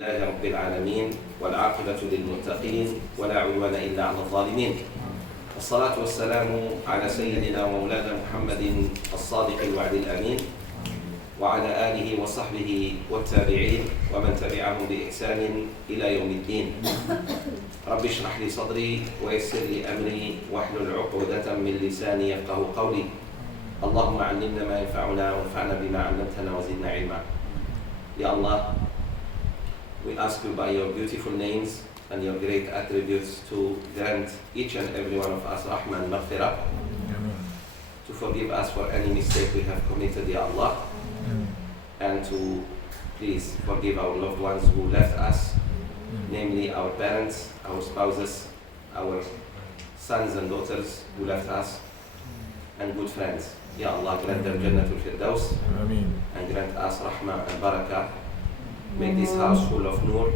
لله رب العالمين والعاقبة للمتقين ولا عدوان إلا على الظالمين والصلاة والسلام على سيدنا ومولانا محمد الصادق الوعد الأمين وعلى آله وصحبه والتابعين ومن تبعهم بإحسان إلى يوم الدين. رب اشرح لي صدري ويسر لي أمري واحلل عقدة من لساني يفقه قولي. اللهم علمنا ما ينفعنا وانفعنا بما علمتنا وزدنا علما. Ya Allah, we ask you by your beautiful names and your great attributes to grant each and every one of us rahma and maghfirah, to forgive us for any mistake we have committed, Ya Allah, and to please forgive our loved ones who left us, namely our parents, our spouses, our sons and daughters who left us, and good friends. Ya Allah, grant them Jannatul Firdaus and grant us rahma and barakah. Make this house full of nur.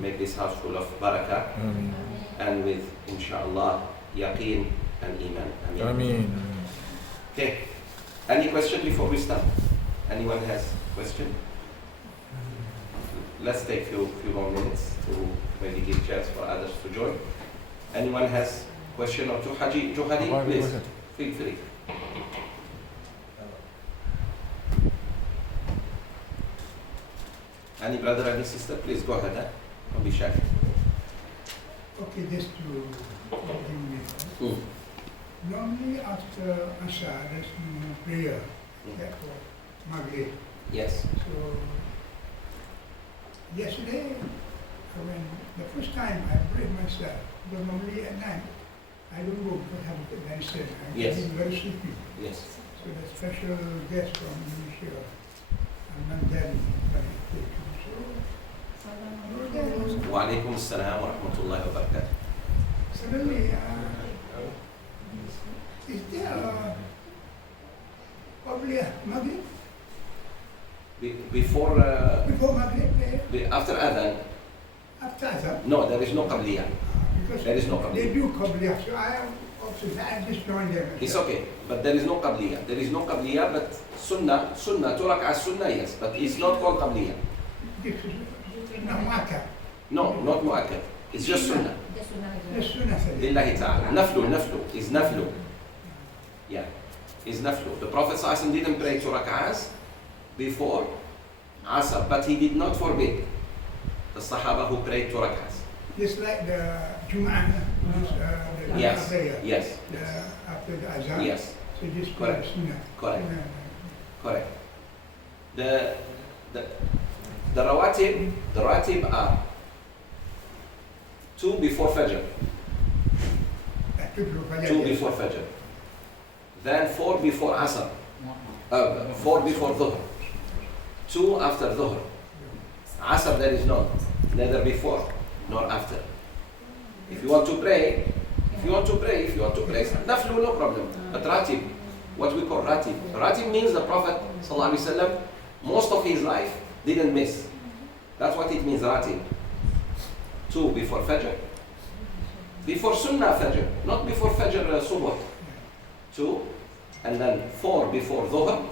Make this house full of barakah. And with, inshallah, yaqeen and iman. Ameen. Okay. Any question before we start? Anyone has question? Let's take a few more minutes to maybe give chance for others to join. Anyone has question or two? Haji, please. Feel free. Any brother, any sister, please go ahead. Don't be shy. Okay, just to give me. Normally after Asha, there's no prayer for Maghrib. Yes. So yesterday, when the first time I prayed myself, because normally at night I don't go because I have a medicine. I'm getting very sleepy. Yes. So the special guest from Indonesia, I'm not there. Wa alaikum assalam wa rahmatullahi wa barakatuh. Suddenly, is there probably a Maghrib? Before Maghrib? after Adhan? After Adhan? No, there is no qabliyah. Because there is no qabliyah. They do qabliyah, so I just joined them. It's okay, but there is no qabliyah. There is no qabliyah, but sunnah, two rak'ah sunnah, yes, but it's not called qabliyah. No, not mu'akkad. It's just sunnah. Just sunnah. Lillahi ta'ala. Naflu is naflu. Yeah, is naflu. The Prophet ﷺ didn't pray 2 rak'ahs before Asr, but he did not forbid the Sahaba who prayed 2 rak'ahs. Just like the Jum'ah, yes. After the Azan. Yes. So just correct. Correct. Correct. The rawatib are 2 before Fajr. 2 before Fajr. Then 4 before Asr. 4 before Dhuhr. 2 after Dhuhr. Asr there is none. Neither before nor after. If you want to pray, naflu, no problem. But ratib, what we call ratib. Ratib means the Prophet ﷺ, most of his life didn't miss. That's what it means, ratib. 2 before Fajr. Before Sunnah Fajr, not before Fajr Subuh. 2, and then 4 before Dhuhr.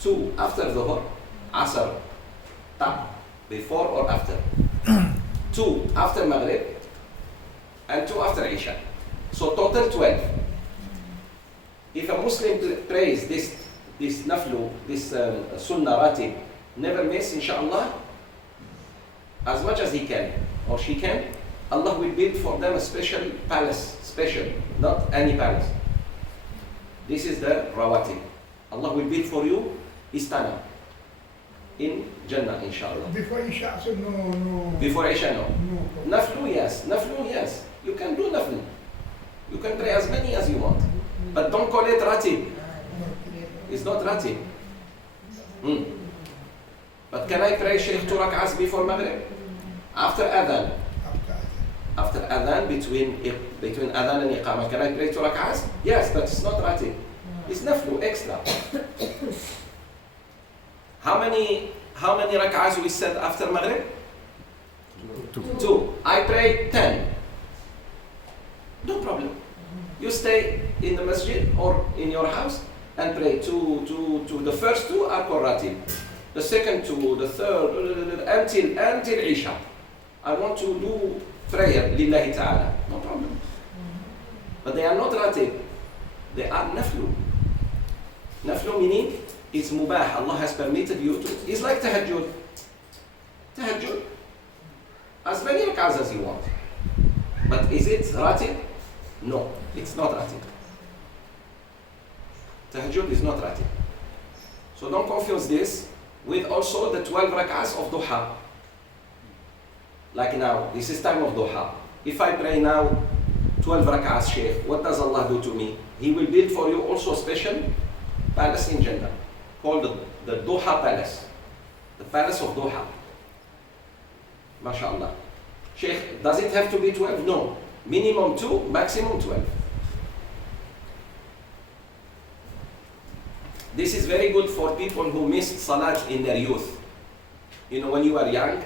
2 after Dhuhr. Asr, before or after. 2 after Maghrib. And 2 after Isha. So total 12. If a Muslim prays this naflu, this sunnah ratib, never miss, inshallah, as much as he can or she can, Allah will build for them a special palace, not any palace. This is the rawatib. Allah will build for you istana in Jannah, inshallah. Before Isha, so no. Before Isha, no. Naflu, yes. You can do naflu. You can pray as many as you want. But don't call it ratib. It's not ratib. But can I pray Sheikh 2 rak'ahs before Maghrib? After Adhan. After Adhan, between Adhan and Iqamah, can I pray 2 rak'ahs? Yes, but it's not ratib. It's naflu, extra. How many rak'ahs we said after Maghrib? 2. I pray 10. No problem. You stay in the masjid or in your house and pray. The first 2 are called ratib. the second two, the third, until Isha. I want to do prayer lillahi ta'ala. No problem. But they are not ratib. They are naflu. Naflu meaning it's mubah. Allah has permitted you to. It's like tahajjud. Tahajjud. As many rak'ahs as you want. But is it ratib? No, it's not ratib. Tahajjud is not ratib. So don't confuse this with also the 12 rak'ahs of duha. Like now, this is time of duha. If I pray now 12 rak'ahs, Sheikh, what does Allah do to me? He will build for you also a special palace in Jannah called the Duha Palace. The Palace of Duha. MashaAllah. Sheikh, does it have to be 12? No. Minimum 2, maximum 12. This is very good for people who missed Salat in their youth. You know, when you were young,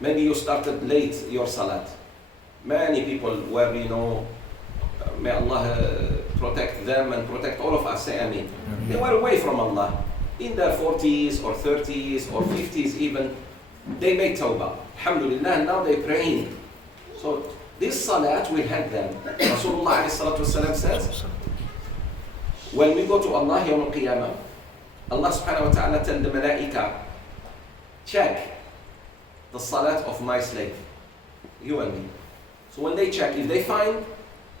maybe you started late your Salat. Many people were, you know, may Allah protect them and protect all of us, say Ameen. They were away from Allah. In their 40s or 30s or 50s even, they made tawbah. Alhamdulillah, now they're praying. So this Salat will help them. Rasulullah says, when we go to Allah Yawm al-Qiyamah, Allah subhanahu wa ta'ala tell the malaika, check the Salat of my slave, you and me. So when they check, if they find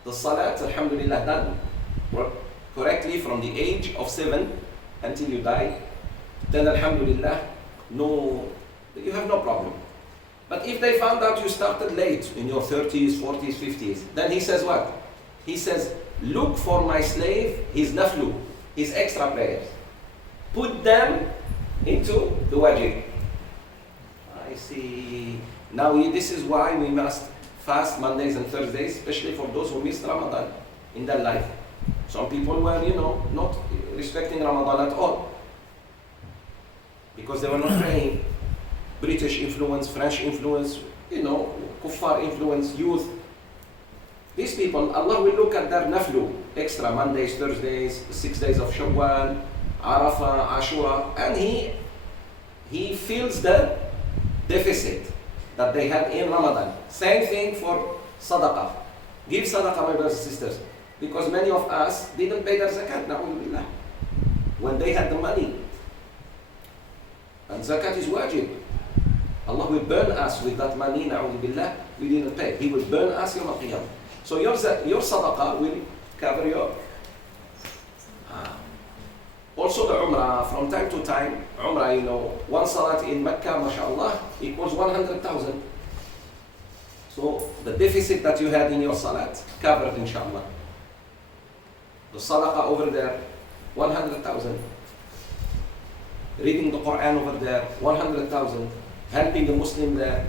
the Salat, alhamdulillah, done correctly from the age of 7 until you die, then alhamdulillah, no, you have no problem. But if they found out you started late in your 30s, 40s, 50s, then he says what? He says, look for my slave, his naflu, his extra prayers. Put them into the wajib. I see. Now this is why we must fast Mondays and Thursdays, especially for those who missed Ramadan in their life. Some people were, you know, not respecting Ramadan at all because they were not praying. British influence, French influence, you know, kuffar influence, youth. These people, Allah will look at their naflu, extra Mondays, Thursdays, 6 days of Shawwal, Arafah, Ashura, and he fills the deficit that they had in Ramadan. Same thing for sadaqah. Give sadaqah, my brothers and sisters, because many of us didn't pay their zakat, na'udhu billah, when they had the money. And zakat is wajib. Allah will burn us with that money, na'udhu billah, we didn't pay. He will burn us yawm al-qiyamah. So your sadaqah will cover your... Also the Umrah, from time to time, Umrah, you know, one Salat in Mecca, mashallah, equals 100,000. So the deficit that you had in your Salat, covered inshallah. The Sadaqah over there, 100,000. Reading the Quran over there, 100,000. Helping the Muslim there,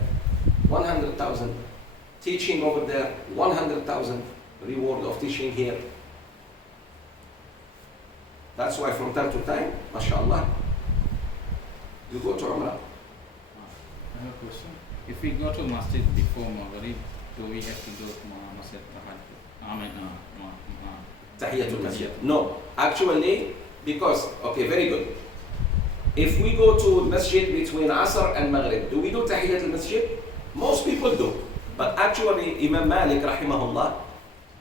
100,000. Teaching over there, 100,000. Reward of teaching here. That's why from time to time, mashallah, you go to Umrah. I have a question. If we go to masjid before Maghrib, do we have to go to masjid Tahiyatul Masjid? No, actually, because, okay, very good. If we go to masjid between Asr and Maghrib, do we do Tahiyatul Masjid? Most people do. But actually, Imam Malik, rahimahullah,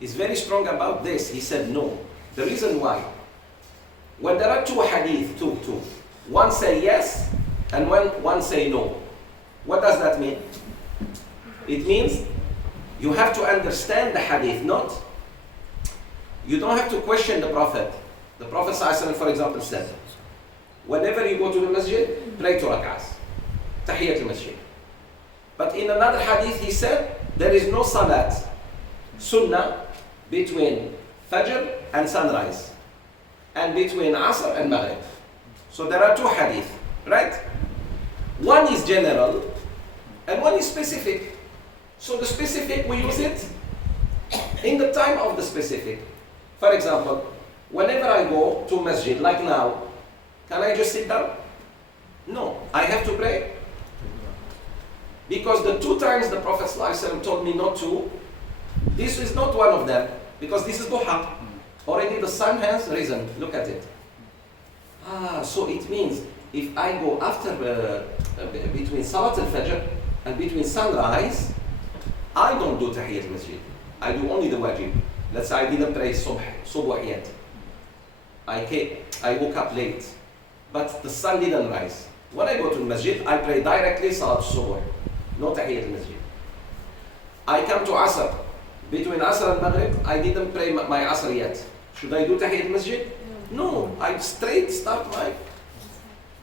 is very strong about this. He said no. The reason why, when there are two hadith, two, one say yes and one say no. What does that mean? It means you have to understand the hadith, not, you don't have to question the Prophet. The Prophet ﷺ, for example, said, whenever you go to the masjid, pray 2 rak'ahs, tahiyatul masjid. But in another hadith he said, there is no salat, sunnah, between Fajr and sunrise, and between Asr and Maghrib. So there are 2 hadith, right? One is general, and one is specific. So the specific, we use it in the time of the specific. For example, whenever I go to masjid, like now, can I just sit down? No, I have to pray. Because the 2 times the Prophet ﷺ told me not to, this is not one of them, because this is duha. Already the sun has risen, look at it. So it means if I go after between Salat al-Fajr and between sunrise, I don't do Tahiyyat al-Masjid. I do only the wajib. Let's say I didn't pray Subh yet. I woke up late, but the sun didn't rise. When I go to the masjid, I pray directly Salat Subh, no Tahiyyat al-Masjid. I come to Asr. Between Asr and Maghrib, I didn't pray my Asr yet. Should I do Tahiyyat al-Masjid? No, I straight start my...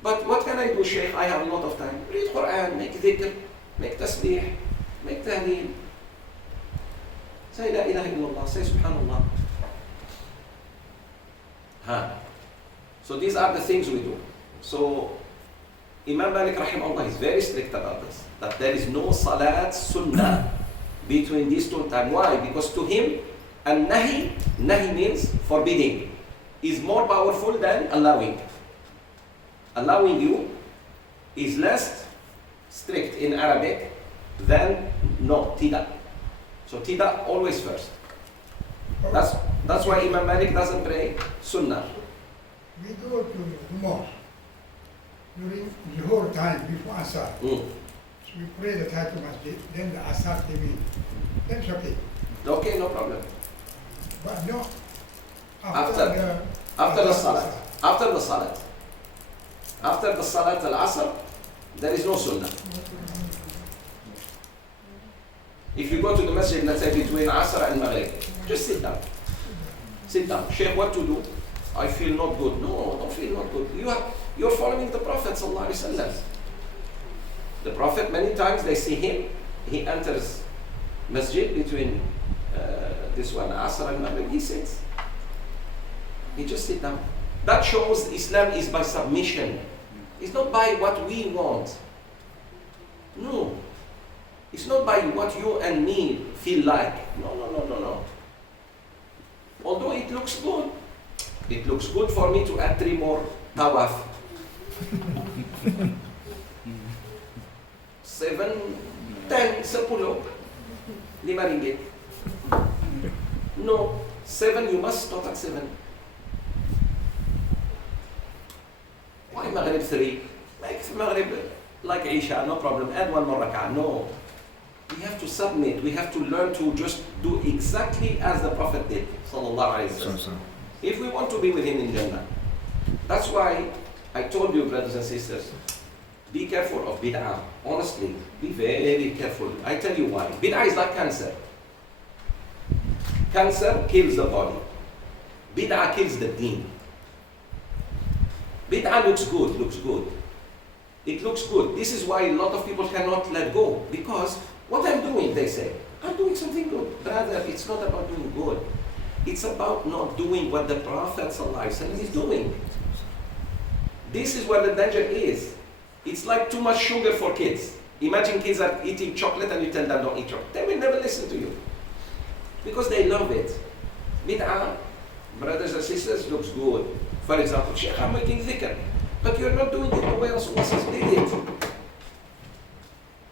But what can I do, Sheikh? I have a lot of time. Read Quran, make dhikr, make tasbih, make tahleel. Say La ilaha illallah, say Subhanallah. So these are the things we do. So Imam Malik rahimahullah is very strict about this, that there is no salat sunnah between these two times. Why? Because to him, nahi means forbidding, is more powerful than allowing. Allowing you is less strict in Arabic than no, tida. So tida always first. That's why Imam Malik doesn't pray sunnah. We go to the mosque during the whole time before Asar. So we pray the Tahiyyat Masjid, then the Asar came in. That's okay. Okay, no problem. But no, After the salat. After the salat al-Asr, there is no sunnah. If you go to the masjid, let's say between Asr and Maghrib, just sit down. Sit down. Sheikh, what to do? I feel not good. No, don't feel not good. You're following the Prophet sallallahu alaihi wasallam. The Prophet, many times they see him, he enters masjid between this one, Asr and Maghrib, he sits. He just sit down. That shows Islam is by submission. It's not by what we want. No. It's not by what you and me feel like. No. Although it looks good. It looks good for me to add 3 more tawaf. 7, 10, 10, 5 ringgit. No, 7, you must stop at 7. Why Maghrib 3? Make Maghrib like Isha, no problem. Add 1 more rak'ah. No. We have to submit. We have to learn to just do exactly as the Prophet did. Sallallahu Alaihi Wasallam. If we want to be with him in Jannah. That's why I told you, brothers and sisters, be careful of bid'ah. Honestly, be very careful. I tell you why. Bid'ah is like cancer. Cancer kills the body. Bid'ah kills the deen. Bid'ah looks good. It looks good. This is why a lot of people cannot let go. Because what I'm doing, they say, I'm doing something good. Brother, it's not about doing good. It's about not doing what the Prophet ﷺ is doing. This is where the danger is. It's like too much sugar for kids. Imagine kids are eating chocolate and you tell them don't eat chocolate. They will never listen to you. Because they love it. Bid'ah, brothers and sisters, looks good. For example, Sheikh, I'm making dhikr. But you're not doing it the way Rasulullah did it.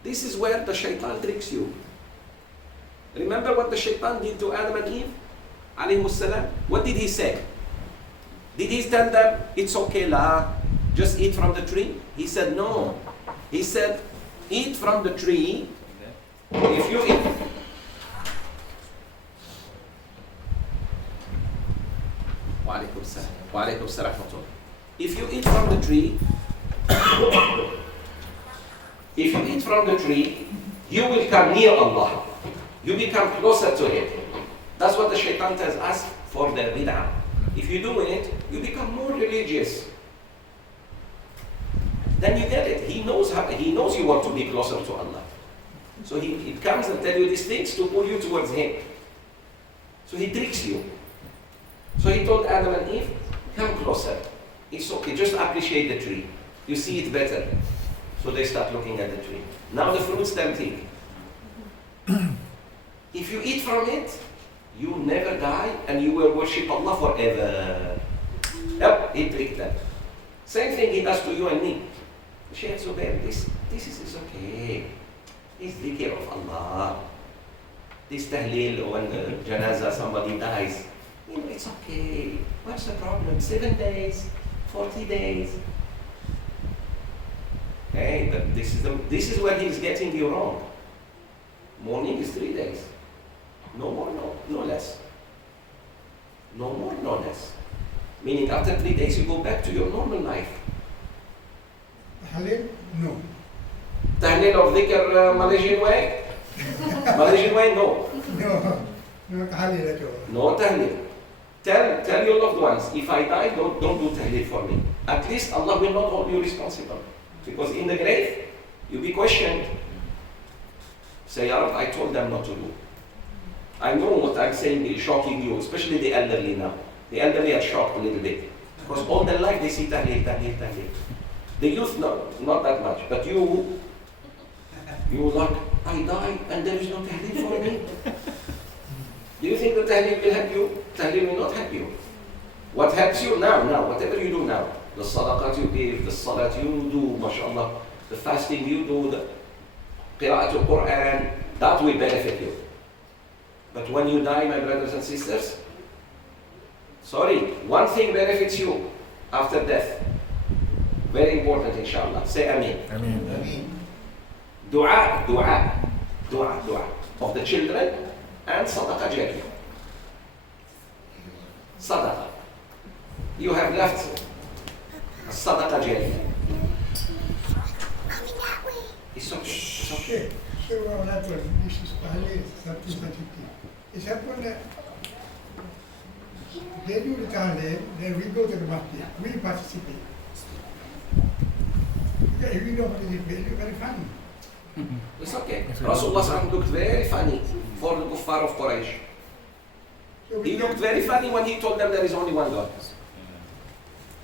This is where the shaitan tricks you. Remember what the shaitan did to Adam and Eve? Alayhimus salam. What did he say? Did he tell them, it's okay, just eat from the tree? He said, no. He said, eat from the tree. If you eat... Wa alaykum salam. If you eat from the tree, you will come near Allah. You become closer to Him. That's what the shaitan tells us for the bid'ah. If you do it, you become more religious. Then you get it. He knows you want to be closer to Allah. So he comes and tells you these things to pull you towards Him. So he tricks you. So he told Adam and Eve, come closer. It's okay, just appreciate the tree. You see it better. So they start looking at the tree. Now the fruit's tempting. If you eat from it, you never die and you will worship Allah forever. Yep, he tricked them. Same thing he does to you and me. Sheikh Zoubir, this is okay. It's dhikr of Allah. This tahleel when janaza somebody dies. You know, it's okay. What's the problem? 7 days, 40 days. Hey, but this is where he's getting you wrong. Morning is 3 days. No more, no less. No more, no less. Meaning after 3 days you go back to your normal life. Halil? No. Tahleel of dhikr Malaysian way? Malaysian way? No. No. No Halil at all. No tahleel. Tell your loved ones, if I die, don't do tahleel for me. At least Allah will not hold you responsible. Because in the grave, you'll be questioned. Say, Ya Rab, I told them not to do. I know what I'm saying is shocking you, especially the elderly now. The elderly are shocked a little bit. Because all their life they see tahleel. The youth, not that much. But you like, I die and there is no tahleel for me. Do you think the tahleel will help you? Tahleel will not help you. What helps you now, whatever you do now, the sadaqat you give, the salat you do, mashallah, the fasting you do, the qira'at al-Quran, that will benefit you. But when you die, my brothers and sisters, sorry, one thing benefits you after death. Very important, inshallah. Say Ameen. Ameen. Dua of the children and sadaqah jariyah. Sadaqah. You have left sadaqah jariyah. It's okay. So what happened? This is Halil, something sensitive. It's happened that they do the Tahleel, then we go to the masjid. We participate. Yeah, if we don't participate, it's very funny. It's okay. Rasulullah looked very funny for the kuffar of Quraysh. So He looked very funny when he told them there is only one God.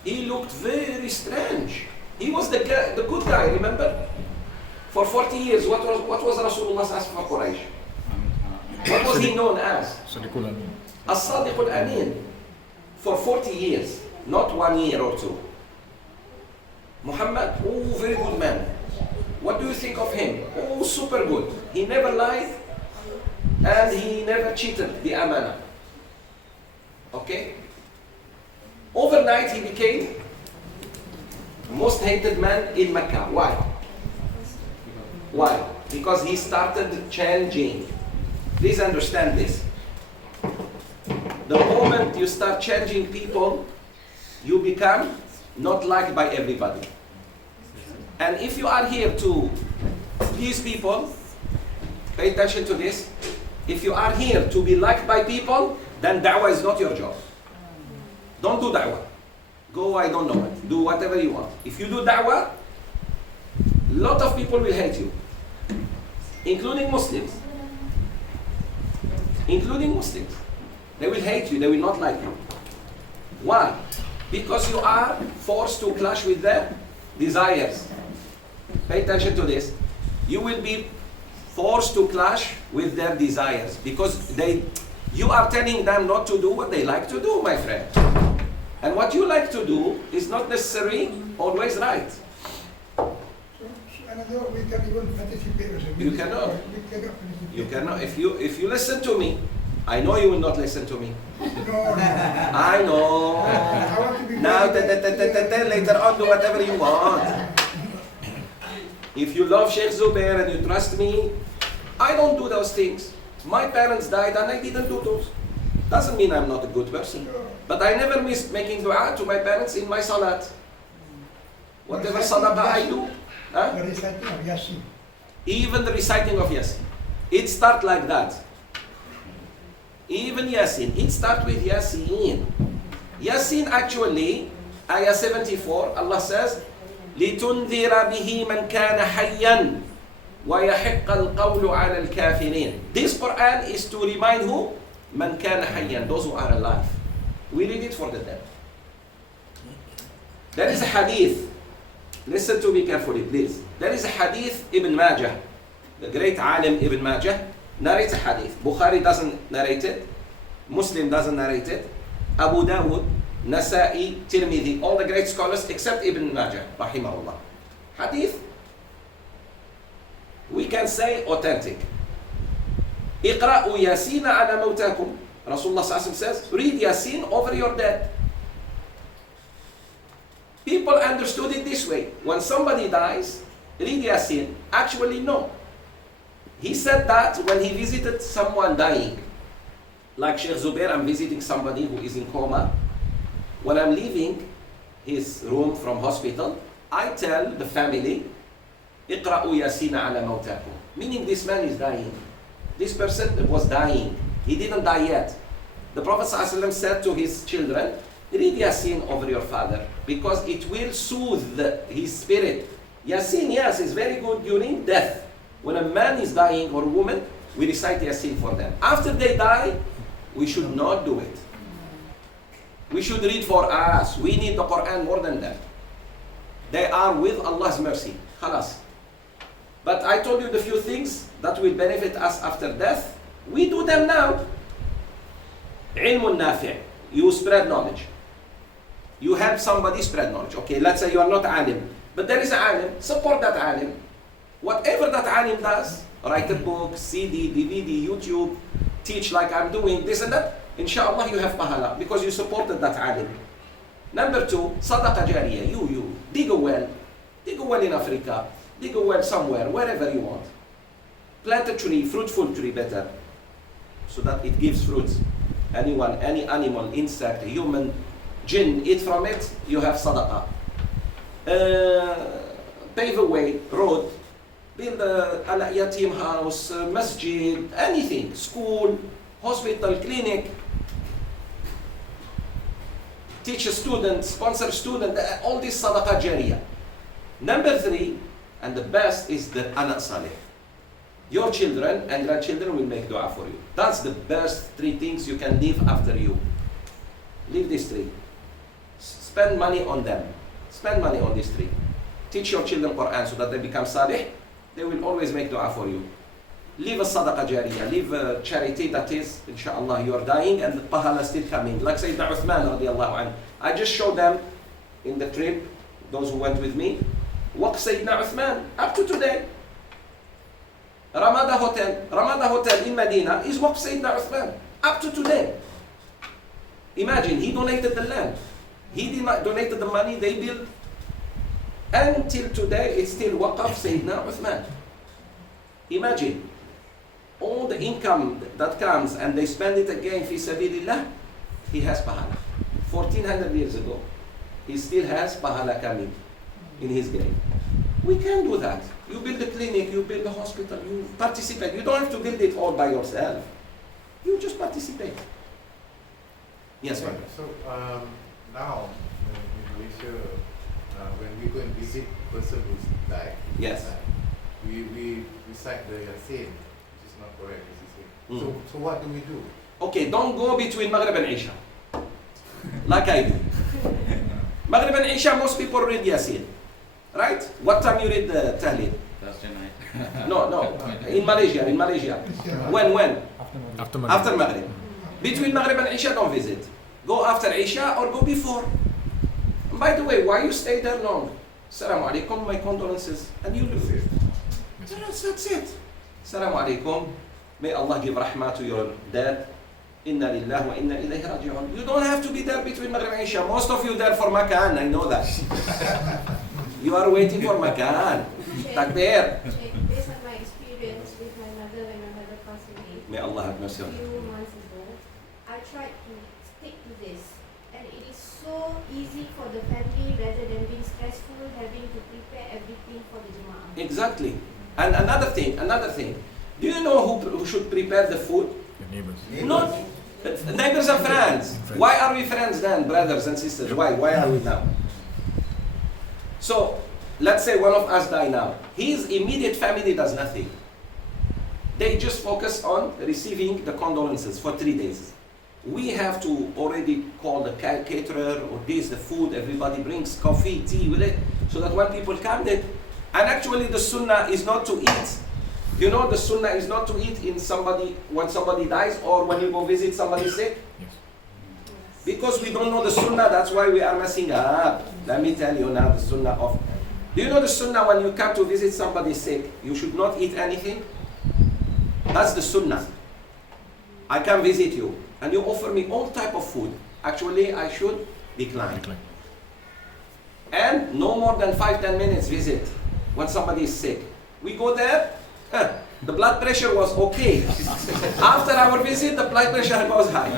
He looked very strange. He was the good guy, remember? For 40 years, what was Rasulullah asked for Quraysh? What was he known as? As-Sadiq al-Amin. For 40 years, not 1 year or 2. Muhammad, oh, very good man. What do you think of him? Oh, super good. He never lied and he never cheated the amana. Okay? Overnight he became most hated man in Mecca. Why? Why? Because he started changing. Please understand this. The moment you start changing people, you become not liked by everybody. And if you are here to please people, pay attention to this. If you are here to be liked by people, then da'wah is not your job. Don't do da'wah. Go, I don't know it. Do whatever you want. If you do da'wah, a lot of people will hate you, including Muslims. Including Muslims. They will hate you, they will not like you. Why? Because you are forced to clash with their desires. Pay attention to this. You will be forced to clash with their desires because you are telling them not to do what they like to do, my friend. And what you like to do is not necessarily always right. So another, we can even participate. You cannot. We cannot participate. You cannot. If you listen to me, I know you will not listen to me. No. I know. I want to be Now, later on, do whatever you want. If you love Sheikh Zoubir and you trust me, I don't do those things. My parents died and I didn't do those. Doesn't mean I'm not a good person. But I never miss making dua to my parents in my salat. Whatever sadaqah I do. Huh? The reciting of Yasin. Even the reciting of Yasin. It starts like that. Even Yasin. It starts with Yasin. Yasin actually, ayah 74, Allah says, لِتُنذِرَ بِهِ مَنْ كَانَ حَيًّا وَيَحِقَّ الْقَوْلُ عَلَى الْكَافِرِينَ. This Quran is to remind who? مَنْ كَانَ حَيًّا, those who are alive. We read it for the dead. There is a hadith. Listen to me carefully, please. There is a hadith, Ibn Majah, the great alim Ibn Majah, narrates a hadith. Bukhari doesn't narrate it. Muslim doesn't narrate it. Abu Dawud, Nasa'i, Tirmidhi, all the great scholars except Ibn Majah, rahimahullah. Hadith, we can say authentic. اقرأوا ياسين على موتاكم. Rasulullah says, read Yasin over your dead. People understood it this way. When somebody dies, read Yasin. Actually, no. He said that when he visited someone dying. Like Sheikh Zoubir, I'm visiting somebody who is in coma. When I'm leaving his room from hospital, I tell the family, اقرأوا ياسين على موتاكم. Meaning this man is dying. This person was dying. He didn't die yet. The Prophet ﷺ said to his children, read Yasin over your father because it will soothe his spirit. Yasin, yes, is very good during death. When a man is dying or a woman, we recite Yasin for them. After they die, we should not do it. We should read for us. We need the Quran more than that. They are with Allah's mercy. Khalas. But I told you the few things that will benefit us after death. We do them now. Ilmun nafi'. You spread knowledge. You help somebody spread knowledge. Okay, let's say you are not alim. But there is an alim. Support that alim. Whatever that alim does, write a book, CD, DVD, YouTube, teach like I'm doing, this and that, inshallah you have pahala because you supported that alim. Number two, sadaqa jariyah. You dig a well in Africa, dig a well somewhere, wherever you want. Plant a tree, fruitful tree better, so that it gives fruits. Anyone, any animal, insect, human, jinn, eat from it, you have sadaqah. Pave a way, road, build a yatim house, masjid, anything, school, hospital, clinic. Teach a student, sponsor a student, all this sadaqah jariyah. Number three, and the best, is the anak salih. Your children and grandchildren will make dua for you. That's the best three things you can leave after you. Leave these three. Spend money on them. Spend money on these three. Teach your children Quran so that they become salih. They will always make dua for you. Leave a sadaqah jariyah. Leave a charity that is, inshallah, you are dying and the pahala still coming. Like Sayyidina Uthman radiallahu anhu. I just showed them in the trip, those who went with me, Waqf Sayyidina Uthman up to today. Ramada Hotel in Medina is Waqf Sayyidina Uthman up to today. Imagine, he donated the land. He donated the money they built. Until today, it's still Waqf Sayyidina Uthman. Imagine, all the income that comes and they spend it again fi sabilillah, he has pahala. 1400 years ago, he still has pahala coming in his grave. We can do that. You build a clinic, you build a hospital, you participate. You don't have to build it all by yourself. You just participate. Yes, ma'am. So now in Malaysia, when we go and visit a person who's died, Yes. we recite the Yasin, which is not correct, as you say. So what do we do? Okay, don't go between Maghrib and Isha. Like I do. Maghrib and Isha, most people read Yasin. Right? What time you read the Tahleel? Thursday night. No. In Malaysia. When? After Maghrib. Between Maghrib and Isha, don't visit. Go after Isha or go before. And by the way, why you stay there long? Assalamu alaikum, my condolences. And you leave. That's it. Assalamu alaikum. May Allah give rahmah to your dad. Inna lillah wa inna ilayhi raji'un. You don't have to be there between Maghrib and Isha. Most of you there for Makan, I know that. You are waiting for Makan. Takbir. Based on my experience with my mother when my mother passed away May Allah have mercy a on you. few months ago, I tried to stick to this, and it is so easy for the family rather than being stressful having to prepare everything for the Jum'ah. Exactly. And another thing. Do you know who should prepare the food? Your neighbors. Not neighbors and friends. Why are we friends then, brothers and sisters? Why are we now? So, let's say one of us die now. His immediate family does nothing. They just focus on receiving the condolences for 3 days. We have to already call the caterer or the food, everybody brings coffee, tea with it, so that when people come, and actually the sunnah is not to eat. You know the sunnah is not to eat when somebody dies or when you go visit somebody sick. Yes. Because we don't know the sunnah, that's why we are messing up. Let me tell you now the sunnah of... Do you know the sunnah when you come to visit somebody sick, you should not eat anything? That's the sunnah. I can visit you and you offer me all type of food. Actually, I should decline. And no more than 5-10 minutes visit. when somebody is sick. We go there, the blood pressure was okay. After our visit, the blood pressure goes high.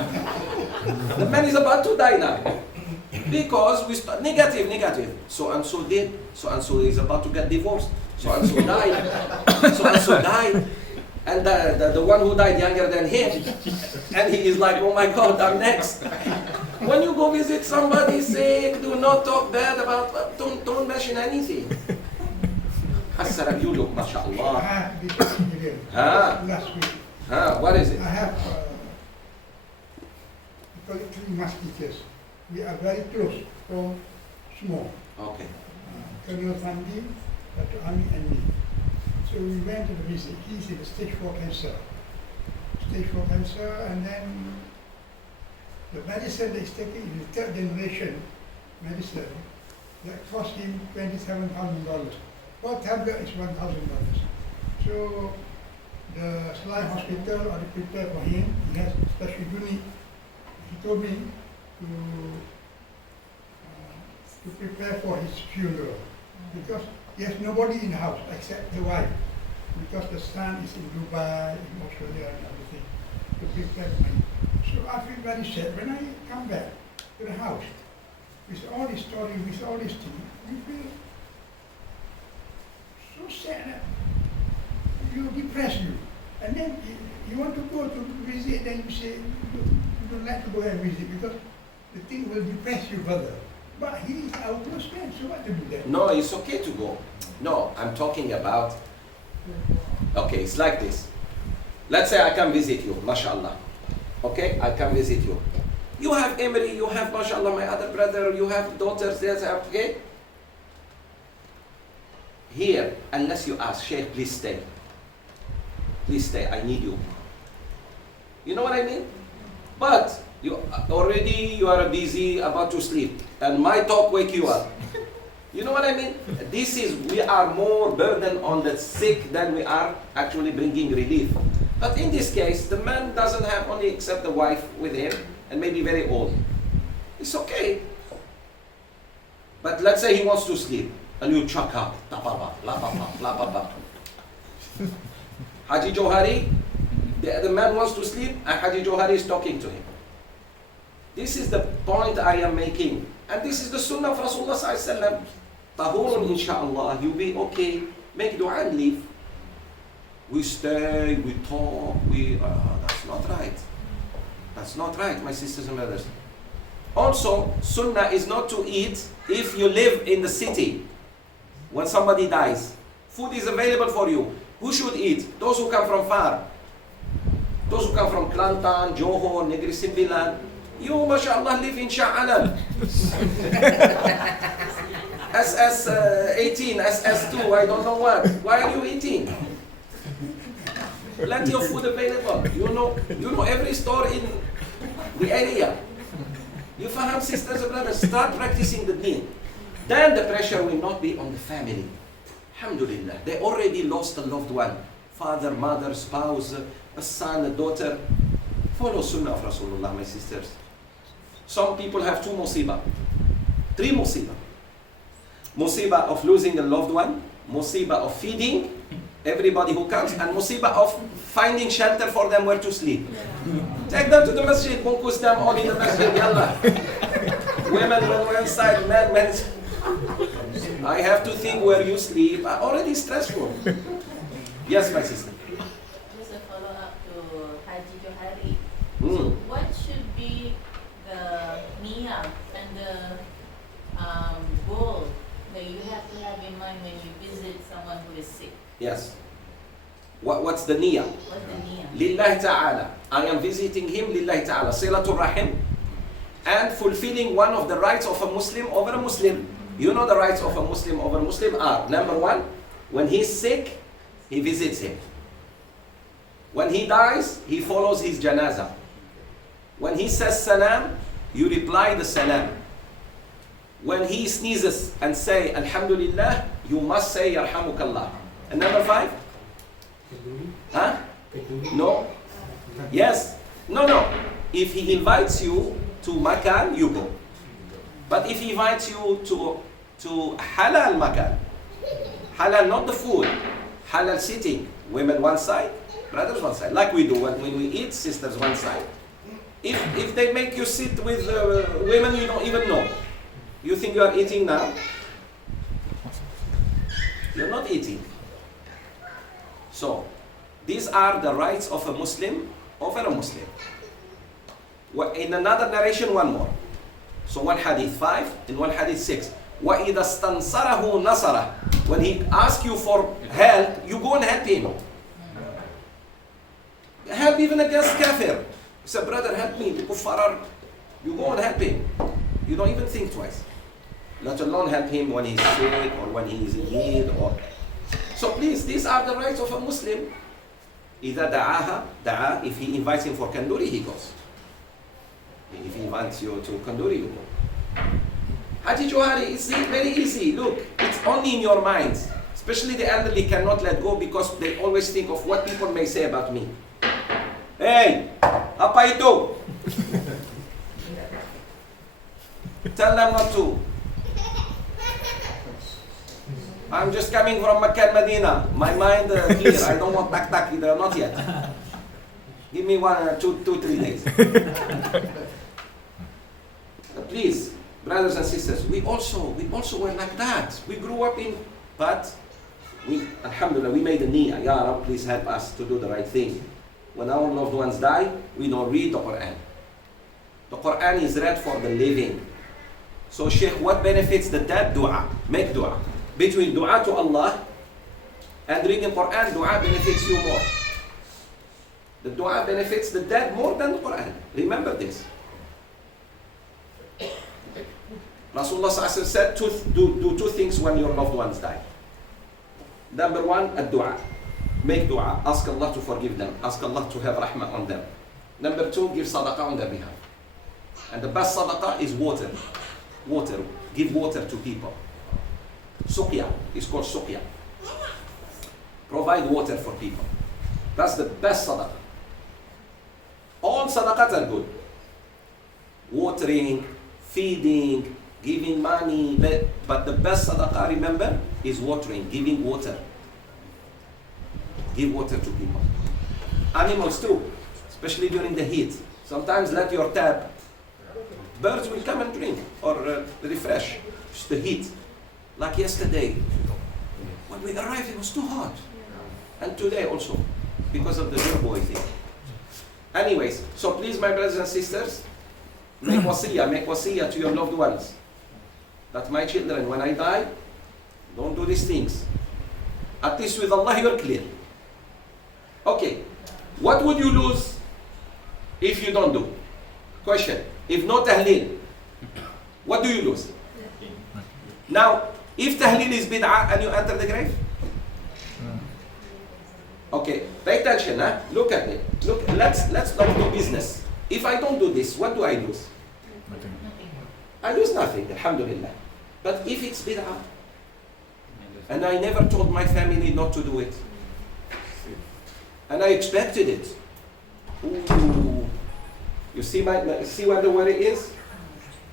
The man is about to die now. Because we start negative. So and so did. So and so is about to get divorced. So and so died. So and so died. And the one who died younger than him. And he is like, oh my God, I'm next. When you go visit somebody sick, do not talk bad about, don't mention anything. Hassan, you look, I mashallah. have this experience Ah. last week. What is it? I have, we call it 3 musketeers. We are very close from small. Okay. Colonel Fandi, Dr. Ami and me. So we went to the visit. He's in stage 4 cancer. Stage 4 cancer, and then the medicine that he's taking is the 3rd generation medicine that cost him $27,000. Per tablet is $1,000. So the Slide Hospital already prepared for him. He has special unit. He told me to prepare for his funeral because he has nobody in the house except the wife, because the son is in Dubai, in Australia and everything, to prepare for him. So I feel very sad when I come back to the house with all this story, with all this thing. You feel so sad that you depress you, and then you want to go to visit, then you say you don't like to go and visit because the thing will depress you further. But he is our close friend, so what to do then? No, it's okay to go. No, I'm talking about, okay, it's like this. Let's say I come visit you, mashallah. Okay, I come visit you. You have Emery, you have, mashallah, my other brother, you have daughters, yes, okay? Here, unless you ask, Sheikh, please stay. Please stay, I need you. You know what I mean? But you are busy, about to sleep, and my talk wake you up. You know what I mean? We are more burden on the sick than we are actually bringing relief. But in this case, the man doesn't have only except the wife with him, and maybe very old. It's okay. But let's say he wants to sleep, and you chuck up, tapapa, lapapa, lapapa. Haji Johari, the man wants to sleep, and Haji Johari is talking to him. This is the point I am making. And this is the sunnah of Rasulullah sallallahu alaihi wasallam. Tahurun inshallah, you'll be okay. Make dua and leave. We stay, we talk, that's not right. That's not right, my sisters and brothers. Also, sunnah is not to eat if you live in the city. When somebody dies, food is available for you. Who should eat? Those who come from far. Those who come from Kelantan, Johor, Negeri Sembilan. You, mashallah, live in Shah Alam. SS18, SS2, I don't know what. Why are you eating? Plenty of food available. You know every store in the area. You faham, sisters and brothers, start practicing the deen. Then the pressure will not be on the family. Alhamdulillah, they already lost a loved one. Father, mother, spouse, a son, a daughter. Follow sunnah of Rasulullah, my sisters. Some people have 2 musibah, 3 musibah. Musibah of losing a loved one, musibah of feeding everybody who comes, and musibah of finding shelter for them where to sleep. Take them to the masjid, bunkus them all in the masjid, yallah. Women when inside, men. I have to think where you sleep. Already stressful. Yes, my sister. Just a follow-up to Haji Johari. So what should be the niyyah and the goal that you have to have in mind when you visit someone who is sick? Yes. What's the niyyah? What's the niyyah? Lillahi ta'ala. I am visiting him, lillahi ta'ala. Silatul rahim. And fulfilling one of the rights of a Muslim over a Muslim. You know the rights of a Muslim over a Muslim are, number 1, when he's sick, he visits him. When he dies, he follows his janazah. When he says salam, you reply the salam. When he sneezes and say alhamdulillah, you must say yarhamukallah. And number 5? Huh? No? Yes? No. If he invites you to makan, you go. But if he invites you to halal makan, Halal, not the food. Halal sitting. Women one side, brothers one side. Like we do when we eat, sisters one side. If they make you sit with women you don't even know, you think you are eating now? You're not eating. So, these are the rights of a Muslim over a Muslim. In another narration, one more. So one hadith 5, in one hadith 6. وَإِذَا اسْتَنْصَرَهُ نَصَرَهُ. When he asks you for help, you go and help him. Help even against kafir. You say, brother, help me. The kuffar are... You go and help him. You don't even think twice. Let alone help him when he's sick or when he is in need. So please, these are the rights of a Muslim. إِذَا دَعَاهَا. If he invites him for kanduri, he goes. If he invites you to kanduri, you go. Haji Johari, it's very easy. Look, it's only in your mind. Especially the elderly cannot let go because they always think of what people may say about me. Hey, apa itu? Tell them not to. I'm just coming from Makkah and Medina. My mind clear. I don't want tak either. Not yet. Give me 1 or 2, 3 days. Please, brothers and sisters, we also were like that. We grew up in, but we, alhamdulillah, we made a niyyah. Ya Rab, please help us to do the right thing. When our loved ones die, we don't read the Quran. The Quran is read for the living. So Sheikh, what benefits the dead? Dua. Make dua. Between dua to Allah and reading Quran, dua benefits you more. The dua benefits the dead more than the Quran. Remember this. Rasulullah said, do 2 things when your loved ones die. Number 1, ad-dua. Make dua. Ask Allah to forgive them. Ask Allah to have rahmah on them. Number 2, give sadaqah on their behalf. And the best sadaqah is water. Water. Give water to people. Suqya is called suqya. Provide water for people. That's the best sadaqah. All sadaqahs are good. Watering, feeding, giving money, but the best sadaqah, remember, is watering, giving water. Give water to people. Animals too, especially during the heat. Sometimes let your tap, birds will come and drink or refresh. It's the heat. Like yesterday, when we arrived, it was too hot. And today also, because of the boy thing. Anyways, so please, my brothers and sisters, make wasiyah to your loved ones. That my children, when I die, don't do these things. At least with Allah, you're clear. Okay, what would you lose if you don't do? Question, if no tahleel, what do you lose? Now, if tahleel is bid'ah and you enter the grave? Okay, pay attention, huh? Look at me. Look, let's not do business. If I don't do this, what do I lose? Nothing. I lose nothing, alhamdulillah. But if it's bid'ah, and I never told my family not to do it, and I expected it, ooh, you see where the worry is?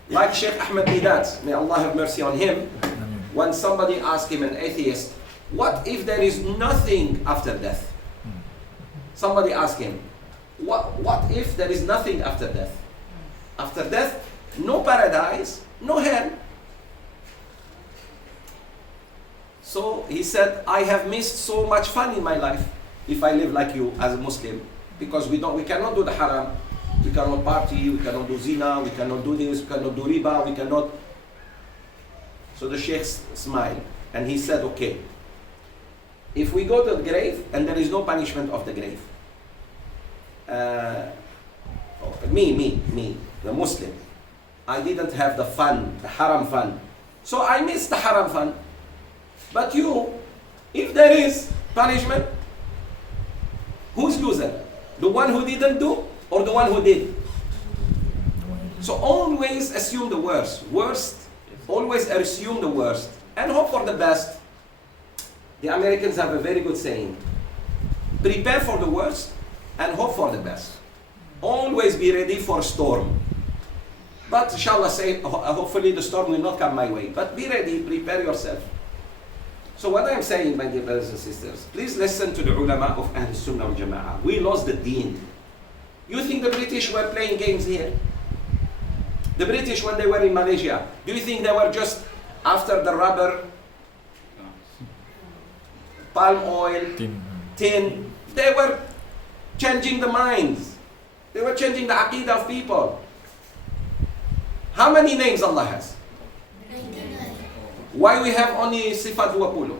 Like Sheikh Ahmed Didat, may Allah have mercy on him, when somebody asked him, an atheist, what if there is nothing after death? Somebody asked him, what if there is nothing after death? After death, no paradise, no hell. So he said, I have missed so much fun in my life if I live like you as a Muslim, because we cannot do the haram, we cannot party, we cannot do zina, we cannot do this, we cannot do riba, we cannot. So the Sheikh smiled and he said, okay, if we go to the grave and there is no punishment of the grave, me, the Muslim, I didn't have the fun, the haram fun. So I missed the haram fun. But you, if there is punishment, who's loser? The one who didn't do or the one who did? So always assume the worst. Always assume the worst and hope for the best. The Americans have a very good saying. Prepare for the worst and hope for the best. Always be ready for a storm. But inshallah, hopefully the storm will not come my way. But be ready, prepare yourself. So what I'm saying, my dear brothers and sisters, please listen to the ulama of Ahl Sunnah wal Jama'ah. We lost the deen. You think the British were playing games here? The British, when they were in Malaysia, do you think they were just after the rubber, palm oil, tin? They were changing the minds. They were changing the aqidah of people. How many names Allah has? Why we have only sifat 20?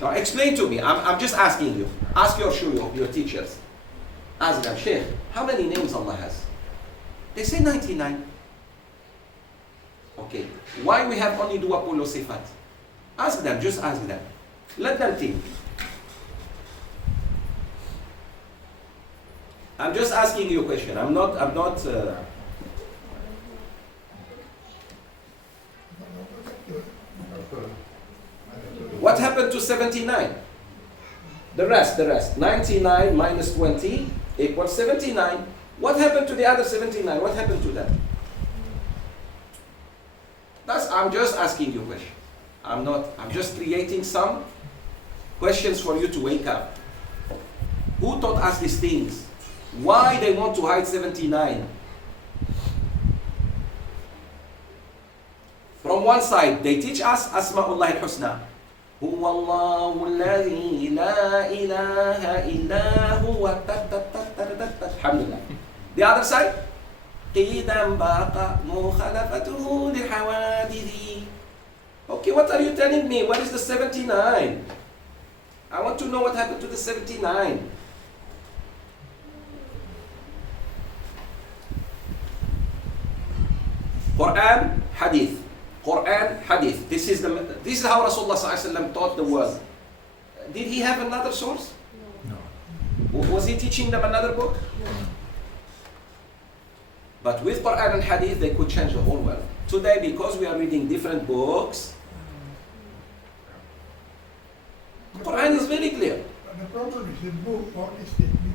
Now explain to me. I'm just asking you. Ask your shuyukh, your teachers. Ask them, Sheikh, how many names Allah has? They say 99. Okay. Why we have only 20 sifat? Ask them, just ask them. Let them think. I'm just asking you a question. I'm not What happened to 79? The rest. 99 minus 20 equals 79. What happened to the other 79? What happened to them? I'm just asking you a question. I'm just creating some questions for you to wake up. Who taught us these things? Why they want to hide 79? From one side, they teach us Asma'ullah al-Husna. هو الله الذي لا إله إلا هو الحمد لله. The other side, قيدا باق مخالفته لحوادث. Okay, what are you telling me? What is the 79? I want to know what happened to the 79. Quran, Hadith. Quran, Hadith. This is how Rasulullah ﷺ taught the world. Did he have another source? No. Was he teaching them another book? No. But with Quran and Hadith, they could change the whole world. Today, because we are reading different books, Quran is very clear. But the problem is the book, all is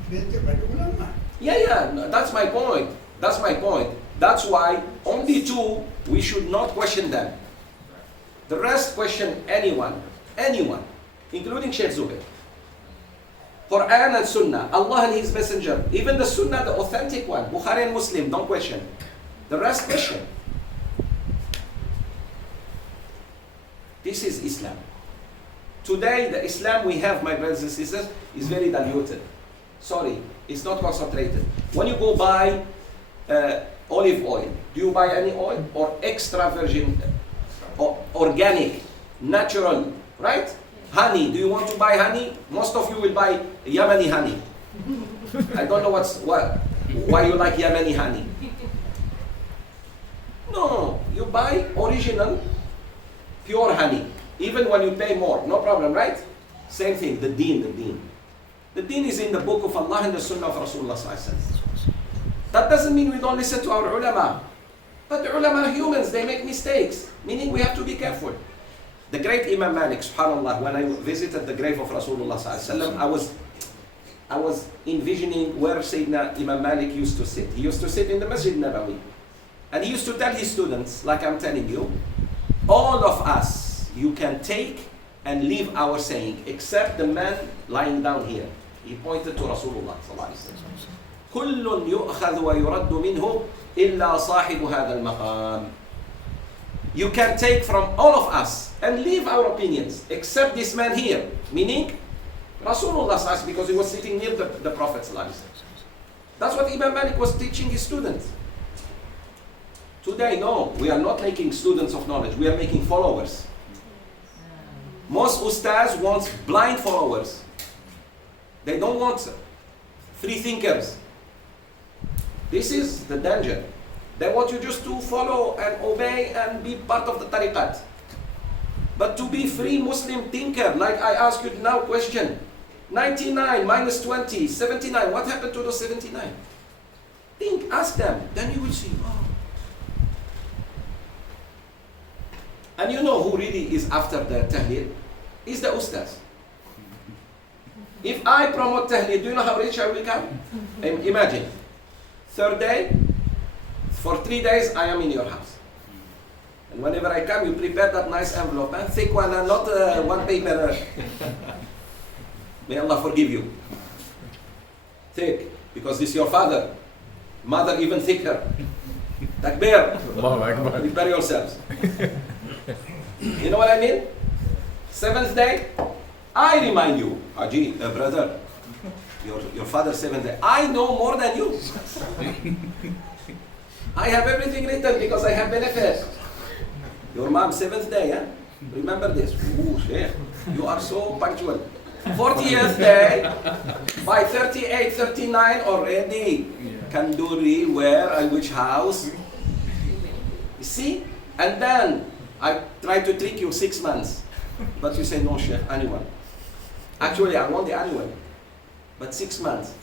created by the ulama. Yeah, that's my point. That's why only two, we should not question them. The rest question anyone, including Sheikh Zoubir. Quran and Sunnah, Allah and His Messenger, even the Sunnah, the authentic one, Bukhari and Muslim, don't question. The rest question. This is Islam. Today, the Islam we have, my brothers and sisters, is very diluted. Sorry, it's not concentrated. When you go buy olive oil, do you buy any oil or extra virgin, organic, natural, right? Honey, do you want to buy honey? Most of you will buy Yemeni honey. I don't know why you like Yemeni honey. No, you buy original, pure honey. Even when you pay more, no problem, right? Same thing, the deen. The deen is in the book of Allah and the Sunnah of Rasulullah sallallahu alaihi wasallam. That doesn't mean we don't listen to our ulama. But the ulama are humans, they make mistakes. Meaning we have to be careful. The great Imam Malik, subhanAllah, when I visited the grave of Rasulullah sallallahu alaihi wasallam, I was envisioning where Sayyidina Imam Malik used to sit. He used to sit in the Masjid Nabawi. And he used to tell his students, like I'm telling you, all of us, you can take and leave our saying, except the man lying down here. He pointed to Rasulullah sallallahu alaihi wasallam. كل يؤخذ ويرد منه إلا صاحب هذا المقام. You can take from all of us and leave our opinions, except this man here, meaning Rasulullah sallallahu alaihi wasallam, because he was sitting near the Prophet sallallahu alaihi wasallam. That's what Imam Malik was teaching his students. Today, no, we are not making students of knowledge, we are making followers. Most ustaz want blind followers. They don't want free thinkers. This is the danger. They want you just to follow and obey and be part of the tariqat. But to be free Muslim thinker, like I ask you now question, 99 minus 20, 79, what happened to those 79? Think, ask them, then you will see. Oh. And you know who really is after the tahleel? Is the ustaz. If I promote tahleel, do you know how rich I will become? Imagine. Third day, for 3 days I am in your house. And whenever I come, you prepare that nice envelope, thick one, and not one paper. May Allah forgive you. Thick, because this is your father. Mother even thicker. Takbir. Prepare yourselves. You know what I mean? Seventh day, I remind you, Haji, brother, your father 7th day. I know more than you. I have everything written because I have benefit. Your mom 7th day, remember this. Ooh, Sheikh, you are so punctual. 40th day, by 38, 39 already. Kanduri, where and which house? You see? And then I try to trick you 6 months. But you say, no, Sheikh, annual. Actually, I want the annual. But 6 months.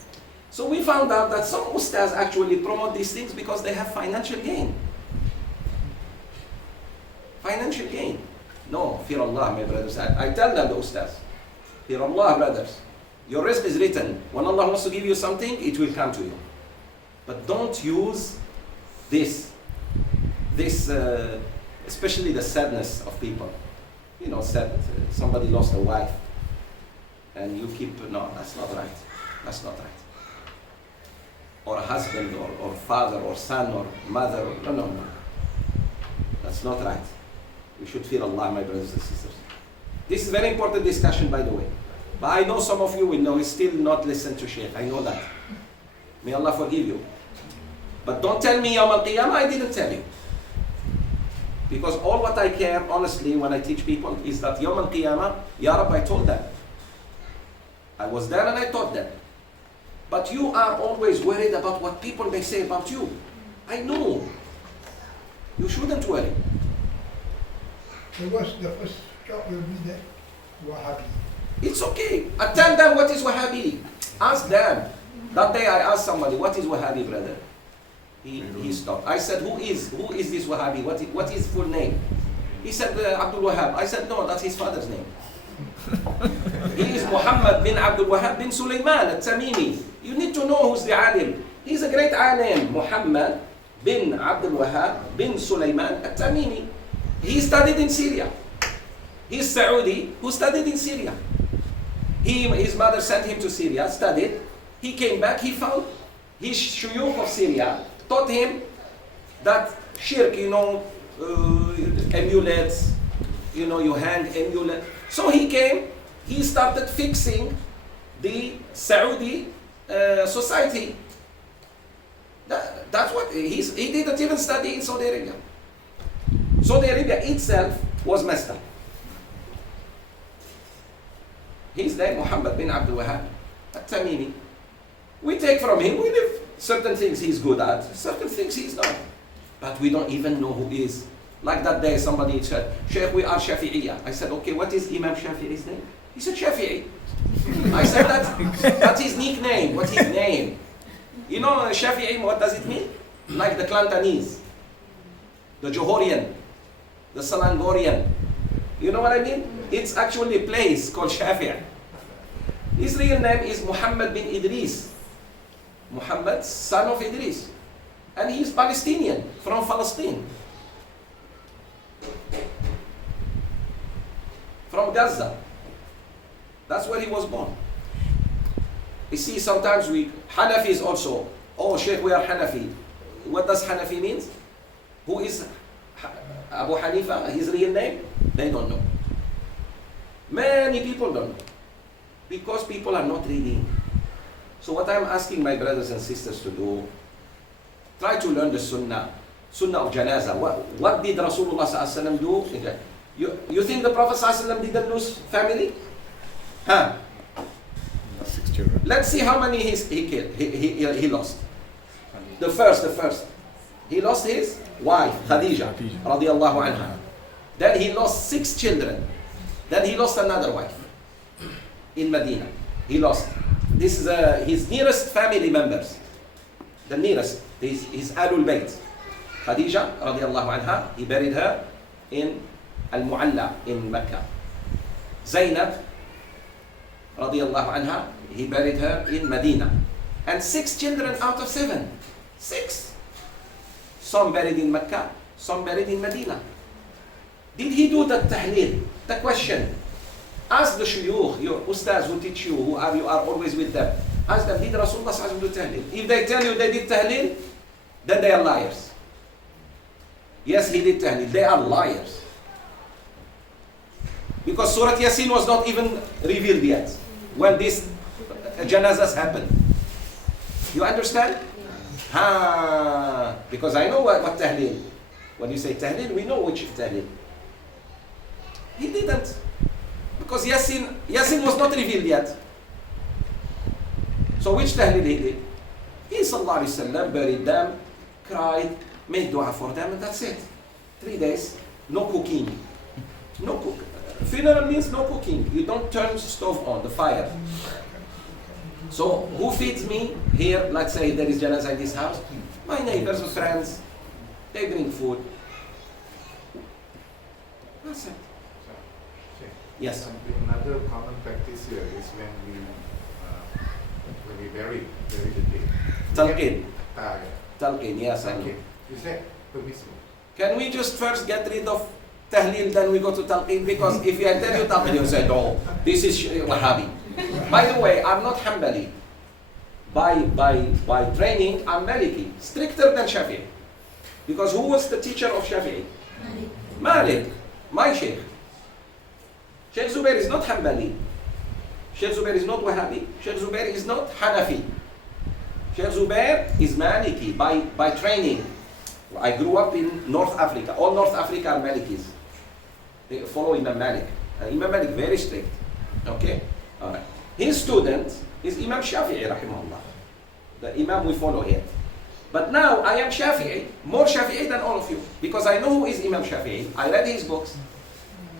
So we found out that some ustaz actually promote these things because they have financial gain. Financial gain. No, fear Allah, my brothers. I tell them, the ustaz, fear Allah, brothers. Your risk is written. When Allah wants to give you something, it will come to you. But don't use this, especially the sadness of people. You know, sad, somebody lost a wife, and you keep, no, that's not right. That's not right. Or a husband, or father, or son, or mother, no. That's not right. We should fear Allah, my brothers and sisters. This is a very important discussion, by the way. But I know some of you will know, still not listen to Sheikh. I know that. May Allah forgive you. But don't tell me Yawm al-Qiyamah, I didn't tell you. Because all what I care, honestly, when I teach people, is that Yawm al-Qiyamah, Ya Rab, I told them. I was there and I taught them. But you are always worried about what people may say about you. I know. You shouldn't worry. The first shock will be that Wahhabi. It's okay. I tell them what is Wahhabi. Ask them. That day I asked somebody, what is Wahhabi, brother? He stopped. I said, who is this Wahhabi? What is full name? He said, Abdul Wahhab. I said, no, that's his father's name. He is Muhammad bin Abdul Wahhab bin Sulaiman al-Tamimi. You need to know who's the alim. He's a great alim, Muhammad bin Abdul Wahhab bin Sulaiman al-Tamimi. He studied in Syria. He's Saudi who studied in Syria. His mother sent him to Syria, studied. He came back, he found his shuyukh of Syria taught him that shirk, amulets, you hang amulet. So he came, he started fixing the Saudi society. That's what he didn't even study in Saudi Arabia. Saudi Arabia itself was messed up. His name Muhammad bin Abdul Wahhab al-Tamimi. We take from him, we live certain things he's good at, certain things he's not. But we don't even know who he is. Like that day somebody said, Sheikh, we are Shafi'iyah. I said, okay, what is Imam Shafi'i's name? He said, Shafi'i. I said, that's his nickname. What's his name? You know Shafi'i, what does it mean? Like the Kelantanese, the Johorian, the Selangorian. You know what I mean? It's actually a place called Shafi'i. His real name is Muhammad bin Idris. Muhammad, son of Idris. And he's Palestinian, from Palestine. From Gaza. That's where he was born. You see, sometimes Hanafis also, oh Sheikh, we are Hanafi. What does Hanafi means? Who is Abu Hanifa? His real name? They don't know. Many people don't know. Because people are not reading. So what I'm asking my brothers and sisters to do, try to learn the Sunnah. Sunnah of Janazah. What did Rasulullah ﷺ do? You think the Prophet ﷺ didn't lose family? Huh? 6 children. Let's see how many he lost. The first. He lost his wife, Khadija, radiallahu anha. Then he lost 6 children. Then he lost another wife in Medina. He lost. This is his nearest family members. The nearest, his Ahlul Bayt. Khadija, radiallahu anha, he buried her in Al-Mu'alla in Mecca. Zainab, radiallahu anha, he buried her in Medina. And 6 children out of 7. 6. Some buried in Mecca, some buried in Medina. Did he do the tahleel? The question. Ask the shuyukh, your ustaz who teach you, you are always with them. Ask them, did Rasulullah sallallahu alaihi wasallam do tahleel? If they tell you they did tahleel, then they are liars. Yes, he did tahleel. They are liars. Because Surah Yasin was not even revealed yet when these janazas happened. You understand? Because I know what tahleel. When you say tahleel, we know which tahleel. He didn't. Because Yasin was not revealed yet. So which tahleel he did? He sallallahu alaihi wasallam buried them, cried, made dua for them, and that's it. 3 days, no cooking. No cook. Funeral means no cooking. You don't turn stove on, the fire. So who feeds me here? Let's say there is janazah in this house. My neighbors, friends, they bring food. That's it. Yes. Another common practice here is when we bury the dead. Talqin. Yeah. Talqin, yes, I know. Okay. Is that permissible? Can we just first get rid of tahleel, then we go to talqin? Because if I tell you talqin, you say, oh, this is Wahhabi. By the way, I'm not Hanbali. By training, I'm Maliki, stricter than Shafi'i. Because who was the teacher of Shafi'i? Malik, my Sheikh. Sheikh Zoubir is not Hanbali. Sheikh Zoubir is not Wahhabi. Sheikh Zoubir is not Hanafi. Sheikh Zoubir is Maliki by training. I grew up in North Africa. All North Africa are Malikis. They follow Imam Malik. Imam Malik very strict. Okay? All right. His student is Imam Shafi'i, rahimahullah. The Imam we follow here. But now I am Shafi'i, more Shafi'i than all of you. Because I know who is Imam Shafi'i. I read his books.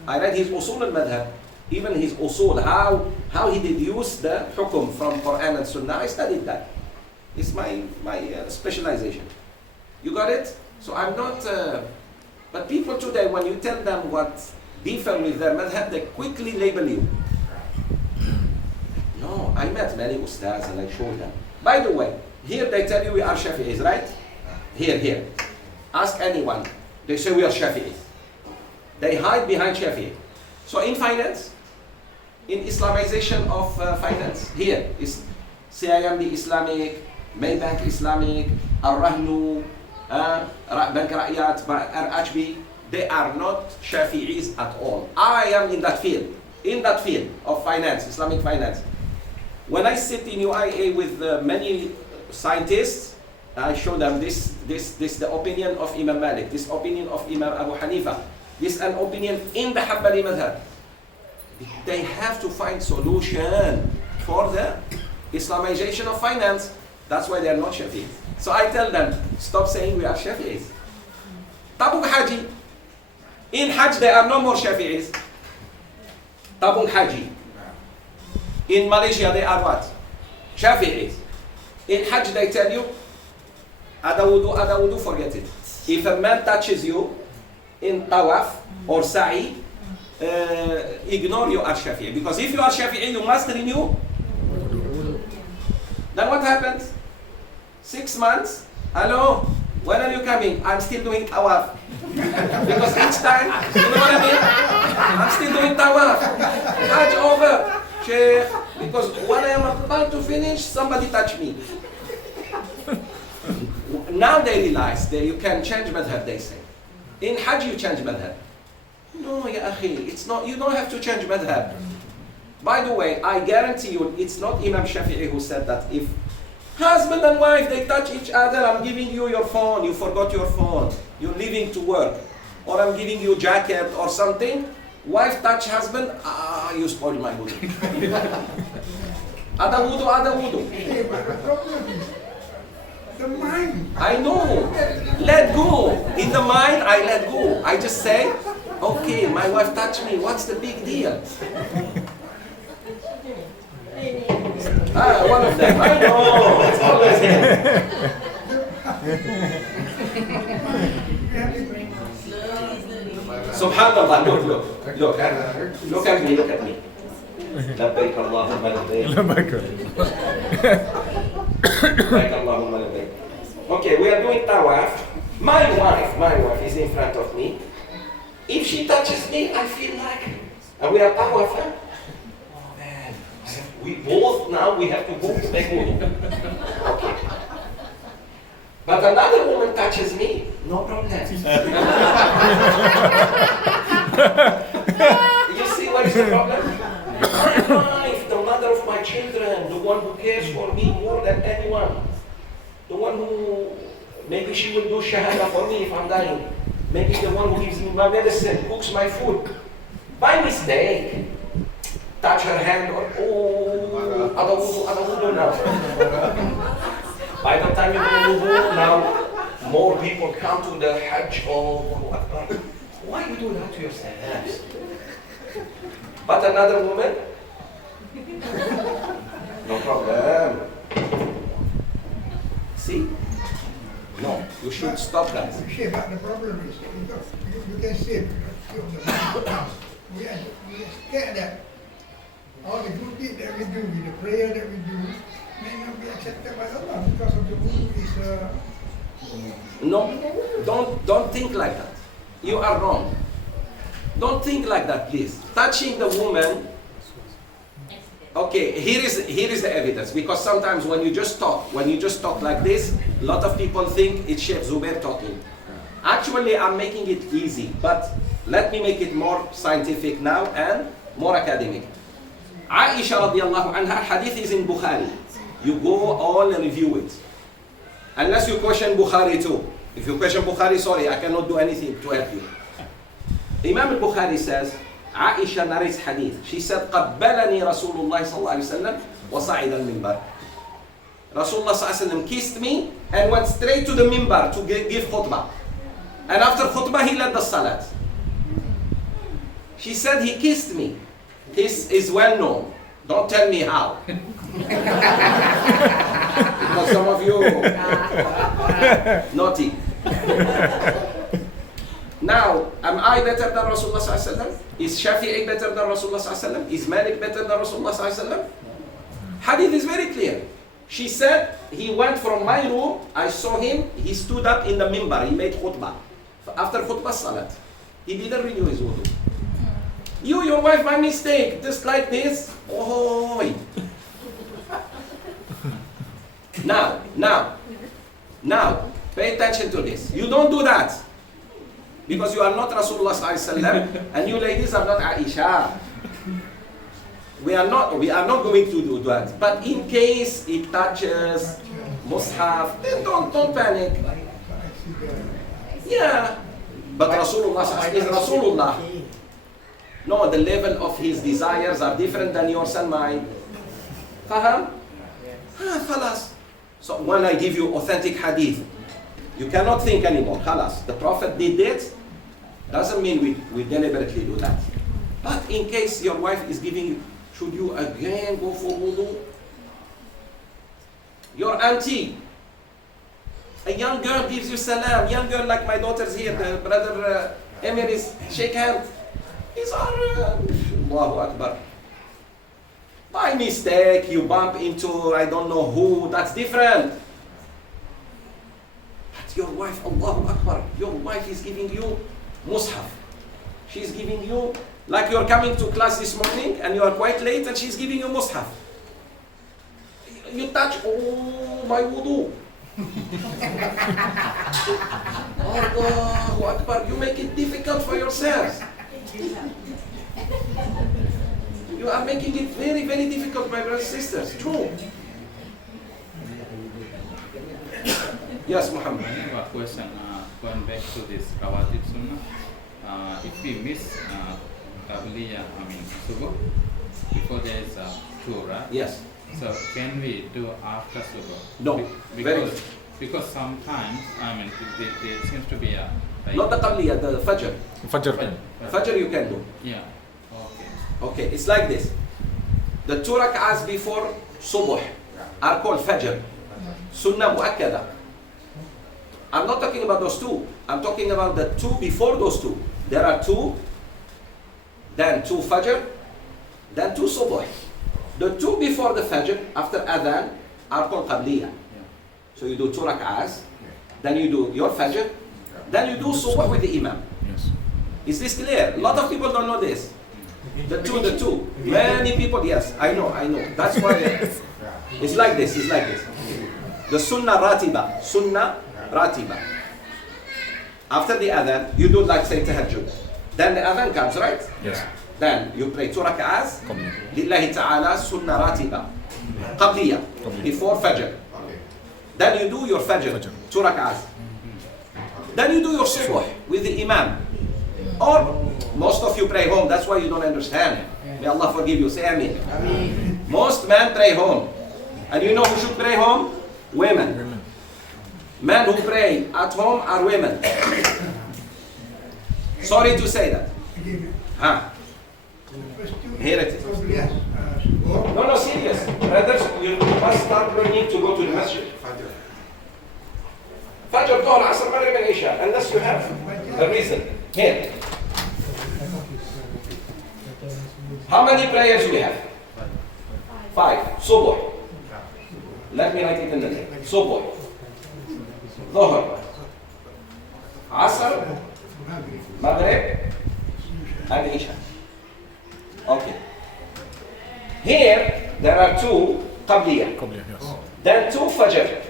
I read his usul al-madhab. Even his usul, how he deduce the hukum from Quran and Sunnah. I studied that. It's my specialization. You got it? So I'm not... but people today, when you tell them what differ with their madhab, they quickly label you. No, I met many ustads and I showed them. By the way, here they tell you we are Shafi'is, right? Here. Ask anyone. They say we are Shafi'is. They hide behind Shafi'i. So in finance, in Islamization of finance, here is CIMB Islamic, Maybank Islamic, Ar-Rahnu, Bank Ra'iyat, RHB. They are not Shafi'is at all. I am in that field of finance, Islamic finance. When I sit in UIA with many scientists, I show them this the opinion of Imam Malik, this opinion of Imam Abu Hanifa, this an opinion in the Hanbali madhab. They have to find solution for the Islamization of finance. That's why they are not Shafi'is. So I tell them, stop saying we are Shafi'is. Tabuk Haji. In Hajj there are no more Shafi'is. Tabuk Haji. In Malaysia they are what? Shafi'is. In Hajj they tell you, ada wudu, forget it. If a man touches you in tawaf or sa'i, ignore you are Shafi'i. Because if you are Shafi'i, you must renew. Then what happens? 6 months, hello, when are you coming? I'm still doing tawaf. Because each time, you know what I mean? I'm still doing tawaf. Hajj over. Sheikh, because when I am about to finish, somebody touched me. Now they realize that you can change madhab, they say. In Hajj you change madhab. No, ya akhi, it's not, you don't have to change madhab. By the way, I guarantee you, it's not Imam Shafi'i who said that if husband and wife, they touch each other, I'm giving you your phone, you forgot your phone, you're leaving to work, or I'm giving you jacket or something, wife touch husband, you spoiled my wudu. Ada wudu. The problem is the mind. I know. Let go. In the mind, I let go. I just say, okay, my wife touched me. What's the big deal? One of them. I know. It's always him. Subhanallah. Look at me. لبيك اللهم لبيك. لبيك اللهم لبيك. Okay, we are doing tawaf. My wife is in front of me. If she touches me, I feel like, and we are powerful. Oh man, we both now we have to go to make wudu. Okay. But another woman touches me, no problem. You see what is the problem? My wife, the mother of my children, the one who cares for me more than anyone, the one who maybe she will do shahada for me if I'm dying. Maybe the one who gives me my medicine, cooks my food. By mistake, touch her hand or ada wudu now. By the time you do wudu, now more people come to the Hajj. Oh, Akbar. Why you do that to yourself? But another woman, no problem. See? No, you should stop that. Sheikh, but the problem is, you can say, we are scared that all the good deeds that we do, with the prayer that we do, may not be accepted by Allah because of the wudu is. No, don't think like that. You are wrong. Don't think like that, please. Touching the woman. Okay, here is the evidence, because sometimes when you just talk like this, a lot of people think it's Sheikh Zoubir talking. Actually, I'm making it easy, but let me make it more scientific now and more academic. Aisha radiallahu anha, hadith is in Bukhari. You go all and review it. Unless you question Bukhari too. If you question Bukhari, sorry, I cannot do anything to help you. Imam al-Bukhari says, Aisha narrates hadith. She said, قَبَّلَنِي رَسُولُ اللَّهِ صَلَّى اللَّهِ عَلَيْهِ وسلم وَصَعِدَ الْمِنْبَرِ. Rasulullah صلى الله عليه وسلم kissed me and went straight to the minbar to give khutbah. And after khutbah, he led the salat. She said, he kissed me. Kiss is well known. Don't tell me how. Because some of you naughty. Now, am I better than Rasulullah sallallahu alaihi wasallam? Is Shafi'i better than Rasulullah sallallahu alaihi wasallam? Is Malik better than Rasulullah sallallahu alaihi wasallam? Hadith is very clear. She said, he went from my room, I saw him, he stood up in the minbar, he made khutbah. After khutbah salat, he didn't renew his wudu. You, your wife, by mistake, just like this. Oh. Now, pay attention to this. You don't do that. Because you are not Rasulullah sallallahu alaihi wasallam, and you ladies are not Aisha. We are not going to do that. But in case it touches Mus'haf, then don't panic. Yeah. But Rasulullah is Rasulullah. No, the level of his desires are different than yours and mine. Faham? Khalas. So when I give you authentic hadith, you cannot think anymore. Khalas. The Prophet did it. Doesn't mean we deliberately do that. But in case your wife is giving you, should you again go for wudu? Your auntie, a young girl gives you salam, young girl like my daughter's here, the brother Emir is shake hand. These are Allahu Akbar. By mistake, you bump into I don't know who, that's different. But your wife, Allahu Akbar, your wife is giving you Mus'haf. She's giving you, like you're coming to class this morning and you are quite late and she's giving you Mus'haf. You touch, oh, my wudu. Allahu Akbar, you make it difficult for yourselves. You are making it very, very difficult, my brothers and sisters. True. Yes, Muhammad. I have a question. Going back to this Rawatib Sunnah. If we miss Qabliya, Subuh, before there is two, right? Yes. So can we do after Subuh? No. Because sometimes, there seems to be a... Like, not the Qabliya, the Fajr. Fajr you can do. Yeah. Okay. Okay, it's like this. The two rak'ahs before Subuh are called Fajr. Sunnah Mu'akkada. I'm not talking about those two. I'm talking about the two before those two. There are two, then two Fajr, then two Subuh. The two before the Fajr, after Adhan, are called Qabliya. So you do two rak'ahs, then you do your Fajr, then you do Subuh with the Imam. Yes. Is this clear? A lot of people don't know this. The two. Many people, yes, I know. That's why it's like this. The sunnah ratiba. After the adhan, you do like say tahajjud. Then the adhan comes, right? Yes. Then you pray 2 rak'ahs. Qabliya. Lillahi ta'ala sunnah ratiba. Qabliya. Before fajr. Okay. Then you do your fajr. 2 rak'ahs. Then you do your subuh with the imam. Or most of you pray home, that's why you don't understand. May Allah forgive you, say Ameen. Most men pray home. And you know who should pray home? Women. Men who pray at home are women. Sorry to say that. Again, Huh? the first two Here it is. Qabliyah, subuh. No, serious. Brothers, you must start learning to go to the masjid. Fajr, Dhuhr, Asr, Maghrib and Isha. Unless you have a reason. Here. How many prayers we have? 5. Subuh. Let me write it in the name. Subuh. Dhuhr. Asr. Maghrib. And Isha. Okay. Here, there are 2 Qabliya. Qabliya, yes. Then 2 Fajr.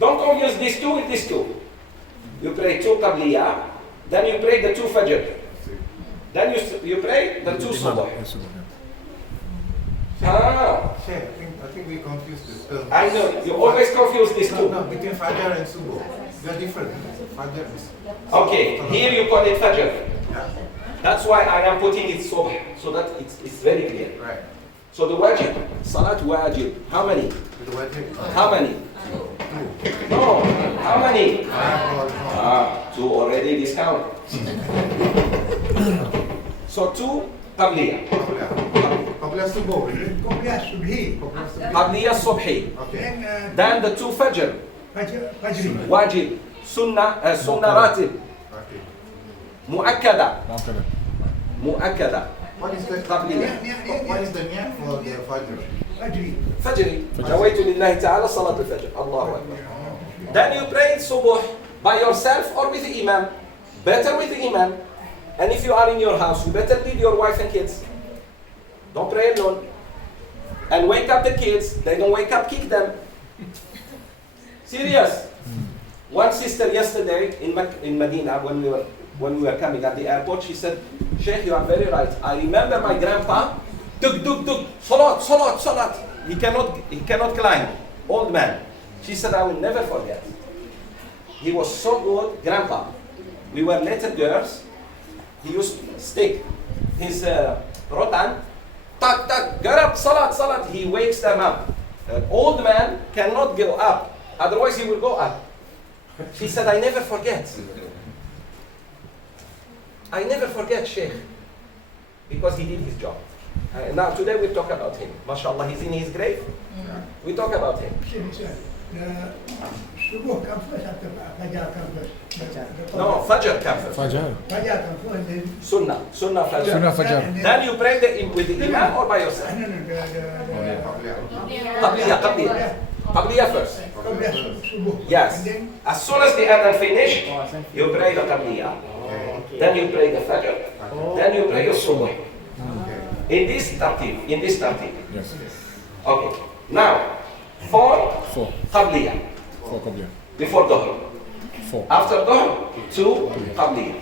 Don't confuse these 2 with these 2. You pray 2 Qabliya, then you pray the 2 Fajr. Then you pray the 2 Subh. Yes, Subh, Ah, Sheikh, I think we confused the terms. I know, you always confuse these 2. No, between Fajr and Subuh. They're different. Fajr is... Okay, here you call it Fajr. Yeah, That's why I am putting it Subh, so that it's very clear. right. So the wajib, Salat wajib, how many? With the wajib. How many? 2. No, how many? 5 or 2 already discount. So 2 Qabliya. Qabliya Subuh, is it? Qabliyah subhi. Qabliya Subuh. Qabliya Subhi. Okay. Then the 2 Fajr. Fajr. Wajib. Sunnah ratib. Okay. Mu'akkada. Mu'akkada. What is the Qabliya. What is the niyat for the Fajr? Fajr. Fajri. Nawaitu lillahi ta'ala salat al-fajr. Allahu Akbar. Then you pray subuh by yourself or with the imam. Better with the imam. And if you are in your house, you better leave your wife and kids. Don't pray alone. And wake up the kids. They don't wake up, kick them. Serious. One sister yesterday in Medina, when we were coming at the airport, she said, Sheikh, you are very right. I remember my grandpa, duk, salat. He cannot climb. Old man. She said, I will never forget. He was so good, grandpa. We were little girls. He used to stick his rotan, tak, get up, salat. He wakes them up. An old man cannot go up, otherwise he will go up. She said, I never forget. I never forget Sheikh, because he did his job. Now today we talk about him. MashaAllah, he's in his grave. We talk about him. Subuh comes first after Fajr comes first. No, Fajr comes first. Fajr. Fajr comes first, then... Sunnah Fajr. Sunnah Fajr. Then you pray with the imam or by yourself? No, Qabliya first. Qabliyah subuh. Yes. And then As soon as the adhan finish, you pray the Qabliya. Then you pray the Fajr. Then you pray your Subuh. In this tartib. Yes. Okay. Now, 4 4. Qabliya. 4 Qabliya. Before Dhuhr. 4. After Dhuhr, 2 Qabliya.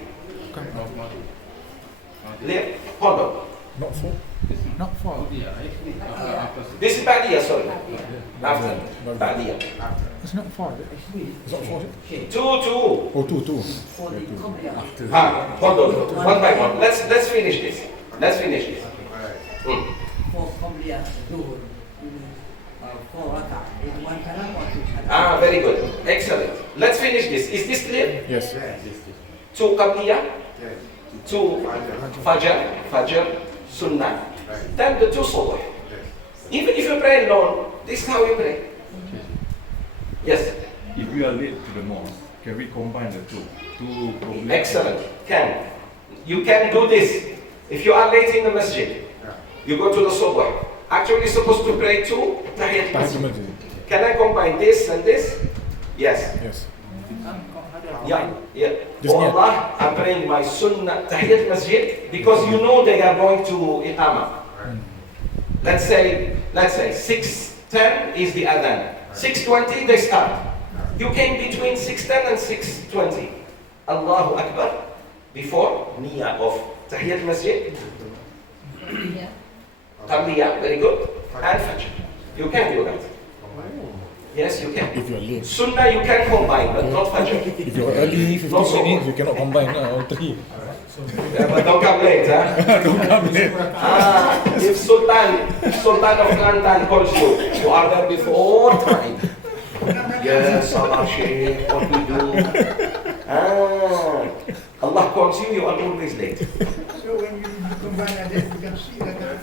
Clear? Hold on. Not 4. Not 4. Yeah, after This is Ba'diyah, sorry. After Ba'diyah. It's not 4. It's not 4. 2. Oh, 2. 2. Hold on. One by one. Let's finish this. Alright. For Qabliya, Dhuhr, 4 rak'ah, in one salam or 2 salam? Very good. Excellent. Let's finish this. Is this clear? Yes. 2 Qabliya, Yes. 2 Fajr, Sunnah, Right. then the 2 Subuh. Yes. Even if you pray alone, this is how you pray. Yes. If we are late to the mosque, can we combine the two? Excellent. You can do this. If you are late in the masjid, you go to the Subuh. Actually, you're supposed to pray 2 Tahiyyat Tahiyyat masjid. masjid. Can I combine this and this? Yes. Yes. Yeah, yeah. Just Oh niat. Allah, I'm praying my sunnah tahiyat masjid because you know they are going to iqamah. Let's say 6:10 is the adhan. 6:20 they start. You came between 6:10 and 6:20. Allahu Akbar before niyyah of tahiyat masjid. Yeah. Qabliyah, very good. And fajr. You can do that. Yes, you can. If you're late. Sunnah you can combine, but not fajr. If you're early, 15 Not so minutes, good. you cannot combine all three. Yeah, but don't come late, huh? Don't come late. If Sultan of Kelantan calls you, you are there before time. Yes, Allah Sheikh, what we do? Allah calls you, you are always late. So when you combine that, you can see that.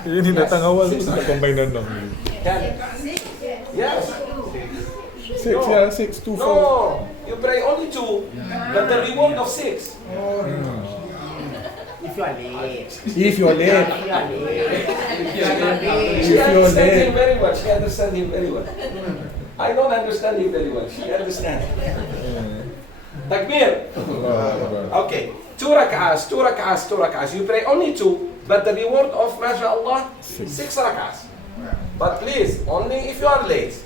Ini datang awal tu nak combine dandang. Can? Yes. 6, yeah, 6, 2, 4. No, you pray only 2, but the reward of 6. If you are late. If you're late. If you are late. She If you're understands him late. very well. She understands him very well. I don't understand him very well. She understands. Takbir. Okay. 2 rak'ahs. You pray only 2, but the reward of MashaAllah, 6 rak'ahs. But please, only if you are late.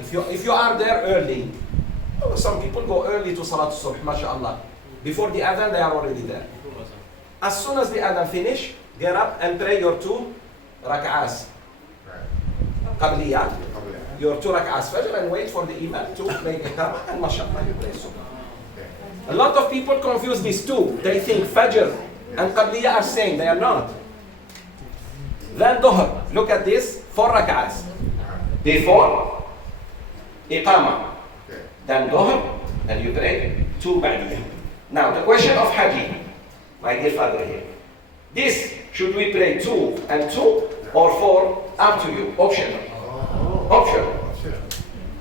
If you are there early. Some people go early to Salat al-Subh, MashaAllah. Before the adhan, they are already there. As soon as the adhan finish, get up and pray your 2 rak'ahs. Qabliyah. Your 2 rak'ahs fajr and wait for the imam to make iqamah and mashallah you pray sunnah. A lot of people confuse these two. They think fajr and qabliyah are same. They are not. Then dhuhr. Look at this. 4 rak'ahs. Before iqamah. Then dhuhr and you pray 2 ba'diyah. Now the question of haji. My dear father here. This, should we pray 2 and 2 or 4? Up to you. Optional.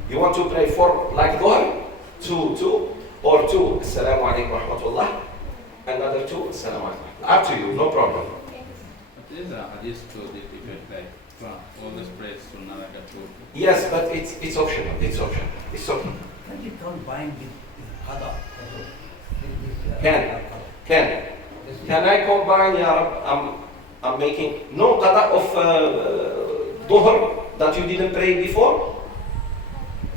You want to pray 4 like Dhuhr, 2, 2, or 2, Assalamu alaikum wa rahmatullah, another 2, Assalamu alaikum. Up to you, no problem. But there is a hadith to the effect like always pray sunnah like a 2. Yes, but it's optional. It's okay. Can you combine with qada? Can I combine, Ya Rab, I'm making no qada of Dhuhr that you didn't pray before?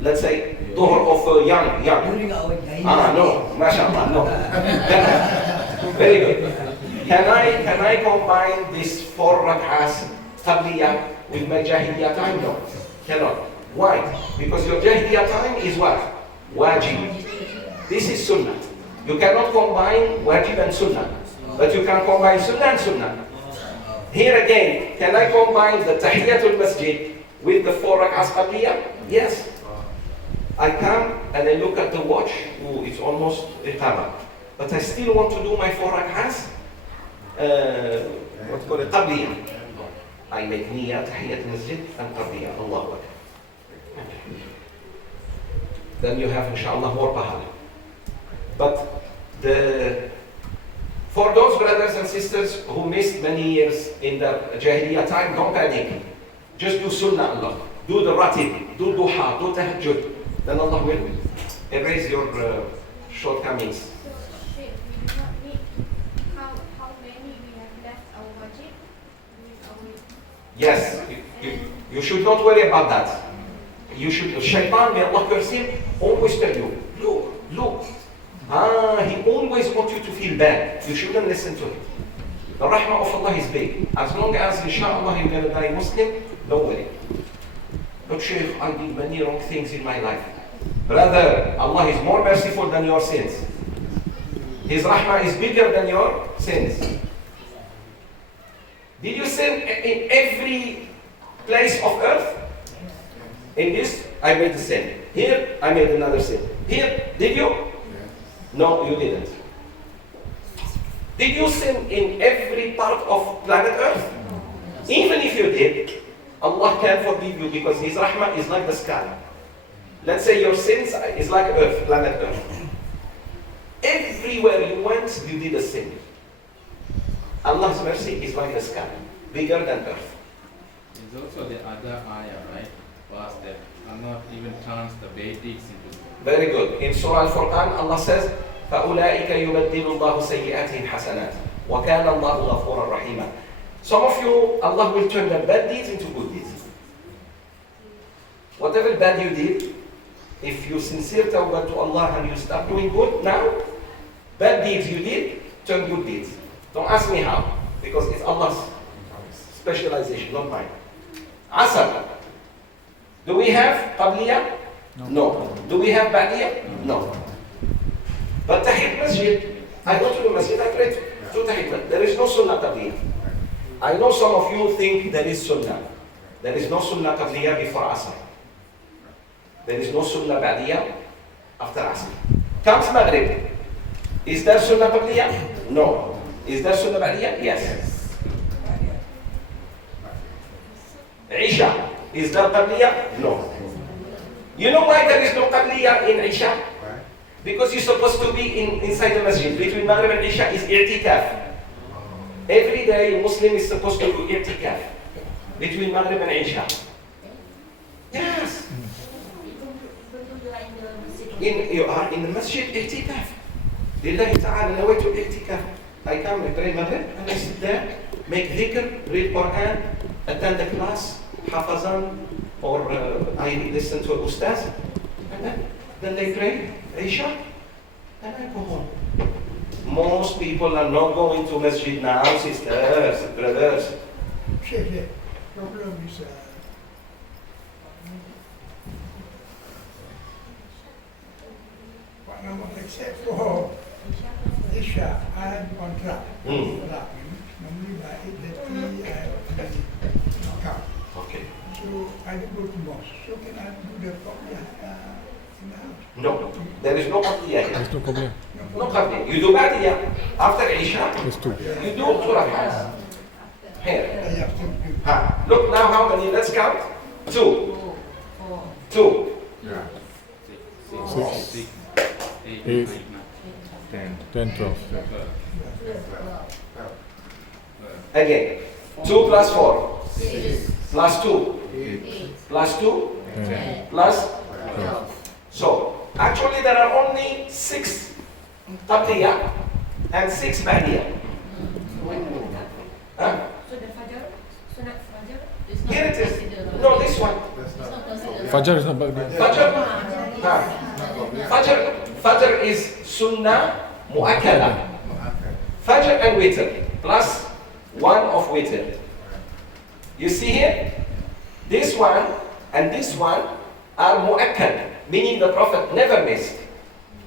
Let's say Dhuhr of young. During our Jahiliyyah. No, mashallah, no. Very good. Can I combine this 4 rak'ahs qabliyah with my jahiliyyah time? No, cannot. Why? Because your jahiliyyah time is what? Wajib. This is sunnah. You cannot combine wajib and sunnah, but you can combine sunnah and sunnah. Here again, can I combine the tahiyatul masjid with the 4 rak'ahs qabliyah? Yes. I come and I look at the watch. Ooh, it's almost iqamah. But I still want to do my 4 rak'ahs. What's called qabliyah. I make niyyah, tahiyatul masjid, and qabliyah. Allahu Akbar. Then you have, inshallah, more pahala. But for those brothers and sisters who missed many years in the Jahiliyyah time, don't panic. Just do sunnah, Allah. Do the ratib, do duha, do tahajjud. Then Allah will erase your shortcomings. So, Sheikh, we do not need how many we have left our wajib with our... Yes, you should not worry about that. You should, Shaitan, may Allah curse him, always tell you, look. He always wants you to feel bad. You shouldn't listen to him. The rahmah of Allah is big. As long as, inshallah, you're going to die Muslim, don't worry. But Sheikh, I did many wrong things in my life. Brother, Allah is more merciful than your sins. His rahmah is bigger than your sins. Did you sin in every place of earth? In this, I made a sin. Here, I made another sin. Here, did you? No, you didn't. Did you sin in every part of planet Earth? Even if you did, Allah can forgive you because His rahmah is like the sky. Let's say your sins is like Earth, planet Earth. Everywhere you went, you did a sin. Allah's mercy is like the sky, bigger than Earth. There's also the other ayah, right? Was that Allah even turns the Vedics into Very good. In Surah Al-Furqan, Allah says, فَأُولَٰئِكَ يُبَدِّلُ اللَّهُ سَيِّئَاتِهِمْ حَسَنَاتٍ وَكَانَ اللَّهُ غَفُورًا رَحِيمًا. Some of you, Allah will turn the bad deeds into good deeds. Whatever bad you did, if you sincere tawbah to Allah and you start doing good now, bad deeds you did, turn good deeds. Don't ask me how, because it's Allah's specialization, not mine. Asr. Do we have Qabliya? No. Do we have Ba'diya? No. But Tahid Masjid, I go to the Masjid, I pray to Tahid. There is no Sunnah Qabliya. I know some of you think there is Sunnah. There is no Sunnah Qabliya before Asr. There is no Sunnah Ba'diya after Asr. Comes Maghrib. Is there Sunnah Qabliya? No. Is there Sunnah Ba'diya? Yes. Isha. Is there Qabliya? No. You know why there is no Qabliya in Isha? Because you're supposed to be inside the masjid. Between Maghrib and Isha is i'tikaf. Every day a Muslim is supposed to do i'tikaf. Between Maghrib and Isha. Yes. You are in the masjid i'tikaf. Lillahi ta'ala nawaitu i'tikaf. I come and pray Maghrib and I sit there, make dhikr, read Quran, attend the class, hafazan, or I listen to an ustaz, and then they pray Isha, and I go home. Most people are not going to masjid now, sisters, brothers. Sheikh, the problem is except for Isha, I had one trap. Normally by 8:30 I have to come. Okay. So I don't go to mosque. So can I do the Qabliya in the house? No, there is no Qabliya There's here. no Qabliya. No Qabliya. You do Ba'diya. After Isha, There's two. you do 2 rak'ahs. Here. I have to do. Look now how many, let's count. 2. 2. 6, 8, 8, 9, 10, 12. 12. Again. 2 plus 4. Plus 2. Plus 2. 10, Plus. 12. So, actually there are only 6 Qabliya and 6 Ba'diya. Huh? So the Fajr, Sunat Fajr, It's not Here it is. considered- No, this one. It's not considered. Fajar is not back there. Fajr is Sunnah Mu'akkada. Fajr and Witr plus 1 of Witr. You see here? This one and this one are Mu'akkad, meaning the Prophet never missed,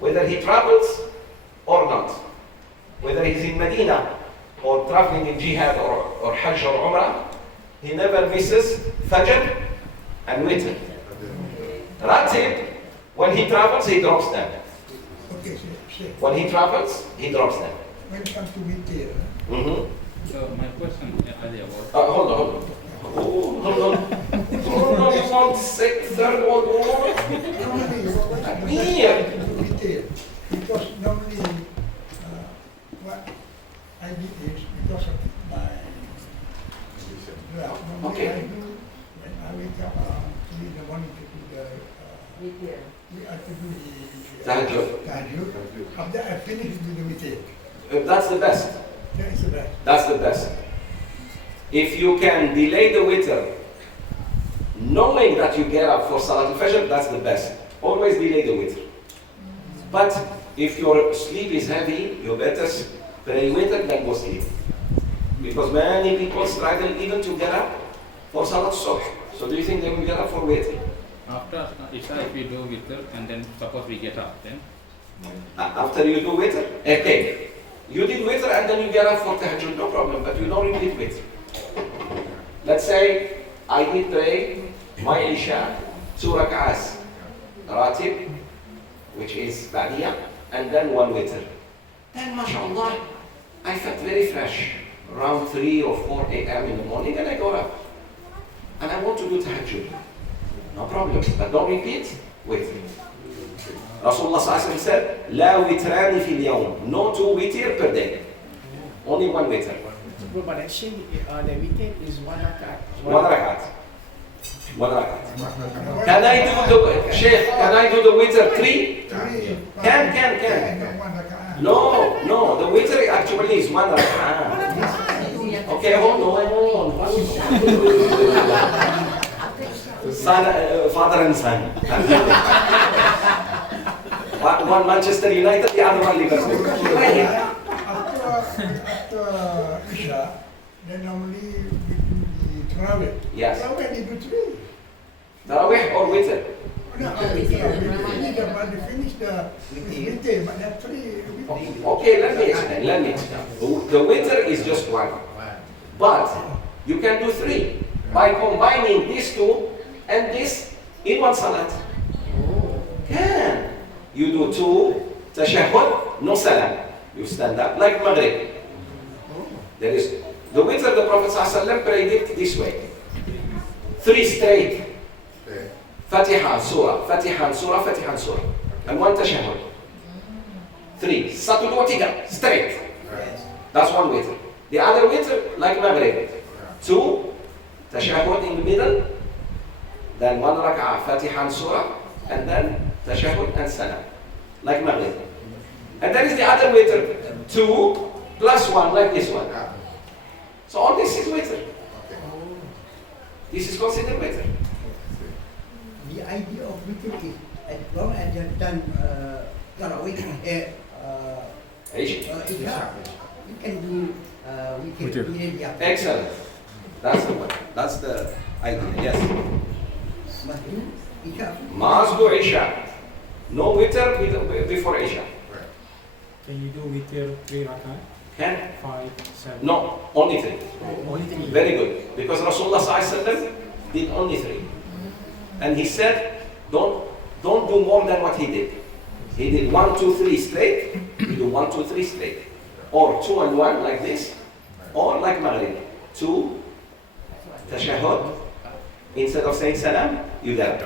whether he travels or not, whether he's in Medina or traveling in jihad or Hajj or Umrah, he never misses Fajr and Witr. Ratib, when he travels, he drops them. Okay, Sheikh. When he travels, he drops them. When it comes to Witr, So my question earlier was, Hold on. Oh, hold on. Hold on, you want to say third World War? Here. Witr, because normally what I did is because of my normally Okay. I do when I wake up around 3 in the morning to do the we have to do the Tahajjud. tahajjud. After I finish with the Witr, That's the best. that is the best. That's the best. If you can delay the witr, knowing that you get up for Salat al-Fajr, that's the best. Always delay the witr. But if your sleep is heavy, you better pray witr than go sleep. Because many people struggle even to get up for Salat al-Subh. So do you think they will get up for witr? after Isha, if we do witr and then suppose we get up, then After you do witr, okay. You did witr and then you get up for tahajjud, no problem, but you don't repeat witr. Let's say I did pray my Isha 2 rak'ahs, Ratib, which is Ba'diya, and then 1 witr. Then, mashallah, I felt very fresh around 3 or 4 a.m. in the morning, and I got up. And I want to do tahajjud. No problem, but don't repeat witr. Rasulullah ﷺ said, لا وتران في اليوم. No 2 witr per day. Only 1 witr. But actually, the weekend is 1 rakat. 1 rakat. 1 rakat. Can I do the Sheikh? Can I do the witr 3? Can. One rakaat. No. The witr actually is 1 rakat. Okay, hold on. Son, father and son. One Manchester United, the other one Liverpool. After Isha, then normally we do the Tarawih. Yes. Tarawih they do 3. Tarawih or witr? No, we finish the witr, but there are 3. Okay, let me explain. The witr is just 1. But you can do 3 by combining these 2 and this in one salat. Can. You do 2 tashahhud, no salam. You stand up like Maghrib. There is the witr, the Prophet ﷺ prayed it this way. 3 straight. Fatiha, surah, Fatiha, surah, Fatiha, surah. And 1 tashahhud. 3. 1, 2, 3, straight. That's 1 witr. The other witr, like Maghrib. 2 tashahhud in the middle. Then 1 rak'ah, Fatiha and surah. And then tashahhud and salam. Like Maghrib. And then is the other witr. 2 plus 1, like this one. So all this is witr. This is considered witr. The idea of witr is as long as you have done Tarawih, Isha. you can do witr immediately after. Excellent. That's the one. That's the idea. Yes. Must do Isha. Must do Isha. No witr before Isha. Can you do witr 3 rakat? Can? 5, 7? No, only 3. Only 3. Very good. Because Rasulullah ﷺ did only 3. And he said, don't do more than what he did. He did 1, 2, 3 straight. You do 1, 2, 3 straight. Or 2 and 1 like this. Or like Maghrib. 2 tashahhud. Instead of saying salam, you get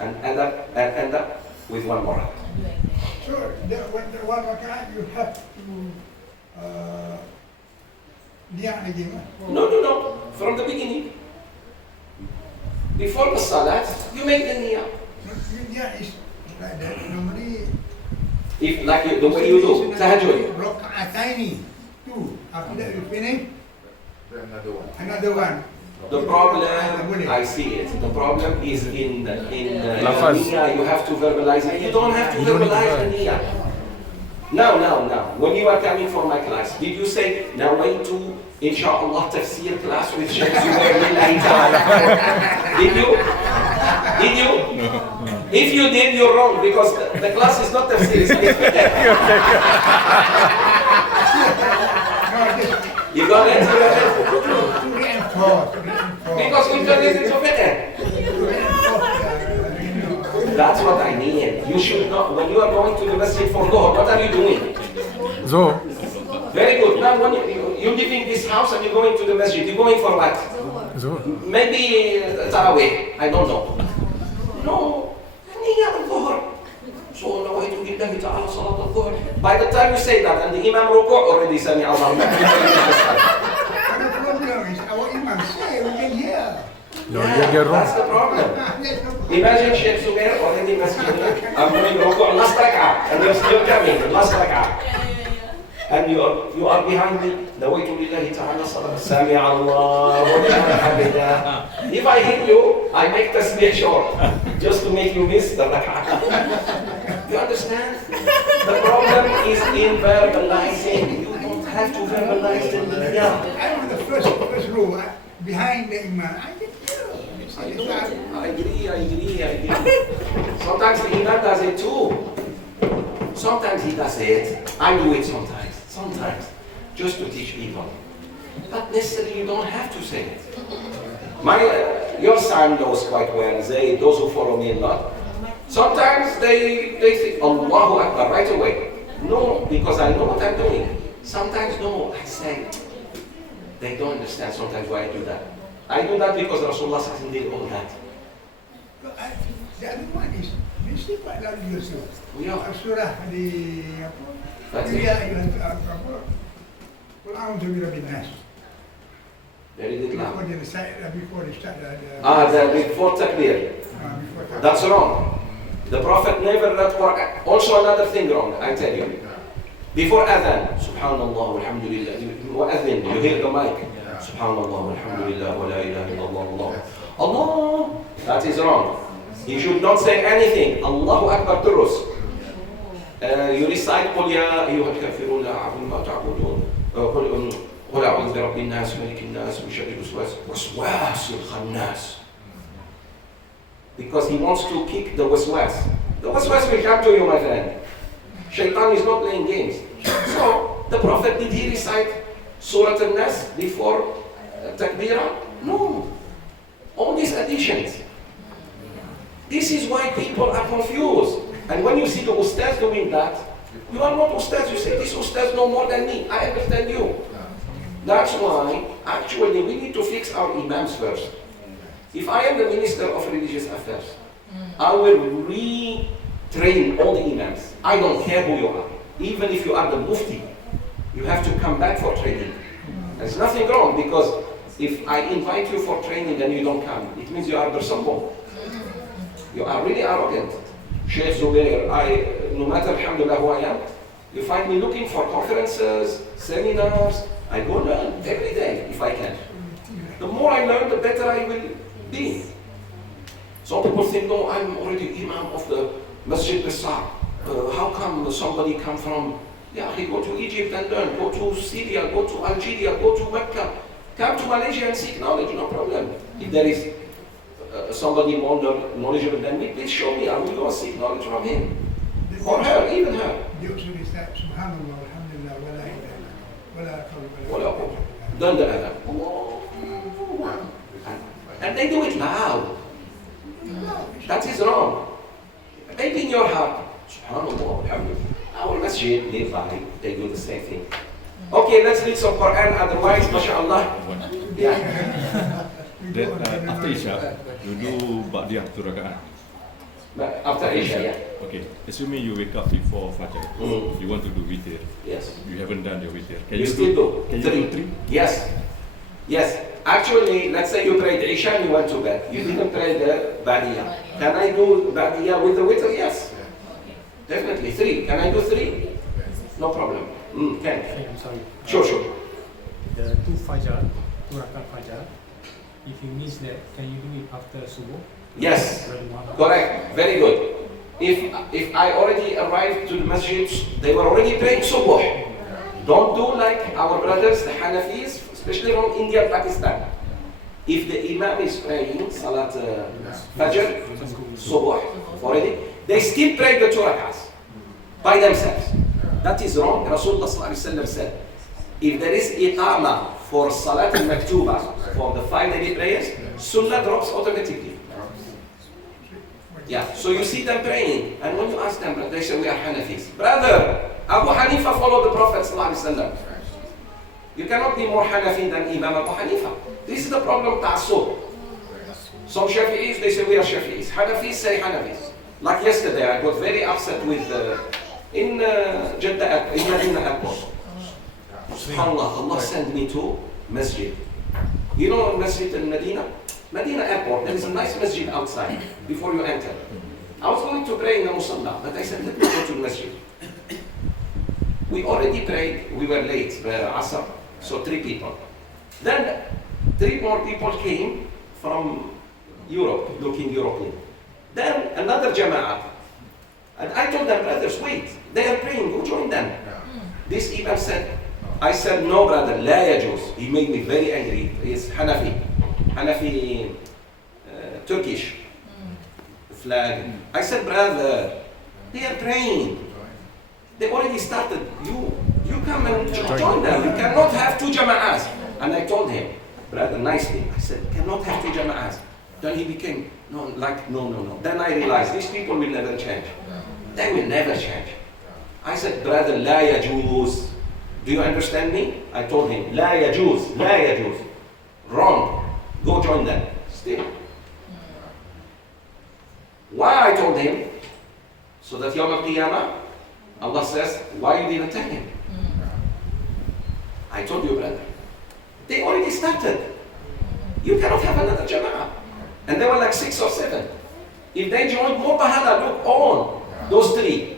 and end up with 1 more. So when the 1 rakaat you have to niat again. No. From the beginning. Before the salat, you make the niyah. Niat is like that. Normally, If like the way you do, tahajjud. Rakaataini, 2. After that you finish, Another one. another one. The problem, I see it. The problem is in the Lafaz. niyyah. You have to verbalize it. You don't have to verbalize the niyyah. Now. When you are coming for my class, did you say now wait to inshallah tafseer class with Sheikh Zoubir lillahi ta'ala? Did you? If you did, you're wrong because the class is not tafseer. You got it? To reinforce. Because we turn it into fiqh. That's what I mean. You should not, when you are going to the masjid for Dhuhr, what are you doing? So, Very good. Now when you're leaving this house and you're going to the masjid, you're going for what? so Maybe Tarawih. I don't know. No. Niyyah al-Dhuhr. So, nawaitu lillahi ta'ala salat al-Dhuhr. By the time you say that and the Imam ruku' already sami Allah. The problem is our imam say we can hear. no, you get wrong. That's the problem. There's no Imagine Sheikh Zoubir already masjid. I'm doing ruku' last rak'ah and you're still coming, last rak'ah. And you are behind me. Nawaitu lillahi ta'ala salat. Sami Allah wa liman hamidah. If I hit you, I make tasbih short just to make you miss the rak'ah. You understand? The problem is in verbalizing. You don't have to verbalize the niyyah. I'm on the first row behind the imam. I can hear. I agree. Sometimes the imam does it too. Sometimes he does it. I do it sometimes. Just to teach people. But necessarily you don't have to say it. Your son knows quite well, those who follow me a lot. Sometimes they think, Allahu Akbar, right away. No, because I know what I'm doing. Sometimes no, I say, they don't understand sometimes why I do that. I do that because Rasulullah did all that. The other one is, mesti quite loud also. Yeah. Surah di apa? That's it. Dia yang apa? Qul a'udzu birabbil nas. Very little loud. Before they start Before takbir. before That's wrong. The Prophet never read Quran. Also another thing wrong, I tell you. Before adhan, subhanallah, alhamdulillah, you hear the mic. Subhanallah, alhamdulillah, wa la ilaha illallah, Allah. Allah, that is wrong. You should not say anything. Allahu Akbar turus. You recite قل يا أيها الكافرون لا أعبد ما تعبدون قل أعوذ برب الناس ملك الناس من شر الوسواس الخناس. Because he wants to kick the waswas. The waswas will come to you, my friend. Shaitan is not playing games. So, the Prophet, did he recite Surah Al-Nas before Takbirah? No. All these additions. This is why people are confused. And when you see the ustaz doing that, you are not ustaz. You say, this ustaz know more than me. I understand you. That's why, actually, we need to fix our imams first. If I am the Minister of Religious Affairs, I will retrain all the imams. I don't care who you are. Even if you are the mufti, you have to come back for training. There's nothing wrong, because if I invite you for training and you don't come, it means you are bersambung. You are really arrogant. Sheikh Zoubir, no matter alhamdulillah who I am, you find me looking for conferences, seminars. I go learn every day if I can. The more I learn, the better I will be. Some people think, no, I'm already imam of the Masjid Bisar. How come somebody come from, go to Egypt and learn, go to Syria, go to Algeria, go to Mecca, come to Malaysia and seek knowledge, no problem. If there is somebody more knowledgeable than me, please show me, I will go and seek knowledge from him. Or her, even her. The usual is that subhanallah, alhamdulillah, wa la ilaha wa la Wala. Done the adhan. And they do it loud. That is wrong. Maybe in your heart, subhanallah, alhamdulillah. Our masjid nearby, they do the same thing. Okay, let's read some Quran, otherwise, mashallah. Yeah. Then after Isha, you do Ba'diyah 2 rakaat. But after Isha, yeah. Okay, assuming you wake up before Fajr, you want to do witir. Yes. You haven't done your witir. Can You still do. Can you do 3? Yes. Yes. Actually, let's say you prayed Isha and you went to bed. You didn't pray the Ba'diyah. Can I do Ba'diyah with the witr? Yes. Definitely. 3. Can I do 3? No problem. Can. I'm sorry. Sure. The 2 rakat Fajar, if you miss that, can you do it after Subuh? Yes. Correct. Very good. If I already arrived to the masjid, they were already praying Subuh. Don't do like our brothers, the Hanafis, especially from India and Pakistan. If the Imam is praying Salat Fajr, Subuh already, they still pray the 2 rakats by themselves. That is wrong. Rasulullah said, if there is iqama for Salat al-Maktuba, for the 5 daily prayers, Sunnah drops automatically. Yeah, so you see them praying, and when you ask them, they say, we are Hanafis. Brother, Abu Hanifa followed the Prophet ﷺ. You cannot be more Hanafi than Imam Abu Hanifa. This is the problem, ta'assub. Some Shafi'is, they say we are Shafi'is. Hanafis say Hanafis. Like yesterday, I got very upset with, in Jeddah, in Medina airport. SubhanAllah, Allah sent me to masjid. You know masjid in Medina? Medina airport, there is a nice masjid outside before you enter. I was going to pray in the musalla, but I said, let me go to the masjid. We already prayed, we were late, Asr, so 3 people. Then 3 more people came from Europe, looking European. Then another jama'ah. And I told them, brothers, wait, they are praying, go join them. This imam said, I said, no brother, la yajuz. He made me very angry. He is Hanafi, Turkish flag. I said, brother, they are praying. They already started. You come and join them. You cannot have 2 jama'ahs. And I told him, brother, nicely, I said, cannot have 2 jama'ahs. Then he became, no. Then I realized, these people will never change. They will never change. I said, brother, la yajuz. Do you understand me? I told him, la yajuz. Wrong. Go join them. Still. Why I told him? So that Yawm al-Qiyamah, Allah says, why you didn't tell him? I told you, brother. They already started. you cannot have another jama'ah. And there were like 6 or 7. If they joined more pahala, look on those 3.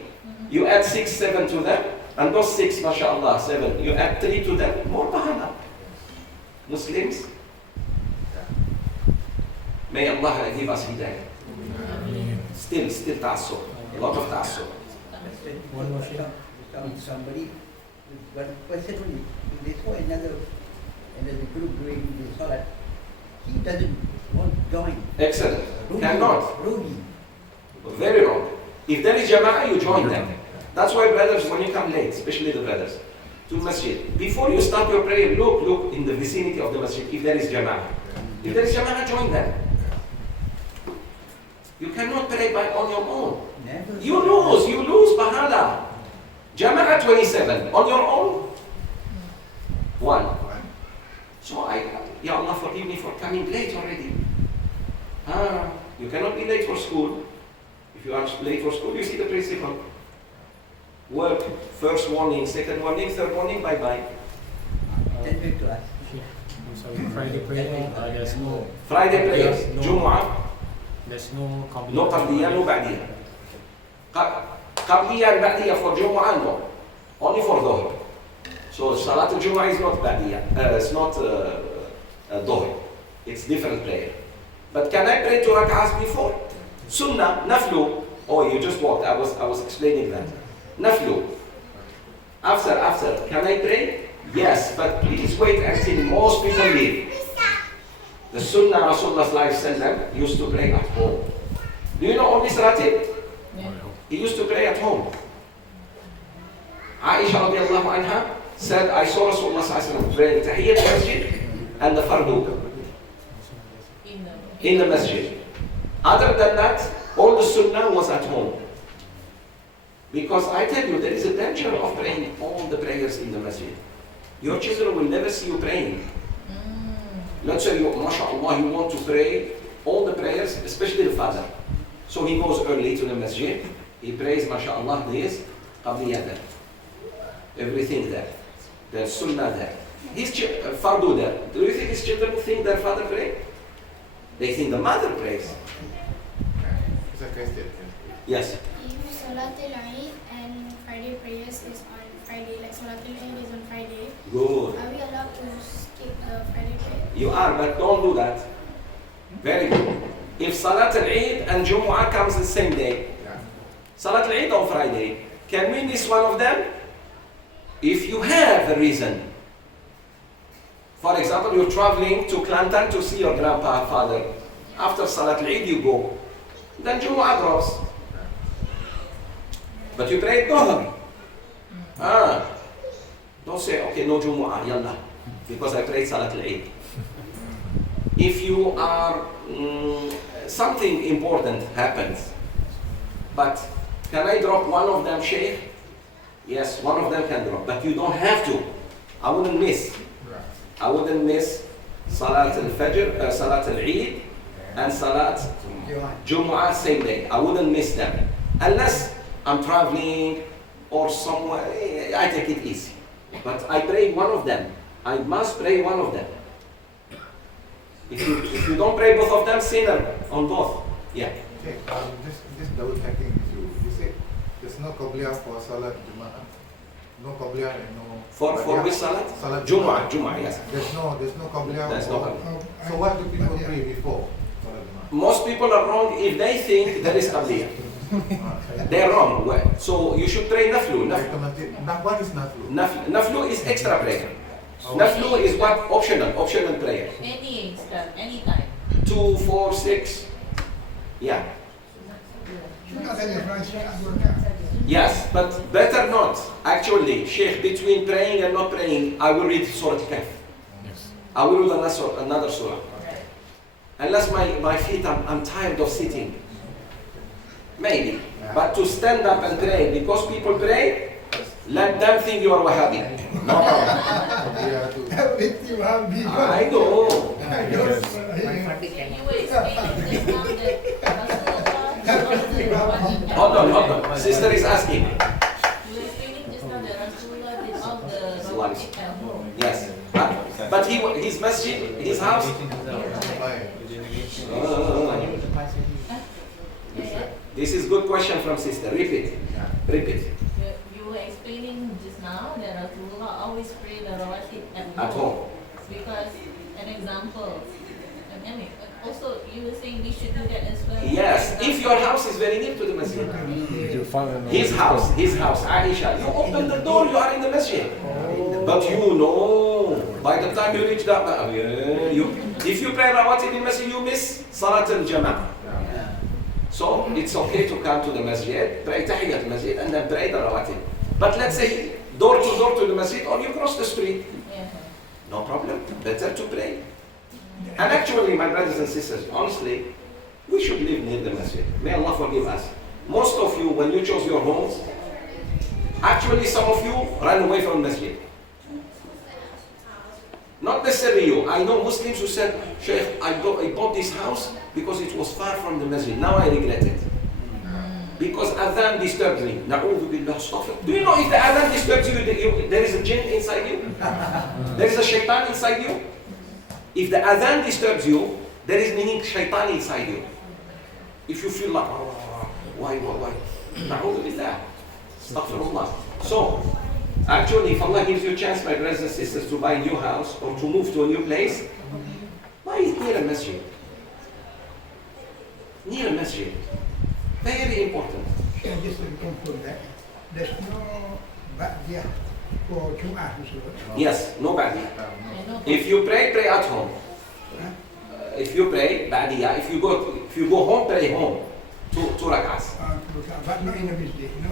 You add 6, 7 to them, and those 6, mashallah, 7, you add 3 to them, more pahala. Muslims, may Allah give us hidayah. Still ta'assub. A lot of ta'assub. One more thing. Somebody, one person only, if they saw another group doing the salat, he doesn't want to join. Excellent. Rugi. Cannot. Rugi. Very wrong. If there is jama'ah, you join them. That's why brothers, when you come late, especially the brothers, to masjid, before you start your prayer, look in the vicinity of the masjid if there is jama'ah. If there is jama'ah, join them. You cannot pray on your own. Never. You lose pahala. Jama'ah 27, on your own, 1. So Ya Allah, forgive me for coming late already. You cannot be late for school. If you are late for school, you see the principle. Work, first warning, second warning, third warning, bye-bye. Then back to us. I'm sorry, Friday prayer, there's no... Friday prayers, no, Jumu'ah, There's no... no Qabliyah, no Ba'diyah. Qabliyah and Ba'diyah for Jumu'ah, no. Only for Dhuhr. So Salat al-Jumu'ah is not Ba'diyah, it's not Dhuhr. It's different prayer. But can I pray 2 rak'ahs before? Sunnah, Naflu. Oh, you just walked, I was explaining that. Naflu. After, can I pray? Yes, but please wait until most people leave. The Sunnah Rasulullah used to pray at home. Do you know Umm Ratib? Yeah. He used to pray at home. Aisha radiallahu anha said, I saw Rasulullah praying Tahiyyat Masjid and the Fardu in the Masjid. Other than that, all the Sunnah was at home. Because I tell you, there is a danger of praying all the prayers in the Masjid. Your children will never see you praying. Let's say you, mashallah, you want to pray all the prayers, especially the father. So he goes early to the masjid, he prays, mashallah, this, qabliyah there. Everything there. There's sunnah there. His fardu there. Do you think his children think their father prays? They think the mother prays. It's a question. Yes. If Salatul Eid and Friday prayers is on Friday, like Salatul Eid is on Friday, Good. are we allowed to skip the Friday prayer? You are, but don't do that. Very good. If Salat al-Eid and Jumu'ah comes the same day, Salat al-Eid on Friday, can we miss one of them? If you have a reason. For example, you're traveling to Kelantan to see your grandpa, father. After Salat al-Eid you go. Then Jumu'ah drops. But you pray Dhuhr. Don't say, okay, no Jumu'ah, yallah. Because I prayed Salat al-Eid. If you are, something important happens, but can I drop one of them, Sheikh? Yes, one of them can drop, but you don't have to. I wouldn't miss. I wouldn't miss Salat al-Fajr, Salat al-Eid, and Salat Jumu'ah same day. I wouldn't miss them. Unless I'm traveling or somewhere, I take it easy. But I pray one of them. I must pray one of them. If you don't pray both of them, sinner on both. Yeah. Okay, just double checking with you. You said there's no qabliyah for Salat Jumu'ah. No qabliyah and no. For which Salat? Salat Jumu'ah, yes. There's no qabliyah. There's no qabliyah. So what do people pray before Salat Jumu'ah? Most people are wrong if they think there is qabliyah. They're wrong. So you should pray naflu. What is naflu? Naflu is extra prayer. Naflu is what? Optional prayer. Any extra, anytime. 2, 4, 6. Yeah. Yes, but better not. Actually, Sheikh, between praying and not praying, I will read Surah Al-Kahf. Yes. I will read another surah. Unless my feet, I'm tired of sitting. Maybe. But to stand up and pray, because people pray, let them think you are Wahhabi. No problem. I know. Yes. You were explaining just now that Hold on. Sister is asking. You were explaining just now that Rasulullah did all the rawatib at home. Yes. But his masjid, his house, Why? This is good question from sister. Repeat. Repeat. You were explaining just now that Rasulullah always pray the rawatib At home. because an example. I mean, also you were saying we should do that as well. Yes, if your house is very near to the masjid. His house, Aisha. You open the door, you are in the masjid. But you know, by the time you reach that, if you pray rawatib in masjid, you miss salat al-jama'ah. So it's okay to come to the masjid, pray tahiyyat al-masjid, and then pray the rawatib. But let's say door to the masjid, or you cross the street. No problem, better to pray. And actually, my brothers and sisters, honestly, we should live near the masjid. May Allah forgive us. Most of you, when you chose your homes, actually some of you ran away from masjid. Not necessarily you. I know Muslims who said, Sheikh, I bought this house because it was far from the masjid. Now I regret it. Because adhan disturbs me. Na'udhu billah, astaghfir. Do you know if the adhan disturbs you, there is a jinn inside you? There is a shaitan inside you? If the adhan disturbs you, there is meaning shaitan inside you. If you feel like, why? Na'udhu billah, astaghfirullah. So, actually, if Allah gives you a chance, my brothers and sisters, to buy a new house or to move to a new place, buy it near a masjid. Near a masjid. Very important. Just to confirm that, there's no ba'diyah for Jum'ah. Yes, no ba'diyah. If you pray at home. If you pray ba'diyah, if you go home, pray home. Two rak'ahs. But not in the masjid. No.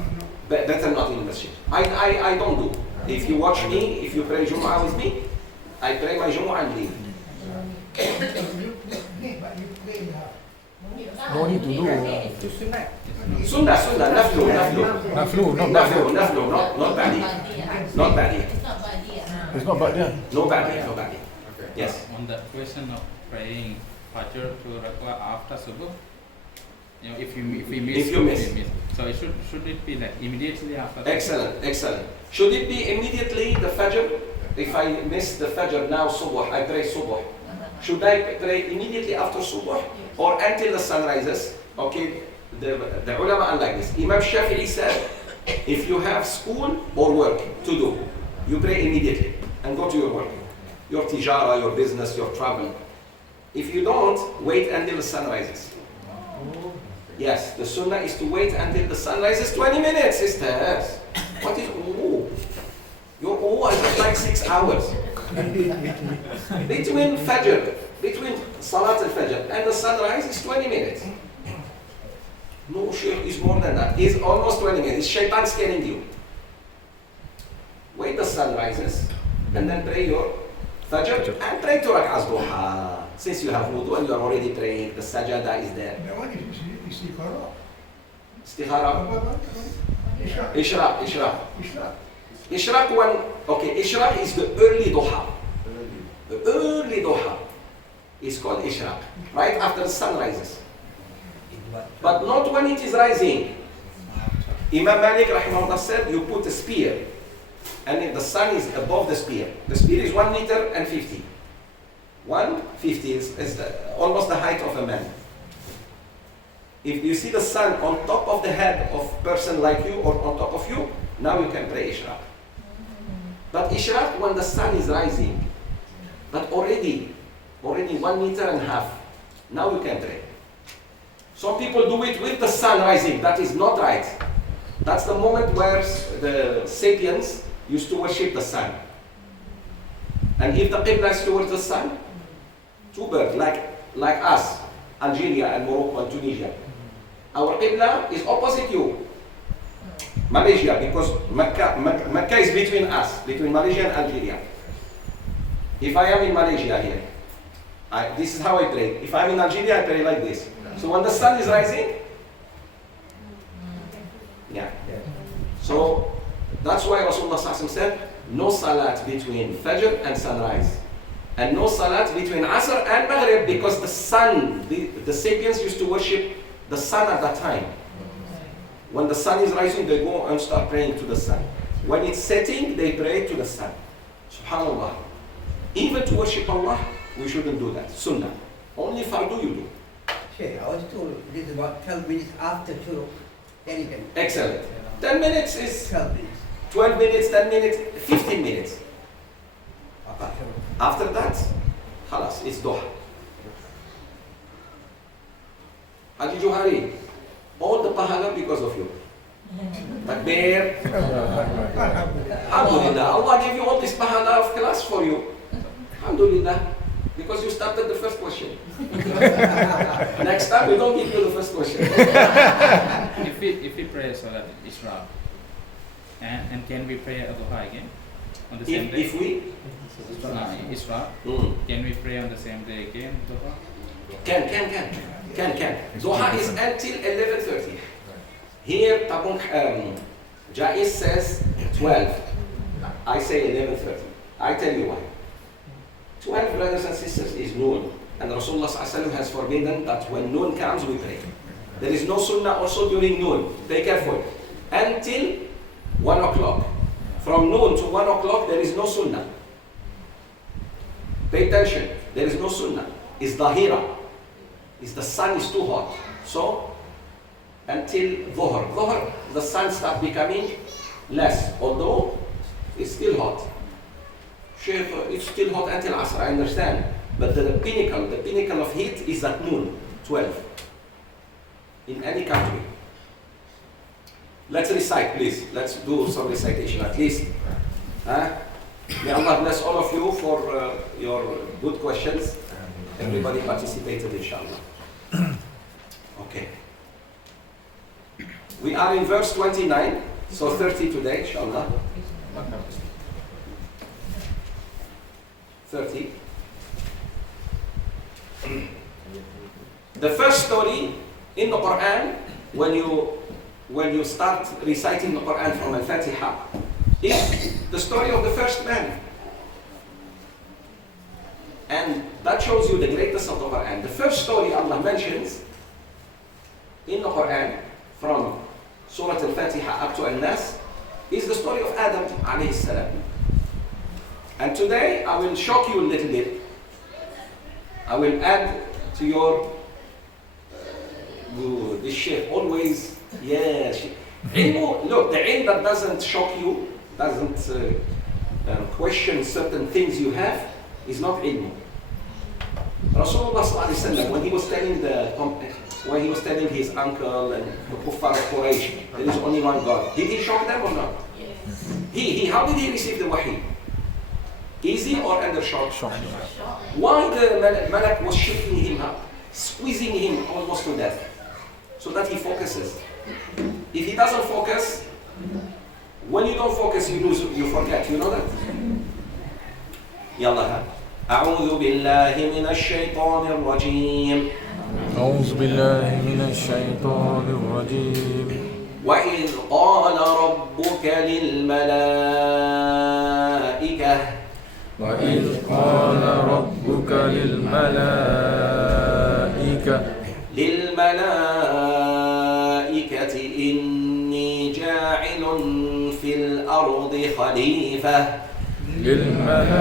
Better not in the masjid. I don't do. If you watch me, if you pray Jum'ah with me, I pray my Jum'ah and leave. No need to do. Sunnah, naflu, not ba'diyah. It's not bad, yeah. No ba'diyah. Okay. Yes. On the question of praying Fajr to Rakwa after Subuh, if we miss. So should it be like immediately after? Excellent. Should it be immediately the Fajr? If I miss the Fajr now, Subuh, I pray Subuh. Should I pray immediately after Subuh or until the sun rises? Okay, the ulama are like this. Imam Shafi'i said, if you have school or work to do, you pray immediately and go to your work. Your tijara, your business, your travel. If you don't, wait until the sun rises. Yes, the sunnah is to wait until the sun rises 20 minutes, sisters. What is uwu? Your uwu is just like 6 hours. Between Salat al-Fajr and the sunrise is 20 minutes. No, Sheikh, is more than that. It's almost 20 minutes. It's shaitan scaring you. Wait the sun rises and then pray your Fajr and pray 2 rak'ahs duha. Since you have wudu and you are already praying, the sajada is there. The one is istikhara. Istikhara. Ishraq one, okay, Ishraq is the early duha. The early duha is called Ishraq, right after the sun rises. But not when it is rising. Imam Malik rahimahullah said you put a spear and if the sun is above the spear. The spear is 1 meter and 50. 150 is almost the height of a man. If you see the sun on top of the head of a person like you or on top of you, now you can pray Ishraq. But Ishraq when the sun is rising, but already 1 meter and a half, now you can pray. Some people do it with the sun rising. That is not right. That's the moment where the sapiens used to worship the sun. And if the Qibla is towards the sun, two birds, like us, Algeria and Morocco and Tunisia, our Qibla is opposite you. Malaysia, because Mecca is between us, between Malaysia and Algeria. If I am in Malaysia here, this is how I pray. If I'm in Algeria, I pray like this. So when the sun is rising, yeah. So that's why Rasulullah said, no salat between Fajr and sunrise. And no salat between Asr and Maghrib because the sun, the sapiens used to worship the sun at that time. When the sun is rising, they go and start praying to the sun. When it's setting, they pray to the sun. SubhanAllah. Even to worship Allah, we shouldn't do that. Sunnah. Only fardu you do. Sheikh, I was told it is about 12 minutes after shuruk. Then you can. Excellent. 10 minutes is 12 minutes. 12 minutes, 10 minutes, 15 minutes. After shuruk. After that, خلاص, it's duha. Haji Johari, all the pahala because of you. Takbir. Alhamdulillah, Allah gave you all this pahala of class for you. Alhamdulillah. Because you started the first question. Next time we don't give you the first question. If we pray Salat Isra, and can we pray Adha again on the same day? If we Isra, can we pray on the same day again? Duha? Can. Duha is until 11:30. Here, Jais says 12. I say 11:30. I tell you why. 12, brothers and sisters, is noon. And Rasulullah ﷺ has forbidden that when noon comes, we pray. There is no sunnah also during noon. Be careful. Until 1 o'clock. From noon to 1 o'clock, there is no sunnah. Pay attention. There is no sunnah. It's dahira. It's the sun is too hot. So, until dhuhr. Dhuhr, the sun starts becoming less. Although, it's still hot. Sheikh, it's still hot until Asr, I understand. But the pinnacle of heat is at noon, 12. In any country. Let's recite, please. Let's do some recitation at least. May Allah bless all of you for your good questions. Everybody participated, inshallah. Okay. We are in verse 29, so 30 today, inshallah. 30. The first story in the Quran, when you start reciting the Quran from Al-Fatiha, is the story of the first man. And that shows you the greatness of the Quran. The first story Allah mentions in the Quran from Surah Al-Fatiha up to Al-Nas is the story of Adam alayhi salam. And today I will shock you a little bit. I will add to your this Sheikh always, yes. Look, the ilm that doesn't shock you, doesn't question certain things you have, is not ilm. Rasulullah sallallahu alaihi wasallam, when he was telling his uncle and the kuffar of Quraysh, there is only one God. Did he shock them or not? Yes. How did he receive the wahi? Easy or under shock? Why the malak was shaking him up, squeezing him almost to death, so that he focuses. If he doesn't focus, when you don't focus, you lose, you forget. You know that? Yallah. أعوذ بالله من الشيطان الرجيم. أعوذ بالله من الشيطان الرجيم. وإذ قال ربك للملائكة وإذ قال ربك للملائكة إني جاعل في الأرض خليفة للملائكة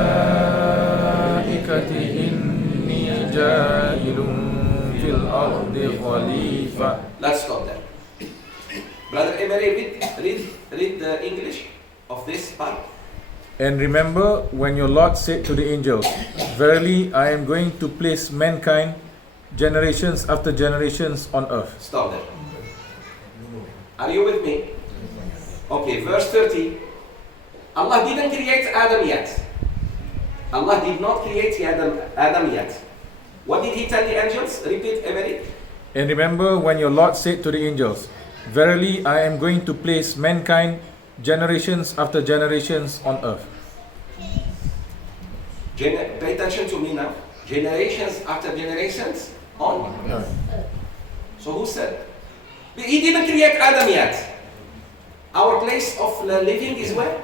إني جاعل في الأرض خليفة. Let's stop there. Brother Emery, read the English of this part. And remember when your Lord said to the angels, verily I am going to place mankind generations after generations on earth. Stop there. Are you with me? Okay, verse 30. Allah didn't create Adam yet. Allah did not create Adam yet. What did he tell the angels? Repeat, Emery. And remember when your Lord said to the angels, verily I am going to place mankind generations after generations on earth. Pay attention to me now. Generations after generations on earth. So who said? He didn't create Adam yet. Our place of living is where?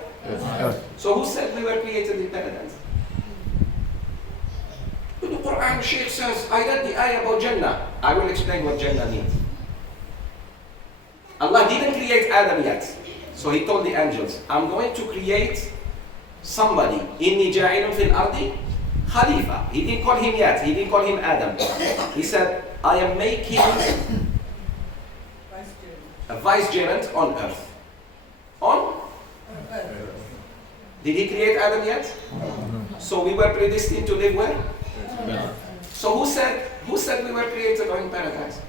Earth. So who said we were created in paradise? In the Quran, Sheikh says, I read the ayah about Jannah. I will explain what Jannah means. Allah didn't create Adam yet. So he told the angels, I'm going to create somebody. Inni ja'ilun fil ardi Khalifa. He didn't call him yet. He didn't call him Adam. He said, I am making a vicegerent on earth. On? Did he create Adam yet? So we were predestined to live where? So who said we were created in paradise?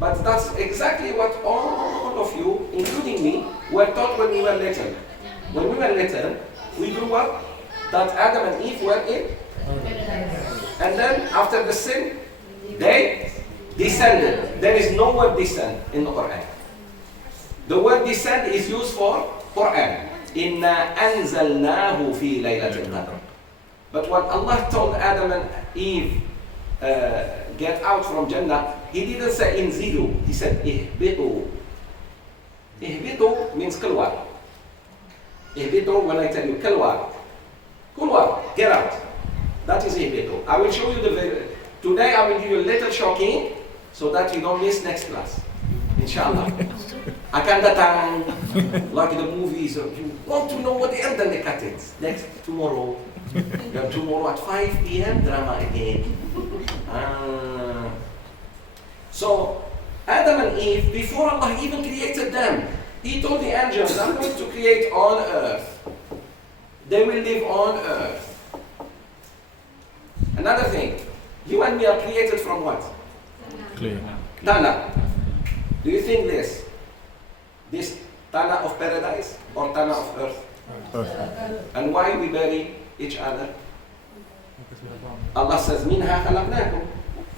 But that's exactly what all of you, including me, were taught when we were little. When we were little, we grew up that Adam and Eve were in. And then after the sin, they descended. There is no word descend in the Quran. The word descend is used for Quran. Inna anzalnahu fi laylatil qadr. But when Allah told Adam and Eve, get out from Jannah, He didn't say inzilu. He said ihbitu. Ihbitu means kalwar. Ihbitu, when I tell you kalwar, kulwar, get out. That is ihbitu. I will show you the video. Today I will give you a little shocking so that you don't miss next class. Inshallah. Akan datang, like the movies, you want to know what the end, then they cut it. Next, tomorrow. Then tomorrow at 5 p.m. drama again. So, Adam and Eve, before Allah even created them, He told the angels, I'm going to create on earth. They will live on earth. Another thing, you and me are created from what? Clay. Tana. Do you think this Tana of paradise or Tana of earth? Earth. And why we bury each other? Allah says, Minha khalaqnakum.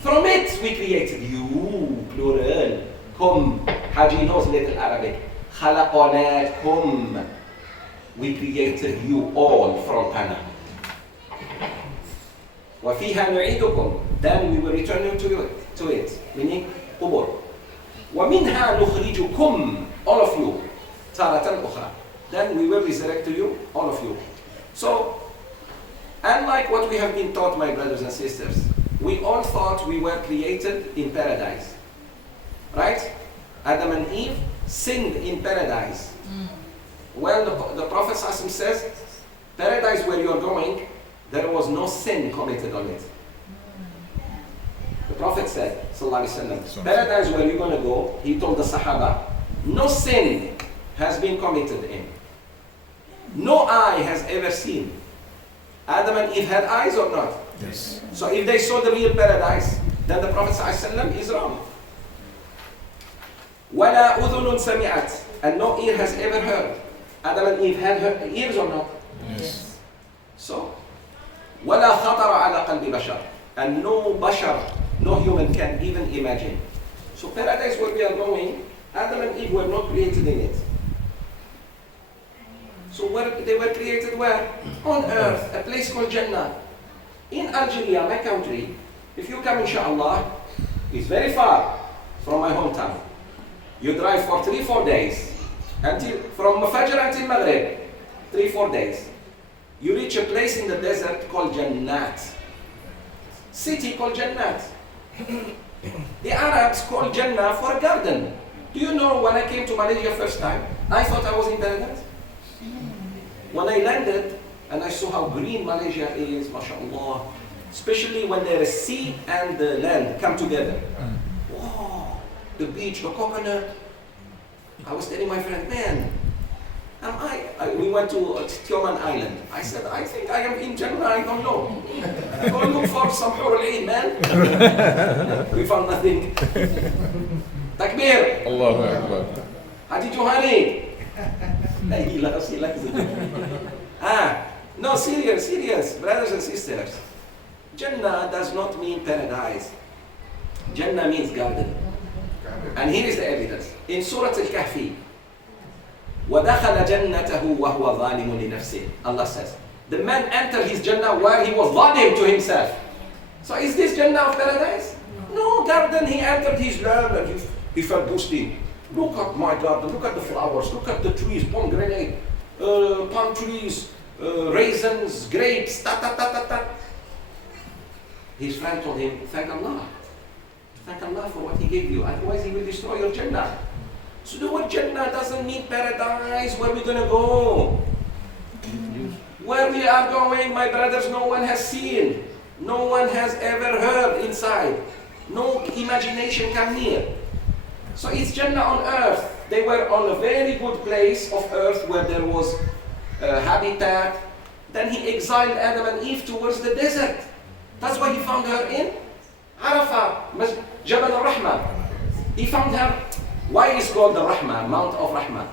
From it we created you, plural. Kum. Haji knows little Arabic. Khalaqnakum. We created you all from Tana. وَفِيهَا نُعِيدُكُمْ. Then we will return you to it. Meaning, qubur. وَمِنْهَا نُخْرِجُكُمْ. All of you. تَارَةً أُخْرَى. Then we will resurrect to you, all of you. So, unlike what we have been taught, my brothers and sisters, we all thought we were created in paradise. Right? Adam and Eve sinned in paradise. Well, the Prophet ﷺ says, paradise where you are going, there was no sin committed on it. The Prophet said, Sallallahu Alaihi Wasallam, paradise where you're going to go, he told the Sahaba, no sin has been committed in. No eye has ever seen. Adam and Eve had eyes or not? Yes. So if they saw the real paradise, then the Prophet ﷺ is wrong. وَلَا أُذُنٌ سَمِعَتْ. And no ear has ever heard. Adam and Eve had ears or not? Yes. So, وَلَا خَطَرَ عَلَى قَلْبِ بَشَرٍ. And no bashar, no human can even imagine. So paradise where we are going, Adam and Eve were not created in it. So they were created where? On earth, a place called Jannah. In Algeria, my country, if you come inshallah, it's very far from my hometown. You drive for 3-4 days, from Fajr until Maghrib, 3-4 days. You reach a place in the desert called Jannat. City called Jannat. The Arabs call Jannah for a garden. Do you know when I came to Malaysia first time, I thought I was in paradise? When I landed and I saw how green Malaysia is, mashallah, especially when there is sea and the land come together. Wow, the beach, the coconut. I was telling my friend, man, we went to Tioman Island. I said, I think I am in Jannah, I don't know. Go look for some Hurul Ain, man. We found nothing. Takbir. Allahu Akbar. Haji Johari. No, serious, brothers and sisters. Jannah does not mean paradise. Jannah means garden. And here is the evidence. In Surah Al-Kahfi, وَدَخَلَ جَنَّتَهُ وَهُوَ ظَالِمٌ لِنَفْسِهِ. Allah says, the man entered his Jannah while he was zalim to himself. So is this Jannah of paradise? No, garden, he entered his land and he felt boosting. Look at my garden, look at the flowers, look at the trees, pomegranate, palm trees, raisins, grapes, ta. His friend told him, thank Allah. Thank Allah for what He gave you, otherwise He will destroy your Jannah. So the word Jannah doesn't mean paradise, where we're going to go. Where we are going, my brothers, no one has seen. No one has ever heard inside. No imagination come near. So it's Jannah on earth. They were on a very good place of earth where there was habitat. Then he exiled Adam and Eve towards the desert. That's why he found her in Arafah, Jabal al-Rahmah. He found her. Why is called the Rahmah, Mount of Rahmah?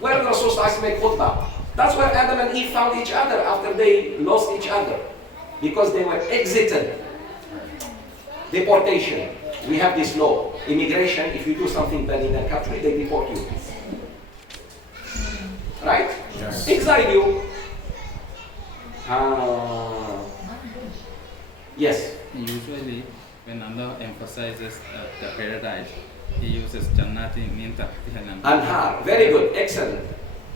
Where the Rasul make khutbah. That's where Adam and Eve found each other after they lost each other. Because they were exited. Deportation. We have this law. Immigration, if you do something bad in a country, they deport you. Right? Yes. Exile you. Yes. Usually, when Allah emphasizes the paradise, He uses Jannati min tahtiha al-anhar. Anhar. Very good. Excellent.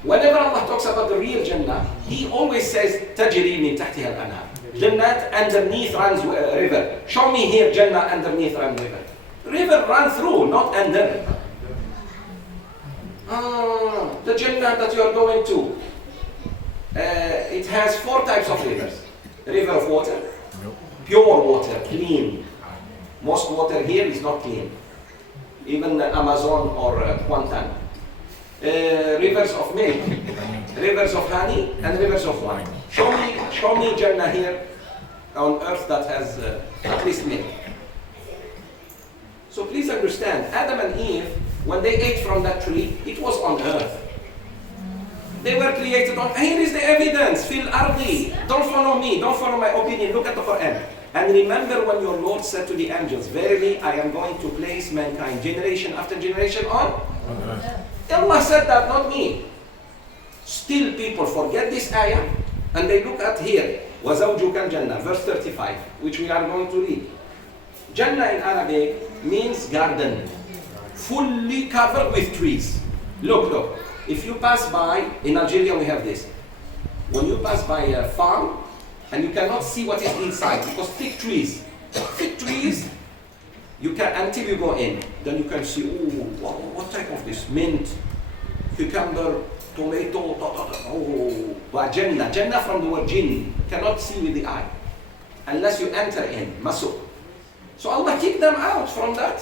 Whenever Allah talks about the real Jannah, He always says, Tajri min tahtiha al-anhar. Jannat underneath runs a river. Show me here Jannah underneath runs river. River run through, not under. The Jannah that you are going to, it has 4 types of rivers. River of water, pure water, clean. Most water here is not clean. Even the Amazon or Kuantan. Rivers of milk, rivers of honey, and rivers of wine. Show me Jannah here on earth that has at least milk. So please understand, Adam and Eve, when they ate from that tree, it was on earth. They were created on, here is the evidence, fil ardi. Don't follow me, don't follow my opinion, look at the Quran. And remember when your Lord said to the angels, verily I am going to place mankind generation after generation on earth. Allah said that, not me. Still people forget this ayah and they look at here, وَزَوْجُكَ الْجَنَّةِ, verse 35, which we are going to read. Jannah in Arabic means garden, fully covered with trees. Look, if you pass by, in Algeria we have this. When you pass by a farm and you cannot see what is inside because thick trees, you can, until you go in, then you can see, what type of this? Mint, cucumber, tomato, Jannah from the word jinn, cannot see with the eye, unless you enter in, masuk. So Allah kicked them out from that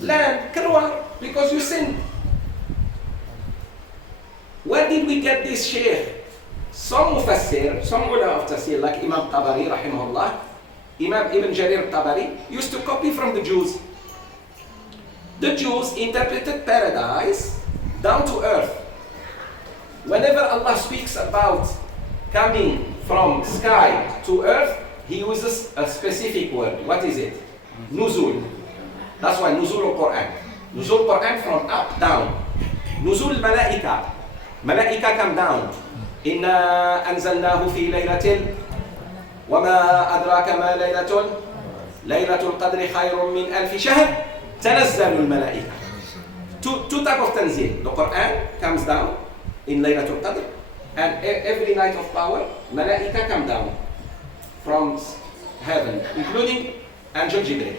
land, Karwa, because you sinned. Where did we get this Sheikh? Some Mufassir, some ulama of Tafseer, like Imam Tabari, rahimahullah, Imam Ibn Jarir Tabari, used to copy from the Jews. The Jews interpreted paradise down to earth. Whenever Allah speaks about coming from sky to earth, He uses a specific word. What is it? Nuzul. That's why Nuzul al-Quran. Nuzul Quran from up, down. Nuzul Malaika. Malaika come down. Inna anzalnahu fi laylatin. وما أدراك ما ليلة القدر خير من ألف شهر تنزل الملائكة. Two types of tanzil. The Quran comes down in Laylatul Qadr, and every night of power, Malaika come down from heaven, including Angel Jibreel.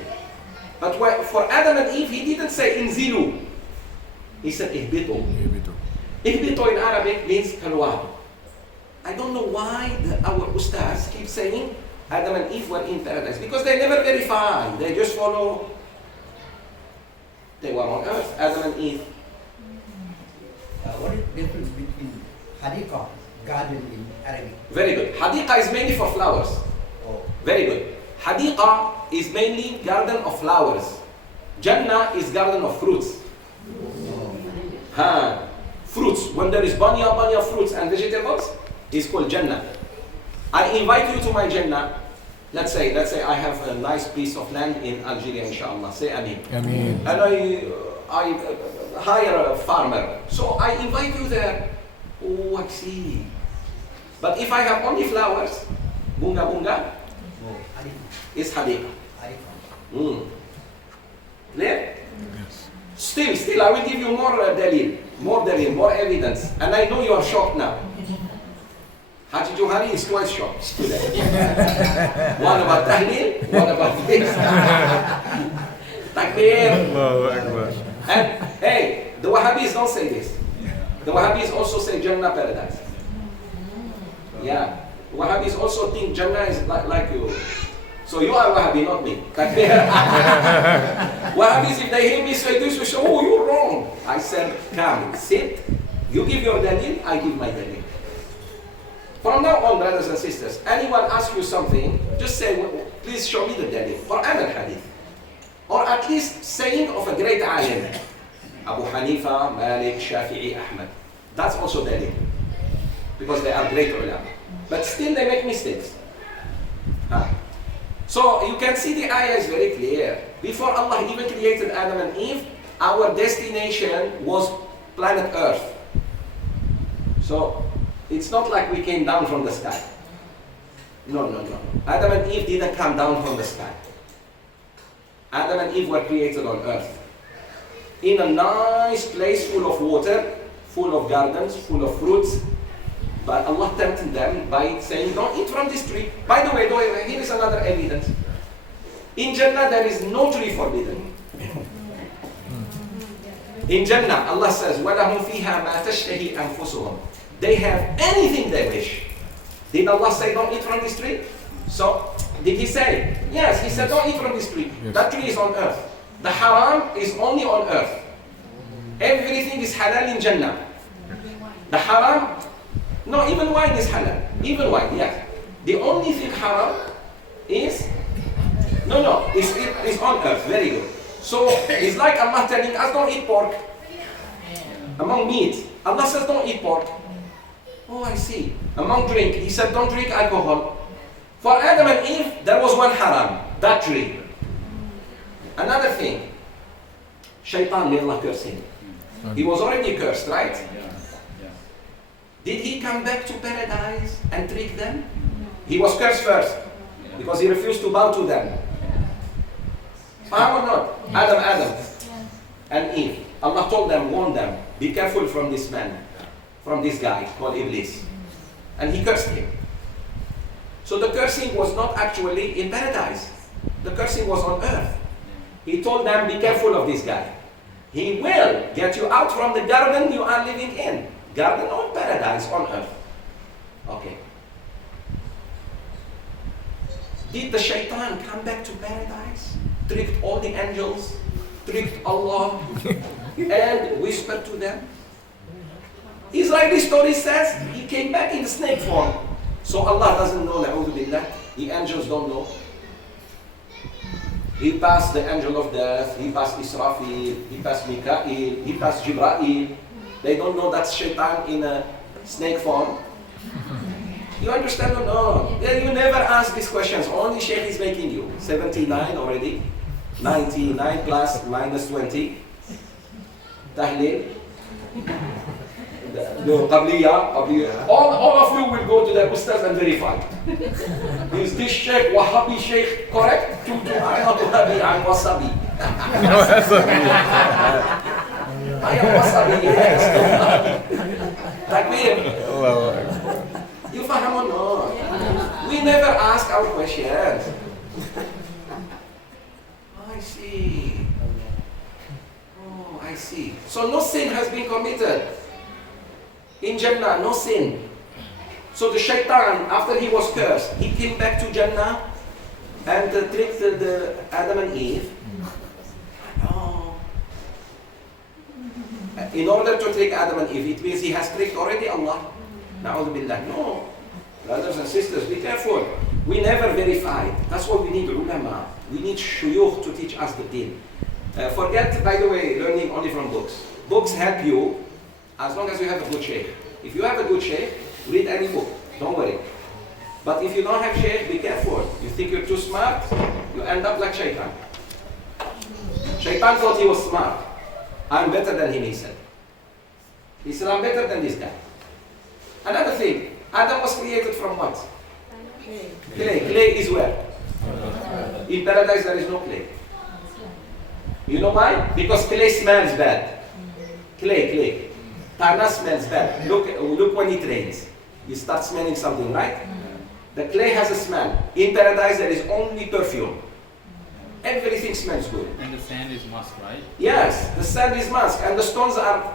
But for Adam and Eve, he didn't say inzilu. He said ihbitu. Ihbitu in Arabic means kalwa. I don't know why our ustaz keep saying Adam and Eve were in paradise, because they never verify. They just follow. They were on earth, Adam and Eve. What is the difference between Hadiqah, garden in Arabic? Very good. Hadiqah is mainly for flowers. Oh. Very good. Hadiqah is mainly garden of flowers. Jannah is garden of fruits. Fruits. When there is banya fruits and vegetables, it's called Jannah. I invite you to my Jannah. Let's say I have a nice piece of land in Algeria, inshallah. Say Ameen. Ameen. And I hire a farmer. So I invite you there. Oh, I see. But if I have only flowers, bunga, it's Hadiqah. Clear? Yes. Still, I will give you more dalil, more evidence. And I know you are shocked now. Haji Johari is twice shocked today. One about Tahleel, one about this. Takbir. Allahu Akbar. And hey, the Wahhabis don't say this. The Wahhabis also say Jannah paradise. Yeah. Wahhabis also think Jannah is like you. So you are Wahhabi, not me. Wahhabis, if they hear me say this, they say, oh, you're wrong. I said, come, sit. You give your dalil, I give my dalil. From now on, brothers and sisters, anyone asks you something, just say, please show me the dalil. Quran and Hadith. Or at least saying of a great alim. Abu Hanifa, Malik, Shafi'i, Ahmad. That's also dalil. Because they are great ulama. But still they make mistakes. So you can see the ayah is very clear. Before Allah even created Adam and Eve, our destination was planet Earth. So it's not like we came down from the sky. No. Adam and Eve didn't come down from the sky. Adam and Eve were created on earth. In a nice place full of water, full of gardens, full of fruits. But Allah tempted them by saying, don't eat from this tree. By the way, here is another evidence. In Jannah, there is no tree forbidden. In Jannah, Allah says, وَلَهُمْ فِيهَا مَا تَشْتَهِي أَنفُسُهُمْ. They have anything they wish. Did Allah say, don't eat from this tree? So, did He say? Yes, He said, don't eat from this tree. Yes. That tree is on earth. The haram is only on earth. Everything is halal in Jannah. The haram, no, even wine is halal. Even wine, yes. The only thing haram is, it's on earth. Very good. So, it's like Allah telling us, don't eat pork. Among meat, Allah says, don't eat pork. Oh, I see. Among drink, He said, don't drink alcohol. For Adam and Eve, there was one haram, that tree. Another thing, Shaitan, may Allah curse him. He was already cursed, right? Did he come back to paradise and trick them? He was cursed first, because he refused to bow to them. Faham or not? Adam, and Eve. Allah told them, warned them, be careful from this man, from this guy called Iblis. And he cursed him. So the cursing was not actually in paradise. The cursing was on earth. He told them, be careful of this guy. He will get you out from the garden you are living in. Garden or paradise on earth. Okay. Did the shaitan come back to paradise? Tricked all the angels? Tricked Allah? And whispered to them? Israeli story says he came back in the snake form. So Allah doesn't know, na'udhu billah. The angels don't know. He passed the angel of death, he passed Israfil, he passed Mikael, he passed Jibra'il. They don't know that's shaitan in a snake form. You understand or no? Yeah, you never ask these questions. Only Sheikh is making you. 79 already. 99 plus minus 20. Tahleel. All of you will go to the Ustaz and verify. Is this Sheikh Wahhabi Sheikh correct? I'm not Wahhabi, I'm Wasabi. I am Wasabi, yes. Takbir. You faham or not? We never ask our questions. I see. Oh, I see. So no sin has been committed. In Jannah, no sin. So the shaitan, after he was cursed, he came back to Jannah and tricked the Adam and Eve. Oh. In order to trick Adam and Eve, it means he has tricked already Allah. Na'udhu billah. No. Brothers and sisters, be careful. We never verify. That's why we need ulama. We need shuyukh to teach us the deen. Forget, by the way, learning only from books. Books help you as long as you have a good sheikh. If you have a good sheikh, read any book. Don't worry. But if you don't have sheikh, be careful. You think you're too smart, you end up like shaitan. Shaitan thought he was smart. I'm better than him, he said. He said, I'm better than this guy. Another thing, Adam was created from what? Clay. Clay is where? In paradise there is no clay. You know why? Because clay smells bad. Clay. Tana smells bad. Look when it rains. You start smelling something, right? The clay has a smell. In paradise there is only perfume. Everything smells good. And the sand is musk, right? Yes, the sand is musk, and the stones are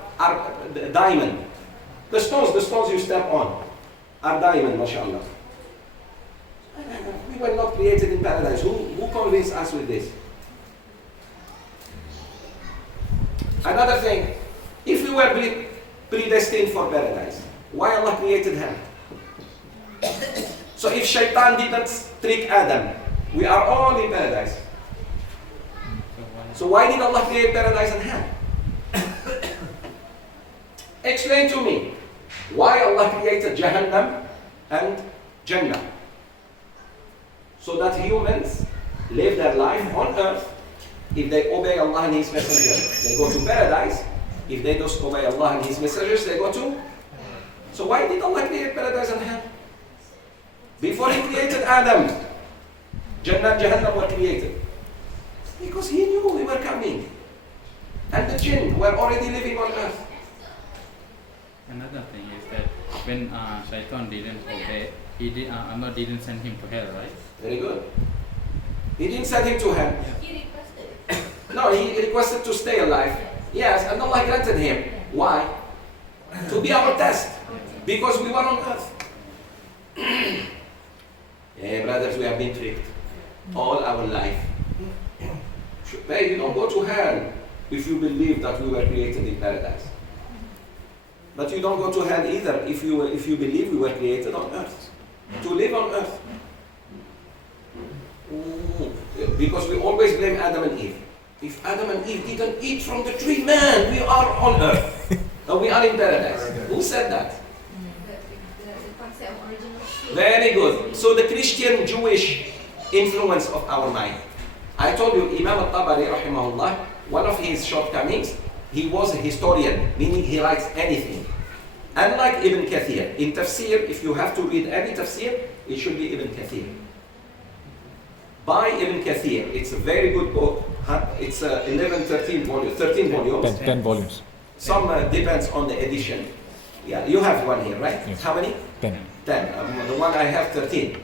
diamond. The stones you step on. are diamond, mashallah. We were not created in paradise. Who convinced us with this? Another thing, if we were predestined for paradise, why Allah created him? So if shaitan didn't trick Adam, we are all in paradise. So why did Allah create paradise and hell? Explain to me why Allah created Jahannam and Jannah. So that humans live their life on earth. If they obey Allah and His Messenger, they go to paradise. If they don't obey Allah and His messengers, they go to... So why did Allah create paradise and hell? Before He created Adam, Jannah and Jahannam were created. Because He knew we were coming. And the jinn were already living on earth. Another thing is that when Shaitan didn't obey, Allah didn't send him to hell, right? Very good. He didn't send him to hell. He requested. No, he requested to stay alive. Yes, and Allah granted him. Why? To be our test. Because we were on earth. Yeah, brothers, we have been tricked all our life. Hey, you don't go to hell if you believe that we were created in paradise. But you don't go to hell either if you believe we were created on earth. To live on earth. Because we always blame Adam and Eve. If Adam and Eve didn't eat from the tree, man, we are on earth. We are in paradise. Who said that? The concept of original sin. Very good. So the Christian Jewish influence of our mind. I told you, Imam al-Tabari, rahimahullah, one of his shortcomings, he was a historian, meaning he writes anything. Unlike Ibn Kathir. In Tafseer, if you have to read any Tafseer, it should be Ibn Kathir. By Ibn Kathir. It's a very good book. It's 13 volumes. 10 volumes. Some depends on the edition. Yeah, you have one here, right? Yes. How many? 10. 10. The one I have 13.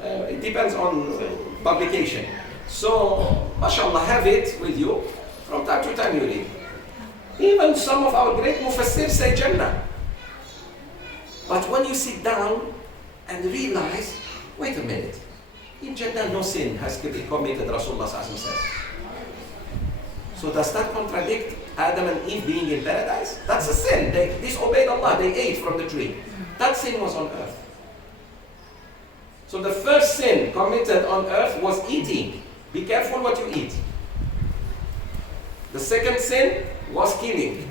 It depends on publication. So, mashallah, have it with you. From time to time you read. Even some of our great mufassir say Jannah. But when you sit down and realize, wait a minute, in Jannah no sin has committed, Rasulullah says. So does that contradict Adam and Eve being in paradise? That's a sin. They disobeyed Allah, they ate from the tree. That sin was on earth. So the first sin committed on earth was eating. Be careful what you eat. The second sin was killing.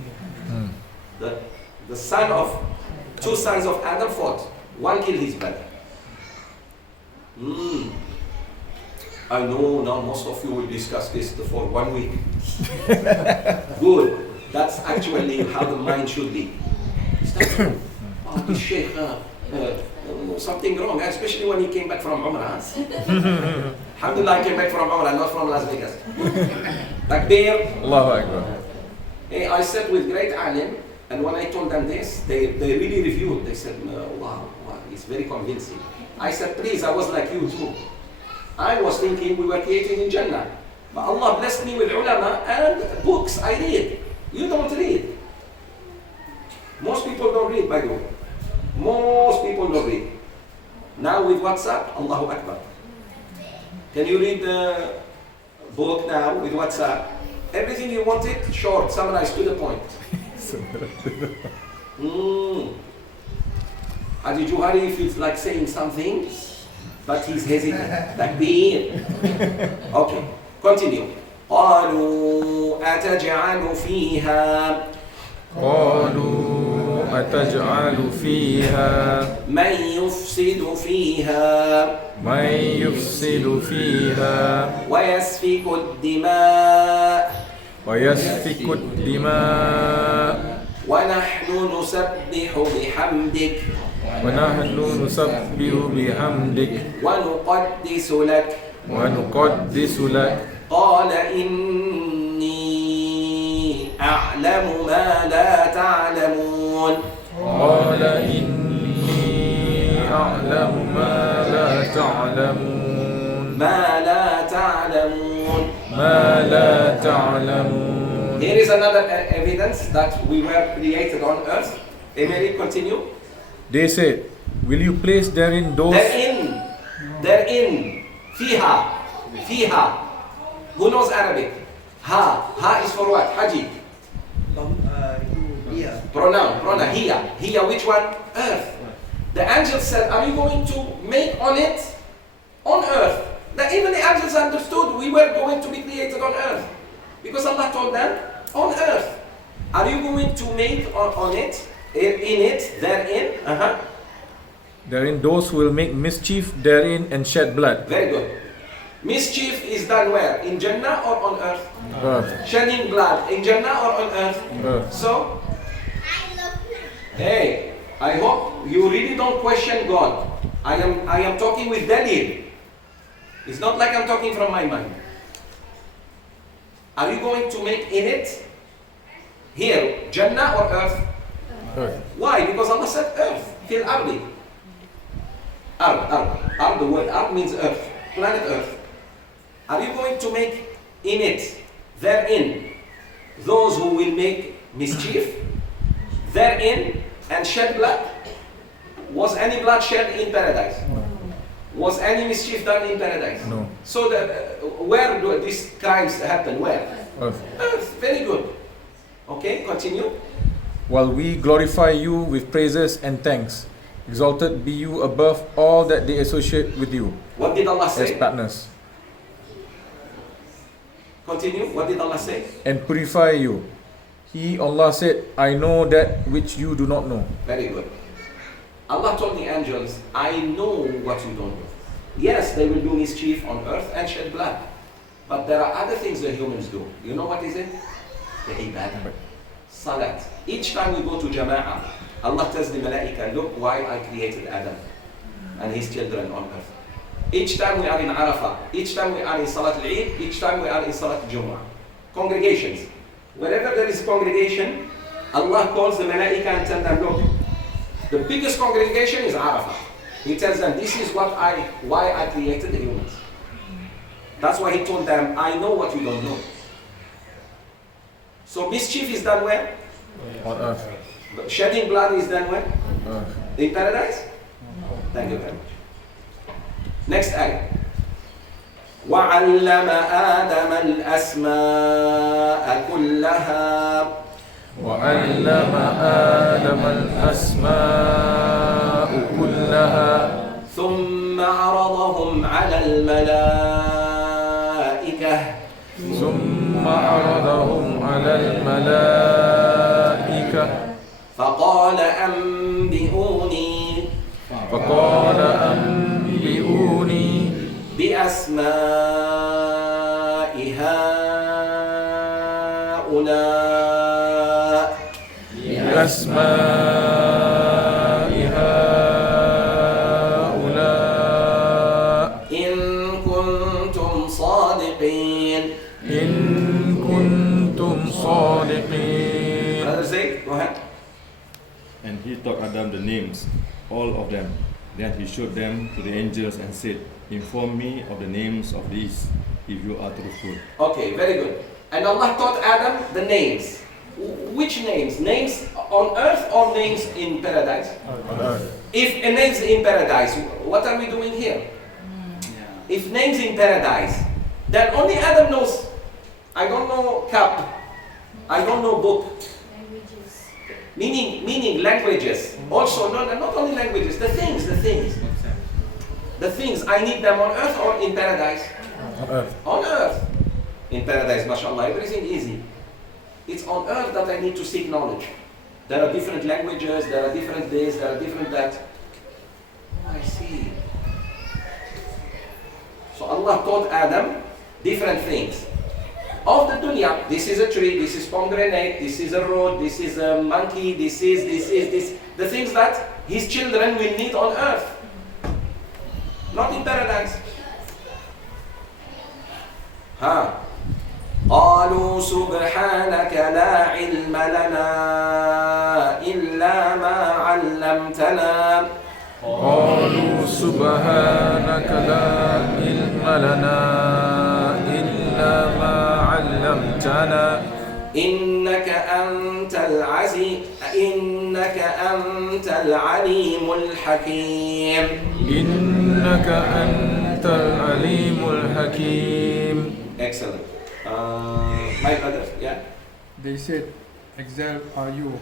The two sons of Adam fought. One killed his brother. I know now most of you will discuss this for 1 week. Good. That's actually how the mind should be. Is that true? Oh, this Sheikh, something wrong, especially when he came back from Umrah. Alhamdulillah, I came back from Umrah, not from Las Vegas. Takbir. Allahu Akbar. I sat with great alim, and when I told them this, they really reviewed. They said, wow, it's very convincing. I said, please, I was like you too. I was thinking we were created in Jannah. But Allah blessed me with ulama and books I read. You don't read. Most people don't read, by the way. Most people don't read. Now with WhatsApp, Allahu Akbar. Can you read the book now with WhatsApp? Everything you wanted, short, summarized to the point. Adi Juhari feels like saying something, but he's hesitant. Takbir. Okay, continue. قالوا أتجعل فيها أتجعل فيها من يفسد فيها ويسفك الدماء ونحن نسبح بحمدك ونقدس لك قال إني أعلم ما لا تعلمون ما لا تعلمون. Here is another evidence that we were created on earth. Emily, continue. They said, Will you place therein those? Therein. Fiha. Who knows Arabic? Ha is for what? Haji. Pronoun. Hiya, which one? Earth. The angel said, are you going to make on it? On earth. Now even the angels understood we were going to be created on earth. Because Allah told them, on earth. Are you going to make on it? In it, therein? Therein those who will make mischief therein and shed blood. Very good. Mischief is done where? In Jannah or on earth? Earth. Shedding blood in Jannah or on earth? Earth. So, hey, I hope you really don't question God. I am talking with Dalil. It's not like I'm talking from my mind. Are you going to make in it? Here, Jannah or earth? Earth. Why? Because Allah said earth. Fil ardi. Ard, the word ard means earth. Planet earth. Are you going to make in it, therein, those who will make mischief? Therein and shed blood? Was any blood shed in paradise? No. Was any mischief done in paradise? No. So where do these crimes happen? Where? Earth. Earth. Very good. Okay, continue. While we glorify you with praises and thanks, exalted be you above all that they associate with you. What did Allah as say? partners. Continue. What did Allah say? And purify you. He, Allah said, I know that which you do not know. Very good. Allah told the angels, I know what you don't know. Yes, they will do mischief on earth and shed blood. But there are other things that humans do. You know what is it? The ibadah. Salat. Each time we go to Jama'ah, Allah tells the Malaika, look why I created Adam and his children on earth. Each time we are in Arafah, each time we are in Salat al-Eid, each time we are in Salat al-Jumu'ah. Congregations. Wherever there is congregation, Allah calls the Malaika and tells them, look, the biggest congregation is Arafah. He tells them, this is why I created the humans. That's why he told them, I know what you don't know. So mischief is done where? On earth. Shedding blood is done where? Earth. In paradise? Thank you very much. Next ayah. وَعَلَّمَ آدَمَ الْأَسْمَاءَ كُلَّهَا وعلم آدم الأسماء كلها ثم عرضهم على الملائكة ثم عرضهم على الملائكة فقال أنبئوني بأسماء هؤلاء إن كنتم صادقين. Brother Zaid, go ahead. And he taught Adam the names, all of them. Then he showed them to the angels and said, inform me of the names of these, if you are truthful. Okay, very good. And Allah taught Adam the names. Which names? Names on earth or names in paradise? On earth. If a names in paradise, what are we doing here? If names in paradise, then only Adam knows. I don't know cup. I don't know book. Languages. Meaning languages. Also, not only languages, the things. The things, I need them on earth or in paradise? On earth. On earth. In paradise, mashallah, everything easy. It's on earth that I need to seek knowledge. There are different languages, there are different this, there are different that. Oh, I see. So Allah taught Adam different things. Of the dunya, this is a tree, this is pomegranate, this is a road, this is a monkey, this is. The things that his children will need on earth. Not in paradise. قالوا سبحانك لا علم لنا إلا ما علمتنا قالوا سبحانك لا علم لنا إلا ما علمتنا إنك أنت العليم الحكيم. إنك أنت العليم الحكيم. Excellent. My brother, yeah. They said, "Exiled are you?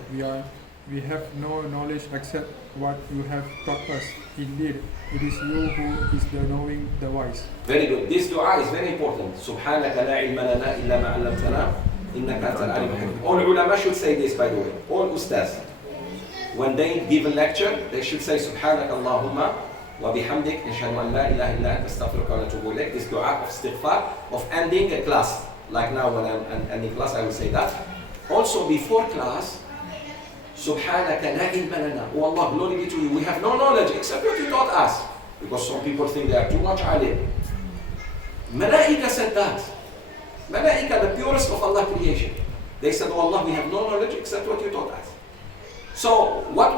We have no knowledge except what you have taught us. Indeed, it is you who is the knowing, the wise." Very good. This dua is very important. سبحانك لا علم لنا إلا ما علمتنا إنك أنت العليم الحكيم. All ulama should say this, by the way. All ustaz. When they give a lecture, they should say سبحانك اللهم وبحمدك نشهد أن لا إله إلا أنت نستغفرك ونتوب إليك. This dua of istighfar, of ending a class. Like now when I'm ending class, I will say that. Also before class, سبحانك لا علم لنا. Oh Allah, glory be to you. We have no knowledge except what you taught us. Because some people think they are too much alim. Malaika said that. Malaika, the purest of Allah creation. They said, oh Allah, we have no knowledge except what you taught us. So what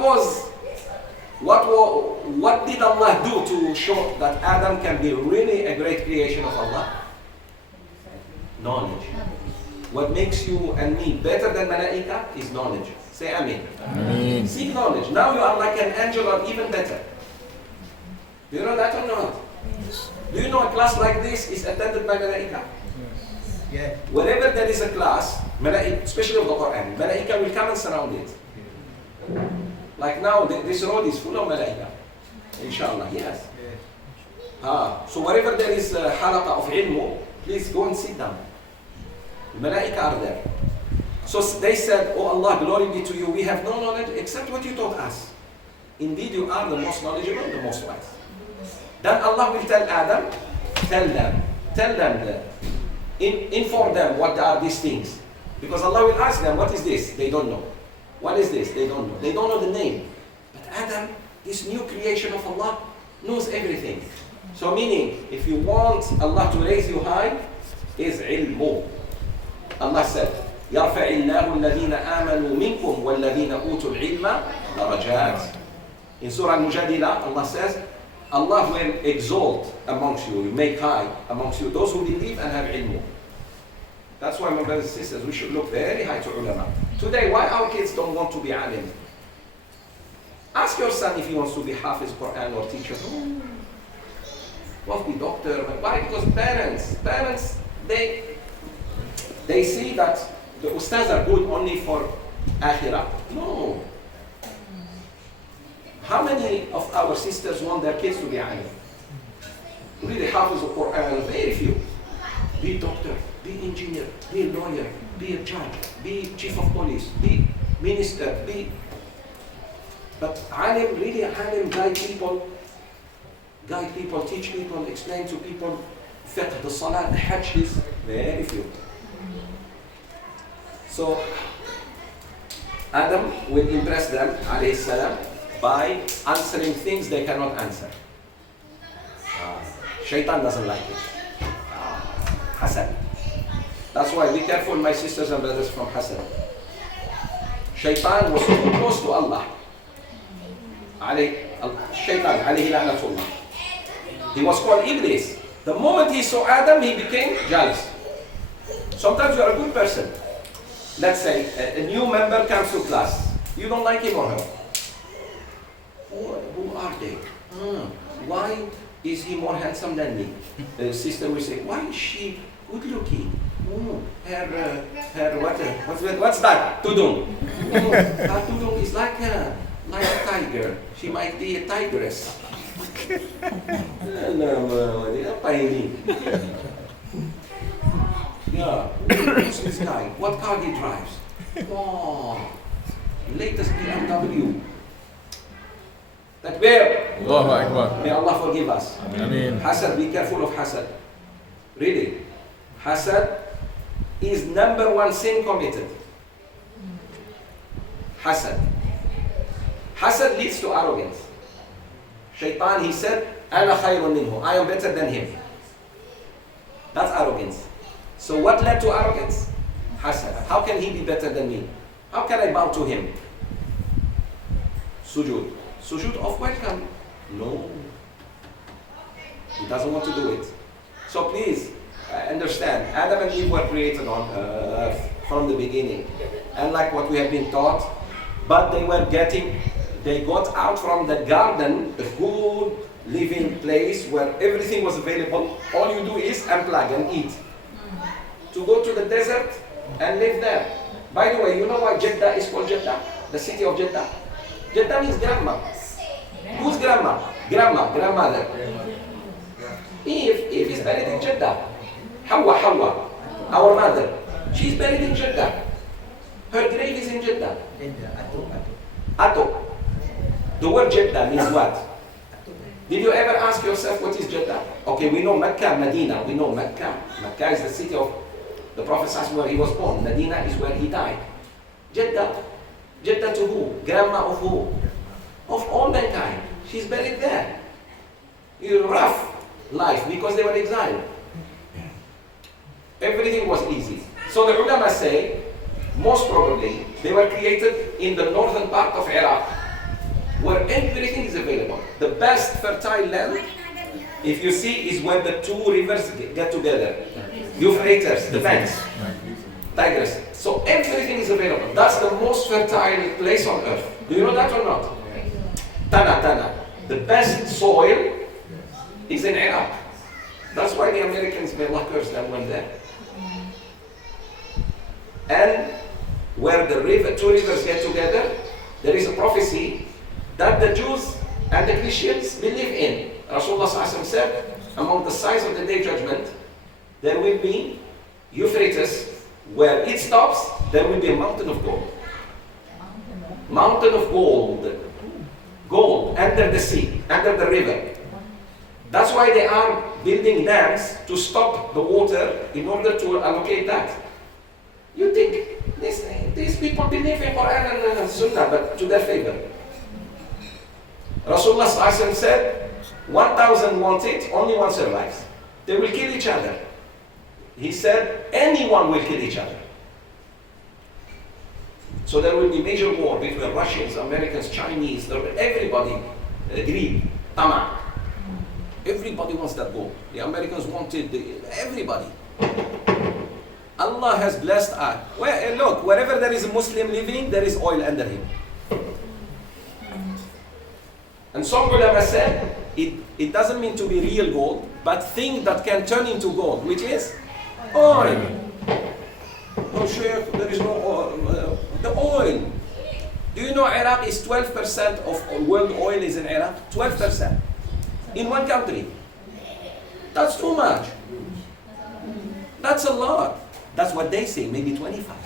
did Allah do to show that Adam can be really a great creation of Allah? Knowledge. What makes you and me better than Malaika is knowledge. Say Ameen. Ameen. Seek knowledge. Now you are like an angel or even better. Do you know that or not? Yes. Do you know a class like this is attended by Malaika? Yeah. Wherever there is a class, especially of the Quran, Malaika will come and surround it. Like now, this road is full of Malaika. Inshallah, yes. So wherever there is a halaqa of ilmu, please go and sit down. Malaika are there. So they said, oh Allah, glory be to you, we have no knowledge except what you taught us. Indeed, you are the most knowledgeable, the most wise. Then Allah will tell Adam, tell them inform them what are these things. Because Allah will ask them, what is this? They don't know. What is this? They don't know. They don't know the name. But Adam, this new creation of Allah, knows everything. So meaning, if you want Allah to raise you high, is ilmu. Allah said, يَرْفَعِ اللَّهُ الَّذِينَ آمَنُوا مِنْكُمْ وَالَّذِينَ أُوتُوا الْعِلْمَ دَرَجَاتٍ. In Surah Al-Mujadila, Allah says, Allah will exalt amongst you, make high amongst you those who believe and have ilmu. That's why, my brothers and sisters, we should look very high to ulama. Today, why our kids don't want to be alim? Ask your son if he wants to be hafiz Quran or teacher. Wants to be doctor. Why? Because parents, they see that the ustaz are good only for akhirah. No. How many of our sisters want their kids to be alim? Really hafiz the Quran? Very few. Be doctor, be engineer, be a lawyer, be a judge, be chief of police, be minister, be... But alim, really alim, guide people, teach people, explain to people, fiqh, the salah, the hajj, this, very few. So, Adam will impress them, alayhi salam, by answering things they cannot answer. Shaitan doesn't like it. Hasad. That's why be careful, my sisters and brothers, from hasad. Shaitan was so close to Allah. Shaitan, alayhi la'natullah. He was called Iblis. The moment he saw Adam, he became jealous. Sometimes you are a good person. Let's say a new member comes to class. You don't like him or her. Who are they? Why is he more handsome than me? The sister will say, why is she good looking? What's that? Tudung. Her tudung is like a tiger. She might be a tigress. Apa ini? Yeah, who's this guy? What car he drives? Wow, latest BMW. Takbir. Allahu Akbar. May Allah forgive us. Ameen. Hasad, be careful of hasad. Really. Hasad is number one sin committed. Hasad. Hasad leads to arrogance. Shaitan, he said, Ana khayrun minhu. I am better than him. That's arrogance. So what led to arrogance? Hasad. How can he be better than me? How can I bow to him? Sujood. Sujood of welcome? No. He doesn't want to do it. So please, understand, Adam and Eve were created on earth. from the beginning. And like what we have been taught, but they got out from the garden, a good living place where everything was available. All you do is unplug and eat. To go to the desert and live there. By the way, you know why Jeddah is called Jeddah? The city of Jeddah? Jeddah means grandma. Who's grandma? Grandmother. Eve is buried in Jeddah. Hawa, our mother. She's buried in Jeddah. Her grave is in Jeddah. Ato. The word Jeddah means what? Did you ever ask yourself what is Jeddah? Okay, we know Mecca, Medina. We know Mecca. Mecca is the city of the Prophet where he was born. Medina is where he died. Jeddah. Jeddah to who? Grandma of who? Of all mankind. She's buried there. It's a rough life because they were exiled. Everything was easy. So the ulama say, most probably, they were created in the northern part of Iraq, where everything is available. The best fertile land, if you see, is when the two rivers get together. Euphrates, the banks, Tigris. So everything is available. That's the most fertile place on earth. Do you know that or not? Tana. The best soil is in Iraq. That's why the Americans, may Allah curse them, went there. And where the two rivers get together, there is a prophecy that the Jews and the Christians believe in. Rasulullah said, among the signs of the Day of Judgment, there will be Euphrates, where it stops, there will be a mountain of gold. Mountain of gold. Gold under the sea, under the river. That's why they are building dams to stop the water in order to allocate that. You think these people believe in Quran and Sunnah, but to their favor. Rasulullah said, 1,000 want it, only one survives. They will kill each other. He said, anyone will kill each other. So there will be major war between Russians, Americans, Chinese, everybody, greed, tama. Everybody wants that gold. The Americans wanted everybody. Allah has blessed us. Look, wherever there is a Muslim living, there is oil under him. And some ulama said, it doesn't mean to be real gold, but thing that can turn into gold, which is oil. Oh, Sheikh, there is no oil. The oil. Do you know Iraq is 12% of world oil is in Iraq? 12%. In one country. That's too much. That's a lot. That's what they say, maybe 25.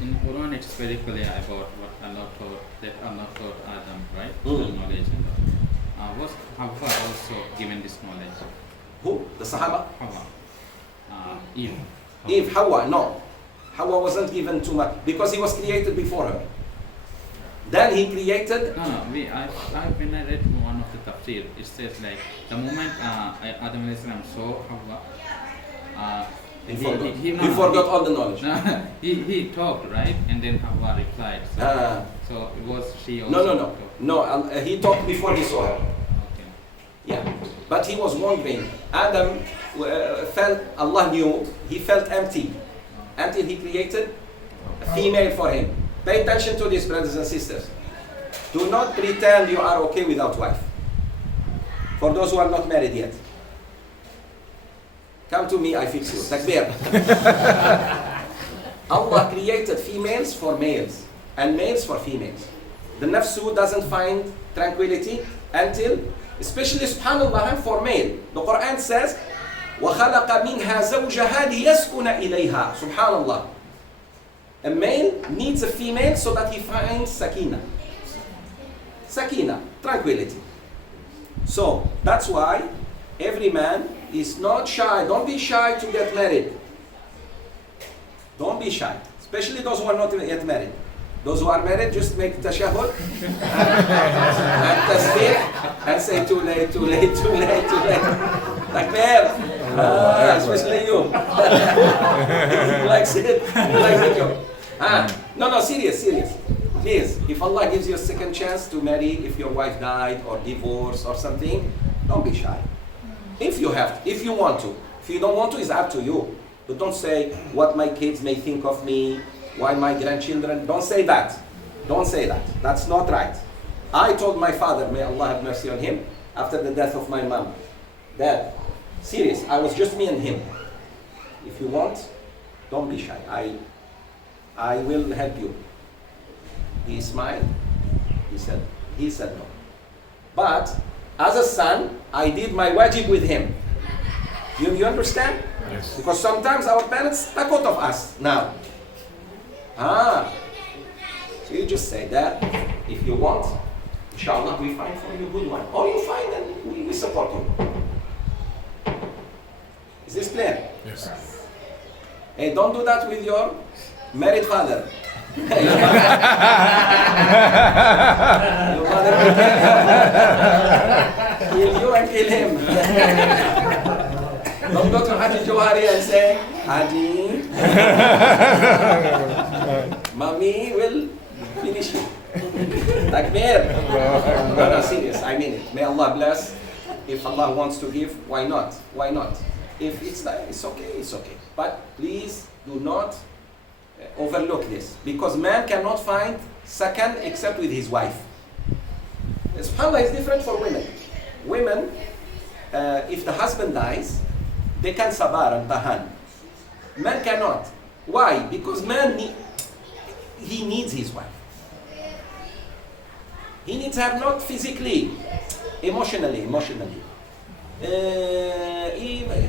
In Quran, it's very clear about what Allah taught Adam, right? The knowledge and all. Was Hawa also given this knowledge? Who? The Sahaba? Hawa. Eve. Eve, Hawa, no. Hawa wasn't given too much because he was created before her. Then he created. When I read one of the Tafseer, it says like the moment Adam saw Hawa, he forgot all the knowledge. He talked, right? And then Hawa replied. So it was she also? No, he talked before he saw her. Okay. Yeah, but he was wondering. Adam felt, Allah knew, he felt empty until he created a female for him. Pay attention to this, brothers and sisters. Do not pretend you are okay without wife. For those who are not married yet. Come to me, I fix you. Takbir. Allah created females for males and males for females. The nafsu doesn't find tranquility until, especially subhanallah, for male. The Quran says, وَخَلَقَ مِنْهَا زَوْجَهَا لِيَسْكُنَ إِلَيْهَا. Subhanallah. A male needs a female so that he finds sakina. Sakina, tranquility. So, that's why every man is not shy. Don't be shy to get married. Don't be shy. Especially those who are not yet married. Those who are married, just make tashahud and tasbih and say too late. Like there. Especially you. He likes it. He likes the joke. No, serious. Please, if Allah gives you a second chance to marry, if your wife died or divorced or something, don't be shy. If you have to, if you want to. If you don't want to, it's up to you. But don't say what my kids may think of me, why my grandchildren. Don't say that. Don't say that. That's not right. I told my father, may Allah have mercy on him, after the death of my mom, Dad, serious, I was just me and him. If you want, don't be shy. I will help you. He smiled. He said no. But as a son, I did my wajib with him. You understand? Yes. Because sometimes our parents take out of us now. So you just say that. If you want, inshallah, we find for you a good one. Or you find and we support you. Is this clear? Yes. Hey, don't do that with your married father. Your father will kill you and kill him. Don't go to Haji Johari and say, Haji, Mommy will finish you. Takbir. No, serious, I mean it. May Allah bless. If Allah wants to give, why not? Why not? If it's like, it's okay. But please do not overlook this. Because man cannot find second except with his wife. SubhanAllah is different for women. Women, if the husband dies, they can sabar and tahan. Man cannot. Why? Because man, he needs his wife. He needs her not physically, emotionally.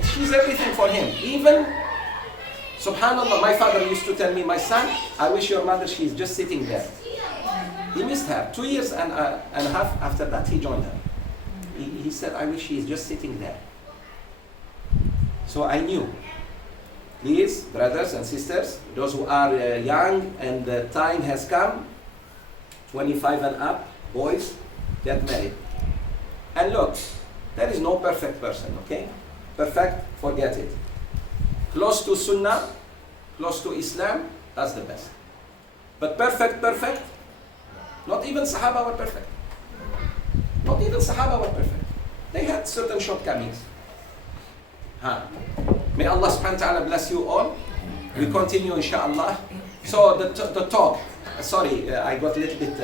She's everything for him. Even, subhanAllah, my father used to tell me, my son, I wish your mother, she's just sitting there. He missed her. 2 years and a half after that, he joined her. He said, I wish she's just sitting there. So I knew. Please, brothers and sisters, those who are young and the time has come, 25 and up, boys, get married. And look, there is no perfect person, okay? Perfect, forget it. Close to Sunnah, close to Islam, that's the best. But perfect, not even Sahaba were perfect. Not even Sahaba were perfect. They had certain shortcomings. May Allah subhanahu wa ta'ala bless you all. We continue inshallah. So the talk, sorry, I got a little bit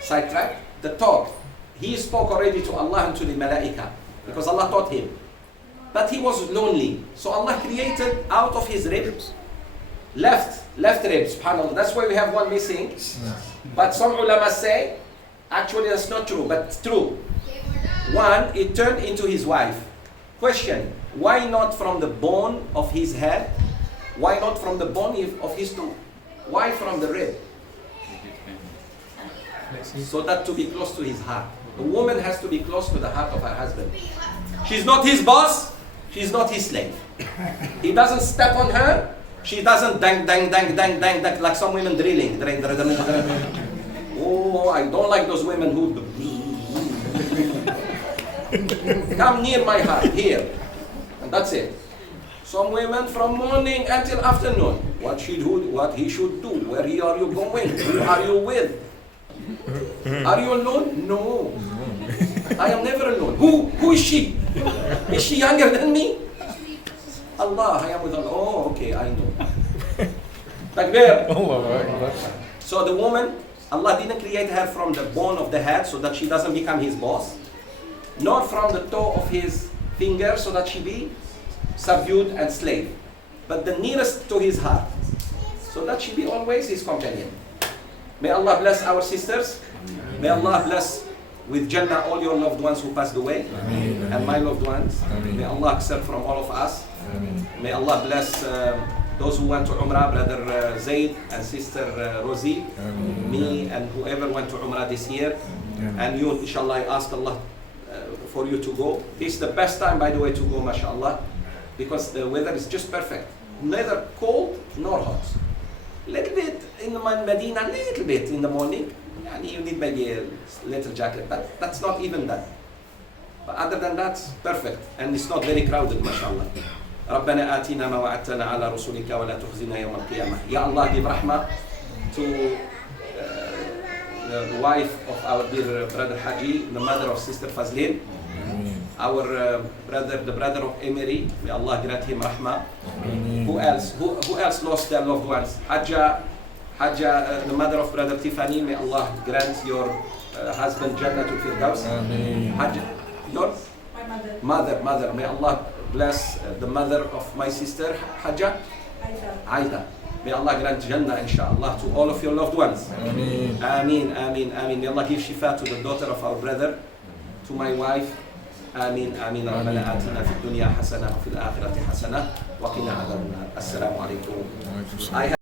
sidetracked. The talk, he spoke already to Allah and to the malaika because Allah taught him. But he was lonely. So Allah created out of his ribs, left ribs, subhanAllah. That's why we have one missing. But some ulama say, actually that's not true, but true. One, it turned into his wife. Question, why not from the bone of his head? Why not from the bone of his toe? Why from the rib? So that to be close to his heart. The woman has to be close to the heart of her husband. She's not his boss, she's not his slave. He doesn't step on her, she doesn't dang like some women drilling. Oh, I don't like those women who come near my heart, here. And that's it. Some women from morning until afternoon. What he should do. Where are you going? Who are you with? Are you alone? No. I am never alone. Who is she? Is she younger than me? Allah, I am with Allah. Oh, okay, I know. Takbir. So the woman, Allah didn't create her from the bone of the head so that she doesn't become his boss. Not from the toe of his finger so that she be subdued and slave. But the nearest to his heart. So that she be always his companion. May Allah bless our sisters. May Allah bless with Jannah all your loved ones who passed away. Ameen. And my loved ones. Ameen. May Allah accept from all of us. Ameen. May Allah bless those who went to Umrah, Brother Zaid and Sister Rosie. Ameen. Me and whoever went to Umrah this year. Ameen. And you, inshallah, I ask Allah for you to go. This is the best time, by the way, to go, mashallah, because the weather is just perfect. Neither cold nor hot. Little bit in Medina, little bit in the morning. And you need maybe a little jacket, but that's not even that. But other than that, perfect. And it's not very crowded, mashallah. ربنا آتنا ما وعدتنا على رسولك ولا تخزنا يوم القيامة. Ya Allah, give rahmah to the wife of our dear brother Haji, the mother of Sister Fazlin, our brother, the brother of Emery. May Allah grant him rahmah. Who else? Who else lost their loved ones? Hajja, the mother of Brother Tiffany, may Allah grant your husband Jannatul Firdaus. Hajja, your mother, may Allah bless the mother of my sister Hajja Aida. May Allah grant Jannah inshallah to all of your loved ones. Ameen. May Allah give shifa to the daughter of our brother, to my wife. آمين ربنا آتنا في الدنيا حسنة وفي الآخرة حسنة وقنا عذاب النار. السلام عليكم.